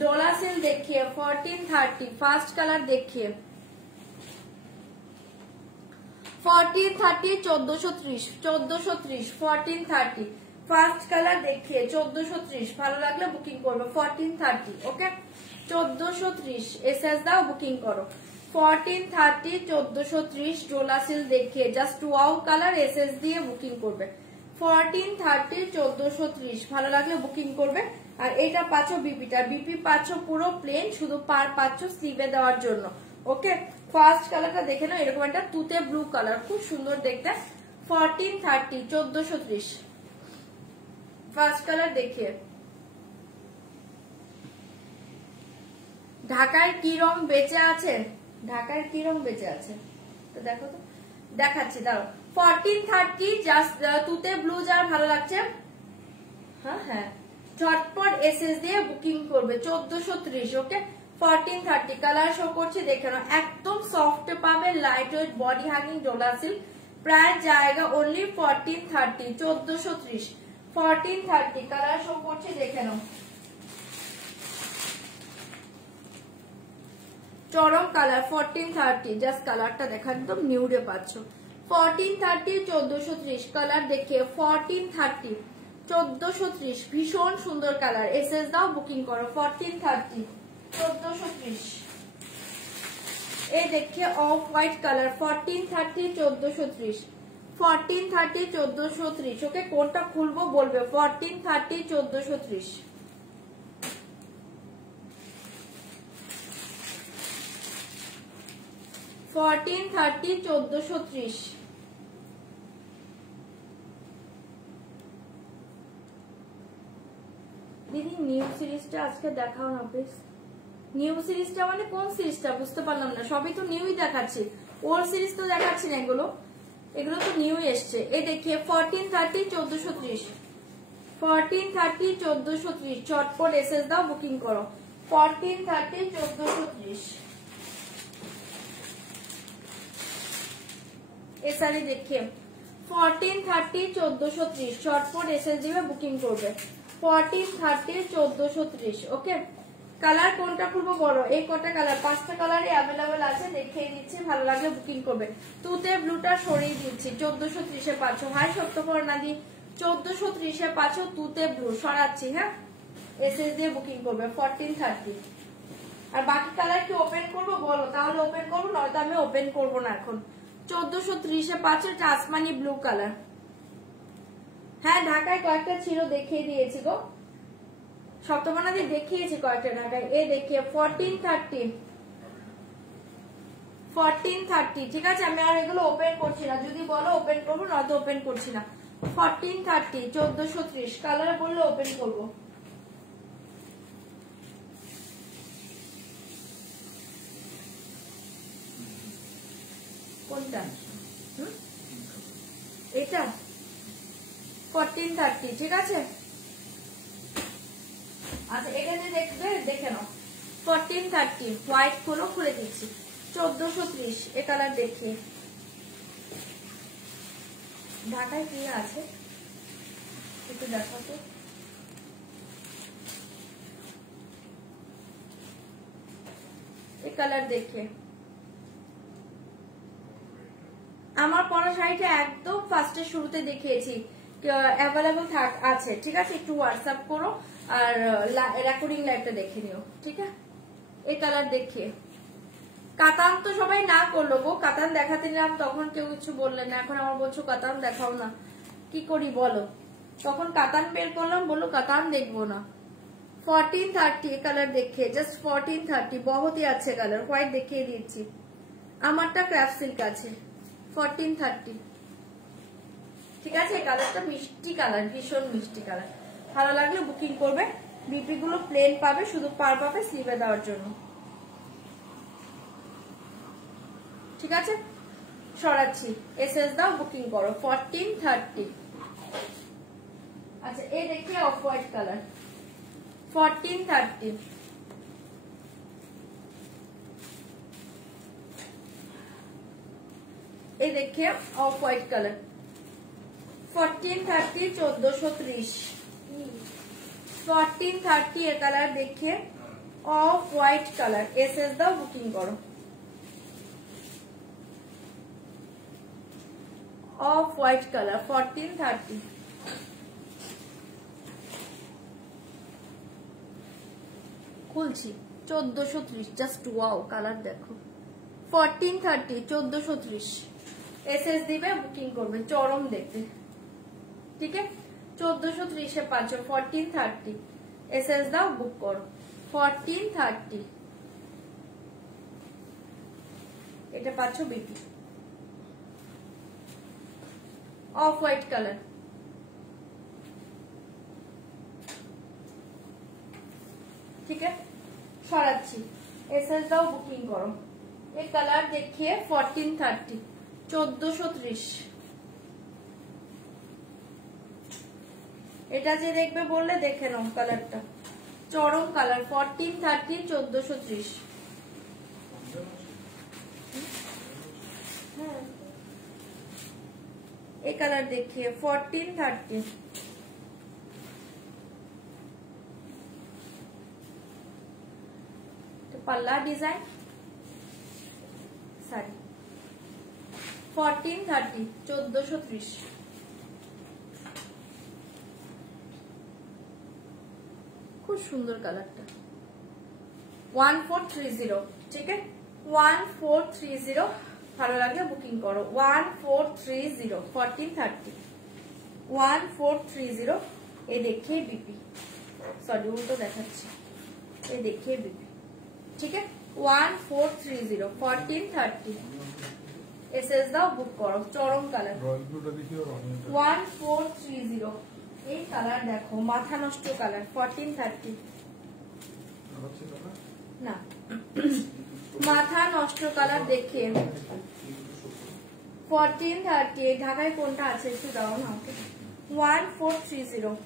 डोला सिल देखिए 1430 फास्ट कलर देखिए 1430 1430 1430 1430 ফার্স্ট কালার দেখিয়ে 1430, ভালো লাগলে বুকিং করবে 1430। ওকে 1430 এসএস দাও বুকিং করো 1430 1430 ডোলা সিল দেখিয়ে জাস্ট ওয়াও কালার এসএস দিয়ে বুকিং করবে 1430 1430, ভালো লাগলে বুকিং করবে। আর এটা পাচ্ছ বিপিটা, বিপি পাচ্ছ পুরো প্লেন, শুধু পার পাচ্ছ স্লিভে দেওয়ার জন্য। ওকে ফার্স্ট কালারটা দেখে নাও, এরকম একটা তুতে ব্লু কালার, খুব সুন্দর দেখতে 1430 1430 ফার্স্ট কালার দেখিয়ে। ঢাকার কি রং বেঁচে আছে, ঢাকার কি রং বেঁচে আছে তো দেখো তো, দেখাচ্ছি দাও 1430 জাস্ট তুতে ব্লু, যার ভালো লাগছে হ্যাঁ হ্যাঁ ঝটপট এসএস দিয়ে বুকিং করবে 1430। ওকে 1430 কালার শো করছে দেখে নাও, একদম সফট পাবে, লাইট ওয়েট বডি হ্যাঙ্গিং ডোলা সিল্ক, প্রাইস জায়গা ओनली 1430 1430 1430 কালার শো করছে দেখে নাও। চরম কালার 1430, জাস্ট কালারটা দেখা একদম নিউডে পাচ্ছ 1430 1430 কালার দেখে 1430 1430 ভীষণ সুন্দর কালার, এসএস দাও বুকিং করো 1430 1430। এই দেখে অফ হোয়াইট কালার 1430 1430 1430 1430। ওকে কোনটা খুলবো বলবে 1430 1430 1430 1430। দিদি নিউ সিরিজটা আজকে দেখাও না প্লিজ। নিউ সিরিজটা মানে কোন সিরিজটা বুঝতে পারলাম না, সবই তো নিউই দেখাচ্ছি, ওল্ড সিরিজ তো দেখাচ্ছি না, এগুলো এগুলো তো নিউ এসছে। এই দেখিয়ে 1430 1430 1430 1430 চটপট এসএস দাও বুকিং করো 1430 1430। এই শাড়ি দেখিয়ে 1430 1430 চটপট এসএস দিবে বুকিং করবে 1430 1430। ওকে কালার কোনটা খুলবো বলো, এই কটা কালার 5টা কালারই অ্যাভেলেবেল আছে, দেখিয়ে দিচ্ছি, ভালো লাগলে বুকিং করবে। তুতে ব্লুটা সরিয়ে দিচ্ছি 1430 এ পাচ্ছ, হাই সত্যপর না দি 1430 এ পাচ্ছ তুতে ব্লু সরাচ্ছি, হ্যাঁ এসএস দিয়ে বুকিং করবে 1430। আর বাকি কালার কি ওপেন করবো বলো, তাহলে ওপেন করবো, নয়তো আমি ওপেন করবো না এখন 1430 পাচ্ছ, এটা আসমানি ব্লু কালার। হ্যাঁ ঢাকায় কয়েকটা ছিল, দেখিয়ে দিয়েছি গো, সপ্তমানাদি দেখিয়েছি কয়েকটা ঢাকায়। এ দেখিয়ে 1430, ঠিক আছে। আমি আর এগুলো ওপেন করছি না, যদি বলো ওপেন করবো, নয়তো ওপেন করছি না। 1430 1430 কালার বললে ওপেন করবো। কোনটা? এটা 1430, ঠিক আছে। আচ্ছা এখানে দেখবে, দেখে নাও 1430 হোয়াইট গুলো খুলে দিচ্ছি। 1430 এ কালার দেখিয়ে। ঢাকায় কি আছে একটু দেখো তো। এই কালার দেখে আমার পরা শাড়িটা একদম ফার্স্টে শুরুতে দেখিয়েছি, অ্যাভেলেবল আছে, ঠিক আছে। একটু হোয়াটসঅ্যাপ করো আর রেকর্ডিং লাইভটা দেখে নিও, ঠিক আছে। এই কালার দেখিয়ে। কাতান তো সবাই না করলো গো, কাতান দেখাতে নিলাম তখন কেউ কিছু বললেন না, এখন আমার বলছো কাতান দেখাও না, কি করি বলো। তখন কাতান বের করলাম, বললো কাতান দেখবো না। 1430 এই কালার দেখিয়ে, জাস্ট 1430 বহুতই আছে কালার, হোয়াইট দেখিয়ে দিচ্ছি। আমারটা ক্র্যাফট সিল্ক আছে। 1430, ঠিক আছে। কালারটা মিষ্টি কালার, ভীষণ মিষ্টি কালার, ভালো লাগলে বুকিং করবে। বিপি গুলো প্লেন পাবে, শুধু পার পাবে স্লিভে দেওয়ার জন্য, ঠিক আছে। সরাচ্ছি, এসএস দাও, বুকিং করো। 1430। আচ্ছা এই দেখি অফ হোয়াইট কালার, 1430। এই দেখে অফ হোয়াইট কালার, 1430 1430। 1430 এর কালার দেখে অফ হোয়াইট কালার, এসএস দাও, বুকিং করো। Off white colour 1430। খুলছি 1430, জাস্ট ওয়াও কালার দেখো। 1430 1430 এসএস দিবে, বুকিং করবে, চরম দেখতে, ঠিক আছে। 1430 এ পাচ্ছ 1430, এসএস দাও, বুক করো। 1430 এটা পাচ্ছ বিপি, অফ হোয়াইট কালার, ঠিক আছে। সরাচ্ছি, এসএস দাও, বুকিং করো। এই কালার দেখিয়ে 1430 1430। এটা যে দেখবে বললে দেখে নাও, কালারটা চরম কালার। 1430 1430। এই কালার দেখিয়ে 1430। পাল্লা ডিজাইন শাড়ি 1430 1430। খুব সুন্দর কালারটা। 1430, ঠিক আছে। 1430 ভালো লাগলে বুকিং করো। 1430 1430 1430। এ দেখিয়ে বিপি, সরি উল্টো দেখাচ্ছি, এ দেখিয়ে বিপি, ঠিক আছে। 1430 1430 এসএস দাও, বুক করো। চরম কালার 1430। এই কালার দেখো, মাথা নষ্ট কালার। 1430 না, মাথা নষ্ট কালার দেখে 1430। ঢাকায় কোনটা আছে একটু দাও না ওকে। 1430।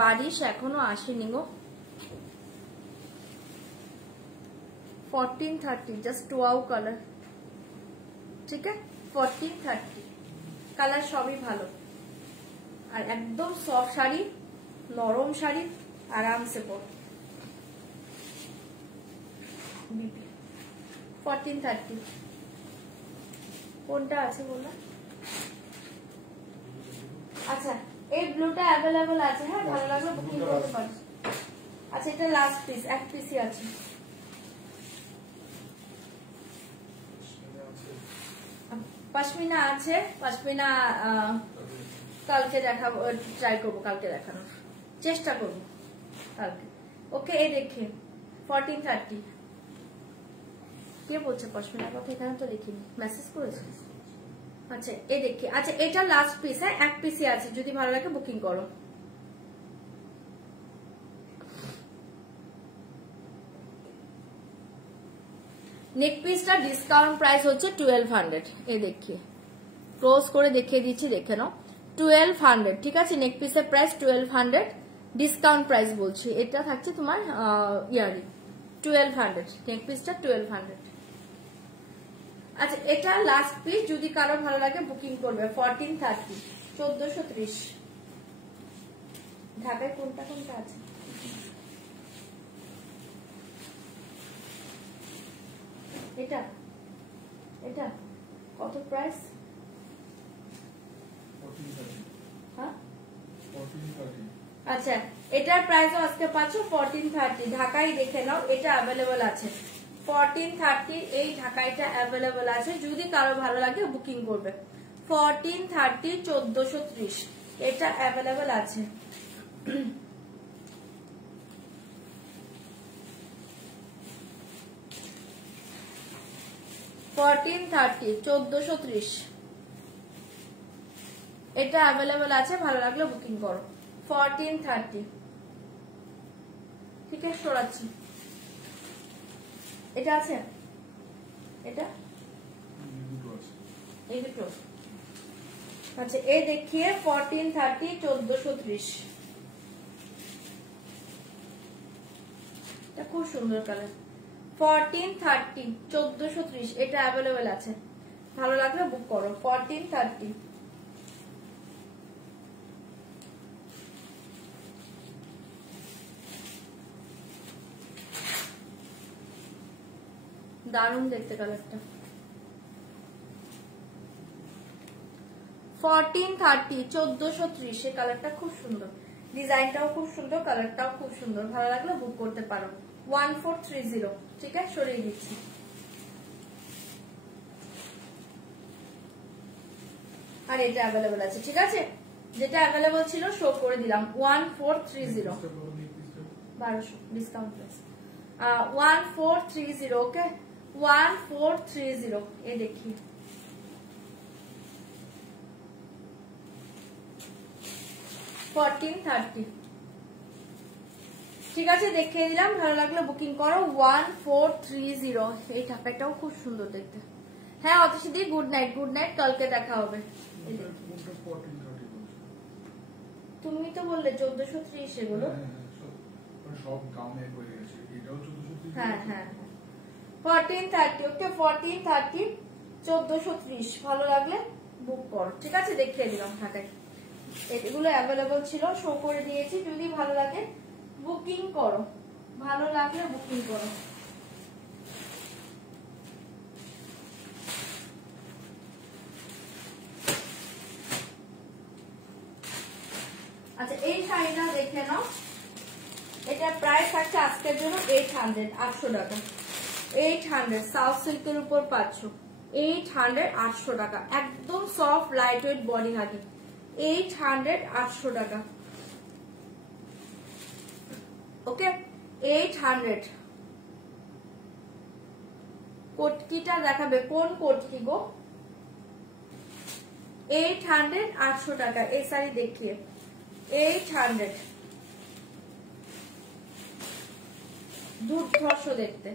বারিশ এখনো আসেনি গো। 1430 জাস্ট ওয়াও কালার, ঠিক আছে। 1430 কালার সবই ভালো, আর একদম সফট শাড়ি, নরম শাড়ি, আরামসে পর। 1430 কোনটা আছে বললাম। আচ্ছা এই ব্লুটা অ্যাভেলেবল আছে, হ্যাঁ ভালো লাগলে বুকিং করতে পারো। আচ্ছা এটা লাস্ট পিস, এক পিসই আছে। পশমিনা আছে, পশমিনা কালকে দেখাবো, ট্রাই করবো কালকে দেখানোর চেষ্টা করবো কালকে। ওকে এই দেখে 1430 কে বলছে পশমিনার কথা? এখানে তো দেখিনি, মেসেজ করেছে। আচ্ছা এই দেখি, আচ্ছা এটা লাস্ট পিস, হ্যাঁ এক পিসই আছে, যদি ভালো লাগে বুকিং করো। নেক পিসটা ডিসকাউন্ট প্রাইস হচ্ছে 1200। এই দেখিয়ে ক্লোজ করে দেখিয়ে দিচ্ছি, দেখে নাও 1200, ঠিক আছে। নেক পিসের প্রাইস 1200, ডিসকাউন্ট প্রাইস বলছি। এটা থাকছে তোমার ইয়ারি 1200, নেক পিসটা 1200। আচ্ছা এটা লাস্ট পিস, যদি কারো ভালো লাগে বুকিং করবে 1430, 1430। ঢাকায় কোনটা কোনটা আছে? এটা এটা কত প্রাইস? হ্যাঁ আচ্ছা এটার প্রাইস আজকে পাচ্ছ 1430, ঢাকায় দেখে নাও, এটা অ্যাভেলেবল আছে 1430। এই ঢাকাইটা অ্যাভেলেবল আছে, যদি কারো ভালো লাগে বুকিং করবে 1430, 1430 এটা অ্যাভেলেবল আছে। $1430, 1430 এটা অ্যাভেলেবল আছে, ভালো লাগলে বুকিং করো 1430। ঠিক আছে সরাচ্ছি, এটা আছে, এটা এই দুটো। আচ্ছা এই দেখিয়ে 1430, 1430 এটা খুব সুন্দর কালার। 1430, 1430 এটা অ্যাভেলেবল আছে, ভালো লাগলে বুক করো 1430। দারুণ দেখতে কালারটা। 1430, 1430 এই কালারটা খুব সুন্দর, ডিজাইনটাও খুব সুন্দর, কালারটাও খুব সুন্দর, ভালো লাগলে বুক করতে পারো 1430। ঠিক আছে সরিয়ে দিচ্ছি। আর এটা অ্যাভেলেবল আছে, ঠিক আছে, যেটা অ্যাভেলেবল ছিল শো করে দিলাম 1430, 1200 ডিসকাউন্ট প্রাইস 1430। ওকে 1430 এই দেখি। $1430 ঠিক আছে দেখিয়ে দিলাম, ভালো লাগলে বুকিং করো 1430। এই ঢাকাটাও খুব সুন্দর দেখতে। হ্যাঁ অতসীদি গুড নাইট, গুড নাইট, কালকে দেখা হবে। তুমি তো বললে 1430 এগুলো। সব দামে হয়ে গেছে, এটাও 1430। হ্যাঁ হ্যাঁ 1430। ওকে 1430, 1430 ভালো লাগলে বুক করো, ঠিক আছে দেখিয়ে দিলাম ঢাকায়। এগুলো অ্যাভেলেবল ছিল, শো করে দিয়েছি, যদি ভালো লাগে বুকিং করো, ভালো লাগলে বুকিং করো। আচ্ছা এই শাড়িটা দেখে নাও, এটা প্রাইস থাকছে আজকের জন্য 800, 800 টাকা। 800 সাউথ সিল্কের উপর পাচ্ছ, 800, 800 টাকা, একদম soft light weight body hugging. 800, 800 টাকা। ওকে 800। কোটকিটা দেখাবে, কোন কোটকি গো? 800, 800 টাকা এই শাড়ি দেখিয়ে 800। দুর্ধর্ষ দেখতে,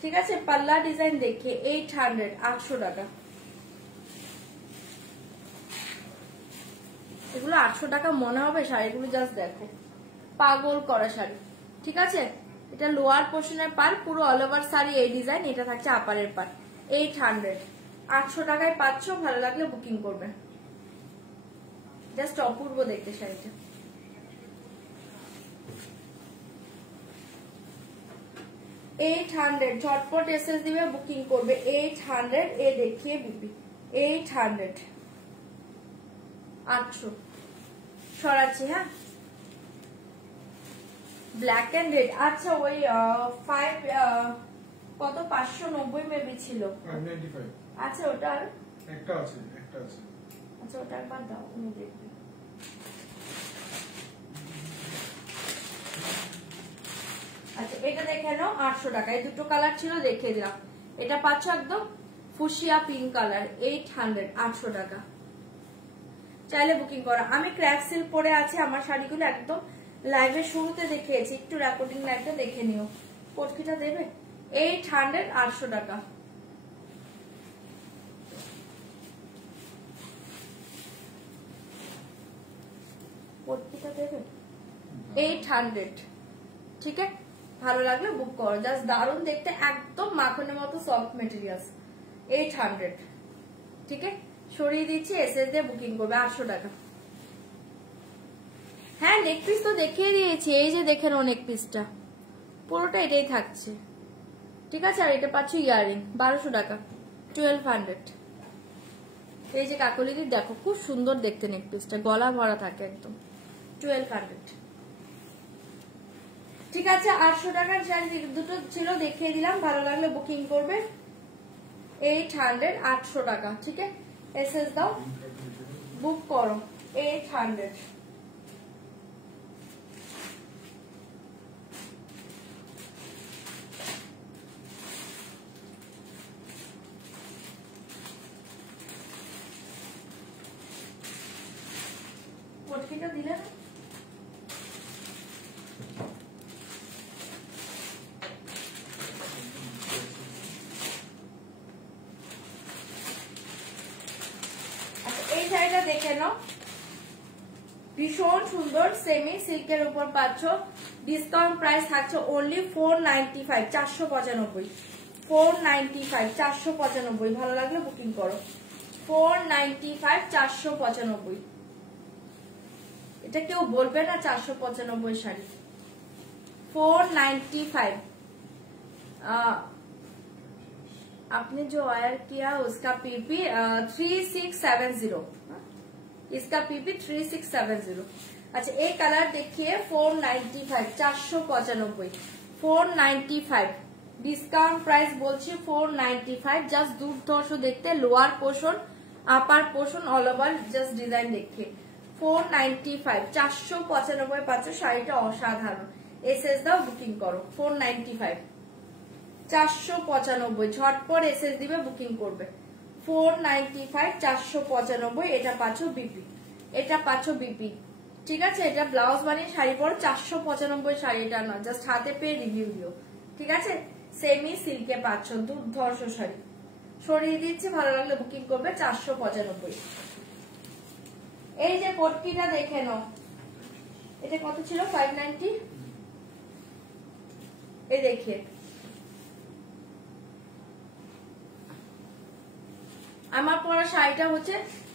ঠিক আছে, পাল্লা ডিজাইন দেখে 800, 800 টাকা। এগুলো 800 টাকা মনে হবে, শাড়িগুলো জাস্ট দেখো, পাগল করা শাড়ি, ঠিক আছে। এটা লোয়ার পোর্শনের পার, পুরো অল ওভার শাড়ি এই ডিজাইন, এটা থাকছে আপারের পার। 800, 800 টাকায় পাচ্ছ, ভালো লাগলে বুকিং করবে। জাস্ট অপূর্ব দেখতে শাড়িটা। $800 ঝটপট এসএস দিবে, বুকিং করবে 800। এ দেখিয়ে বিপি 800, 800 সরাচ্ছি। হ্যাঁ, ব্ল্যাক এন্ড রেড। আচ্ছা, ওই 5 কত 590 মেবি ছিল। 595। আচ্ছা, ওটার একটা আছে। আচ্ছা, ওটা একবার দাও, আমি দেখবি। আচ্ছা, এটা দেখে নাও 800 টাকা। এই দুটো কালার ছিল, দেখিয়ে দিলাম। এটা পাচ্ছ একদম ফুশিয়া পিঙ্ক কালার, 800, 800 টাকা। চাইলে বুকিং করো। আমি ক্র্যাক সিল্ক পরে আছি, আমার শাড়িগুলো একদম লাইভের শুরুতে দেখিয়েছি, একটু রেকর্ডিং লাইভটা দেখে নিও। পটকিটা দেবে 800, 800 টাকা। পটকিটা দেবে 800, ঠিক আছে? ভালো লাগলে বুক করো। জাস্ট দারুণ দেখতে, একদম মাখনের মতো সফট মেটেরিয়াল। 800, ঠিক আছে? সরিয়ে দিচ্ছি, এসএস দিয়ে বুকিং করবে 800 টাকা। হ্যাঁ, নেক পিস তো দেখিয়ে দিয়েছি, এই যে দেখেন ও নেক পিসটা পুরোটা এটাই থাকছে, ঠিক আছে? আর এটা পাচ্ছি ইয়ারিং 1200 টাকা, 1200। এই যে কাকলিদি দেখো, খুব সুন্দর দেখতে নেক পিসটা, গলা ভরা থাকে একদম, 1200, ঠিক আছে? 800 টাকার শাড়ি দুটো ছিল, দেখিয়ে দিলাম। ভালো লাগলে বুকিং করবে। 800, 800 টাকা, ঠিক আছে? এসএস দাও, বুক করো 800। পটকিটা দিলে না? এই শাড়িটা দেখে নাও, ভীষণ সুন্দর, সেমি সিল্কের উপর পাচ্ছ। ডিসকাউন্ট প্রাইস থাকছে অনলি 495, 495, 495, 495। ভালো লাগলে বুকিং করো। 495, 495। এটা কেউ বলবে না 495 শাড়ি। 495। आपने जो ऑर्डर किया उसका पीपी 3670, इसका पीपी 3670। अच्छा, एक कलर देखिए 495, 495, 495। ডিসকাউন্ট প্রাইস বলছি 495। জাস্ট দুর্ধর্ষ দেখতে, লোয়ার পোর্শন, আপার portion, all over just design দেখে 495, 495 পাচ্ছ। শাড়িটা অসাধারণ। এসএস দাও, বুকিং করো। 495, 495। ঝটপট এসএস দিবে, বুকিং করবে। 495, 495। এটা পাচ্ছ বিপি, এটা পাচ্ছ বিপি, ঠিক আছে? এটা ব্লাউজ বানিয়ে শাড়ি পরো। 495 শাড়িটা না, জাস্ট হাতে পেয়ে রিভিউ দিও, ঠিক আছে? সেমি সিল্কে পাচ্ছ, দুর্ধর্ষ শাড়ি। সরিয়ে দিচ্ছি, ভালো লাগলে বুকিং করবে। 495। এই যে পটকিটা দেখে নাও, এটা কত ছিল? 590। এই দেখে, আমার পরা শাড়িটা হচ্ছে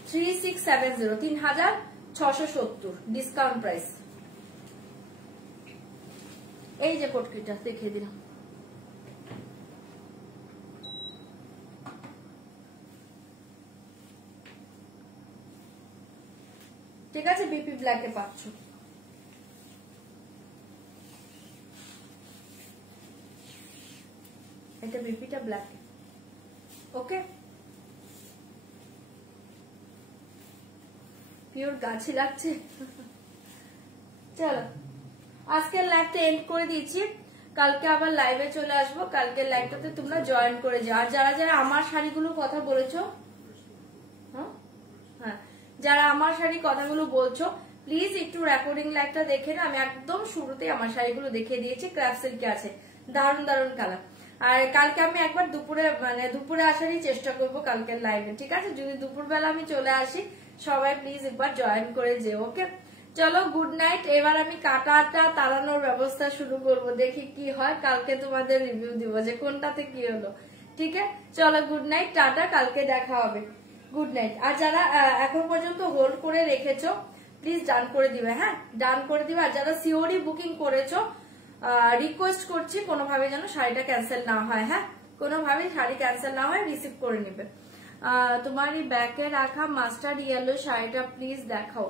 3670, 3670 ডিসকাউন্ট প্রাইস। এই যে পটকিটা দেখিয়ে দিলাম। ঠিক আছে? বিপি ব্ল্যাকে পাচ্ছ। এটা বিপিটা ব্ল্যাক, ওকে? পিওর গাছি লাগছে। চলো, আজকের লাইভটা এন্ড করে দিয়েছি। কালকে আবার লাইভে চলে আসবো। কালকের লাইভটাতে তোমরা জয়েন করে যাও। আর যারা যারা আমার শাড়িগুলোর কথা বলেছো, হ্যাঁ, যারা আমার শাড়ির কথাগুলো বলছো, প্লিজ একটু রেকর্ডিং লাইভটা দেখে না। আমি একদম শুরুতে আমার শাড়িগুলো দেখিয়ে দিয়েছি, ক্র্যাপ সিল্কে আছে, দারুণ দারুণ কালার। আর কালকে আমি একবার দুপুরে আসারই চেষ্টা করব কালকের লাইভে, ঠিক আছে? যদি দুপুরবেলা আমি চলে আসি, সবাই প্লিজ একবার জয়েন করে যেও, ওকে? চলো, গুড নাইট। এবার আমি কাটাটা তাড়ানোর ব্যবস্থা শুরু করব, দেখি কি হয়। কালকে তোমাদের রিভিউ দিব যে কোনটাতে কি হলো, ঠিক আছে? চলো, গুড নাইট, টাটা, কালকে দেখা হবে। Good night. আর যারা এখন পর্যন্ত হোল্ড করে রেখেছো, প্লিজ ডান করে দিবে, হ্যাঁ, ডান করে দিবে। আর যারা সিওরি বুকিং করেছো, রিকোয়েস্ট করছি কোনোভাবে যেন শাড়িটা ক্যান্সেল না হয়, হ্যাঁ, কোনোভাবে শাড়ি ক্যান্সেল না হয়, রিসিভ করে নিবে। তোমার এই ব্যাকে রাখা মাস্টার্ড ইয়েলো শাড়িটা প্লিজ দেখাও।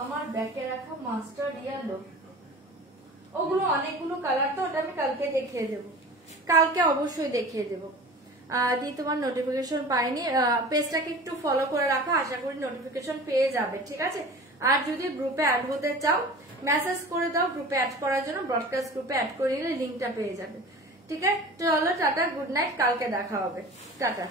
আমার ব্যাকে রাখা মাস্টার্ড ইয়েলো, ওগুলো অনেকগুলো কালার, তো ওটা আমি কালকে দেখিয়ে দেবো, কালকে অবশ্যই দেখিয়ে দেবো। দিয়ে তোমার নোটিফিকেশন পাইনি, পেজটাকে একটু ফলো করে রাখো, আশা করি নোটিফিকেশন পেয়ে যাবে, ঠিক আছে। আর যদি গ্রুপে অ্যাড হতে চাও মেসেজ করে দাও গ্রুপে অ্যাড করার জন্য, ব্রডকাস্ট গ্রুপে অ্যাড করে নিলে লিঙ্কটা পেয়ে যাবে, ঠিক আছে। চলো টাটা, গুড নাইট, কালকে দেখা হবে, টাটা।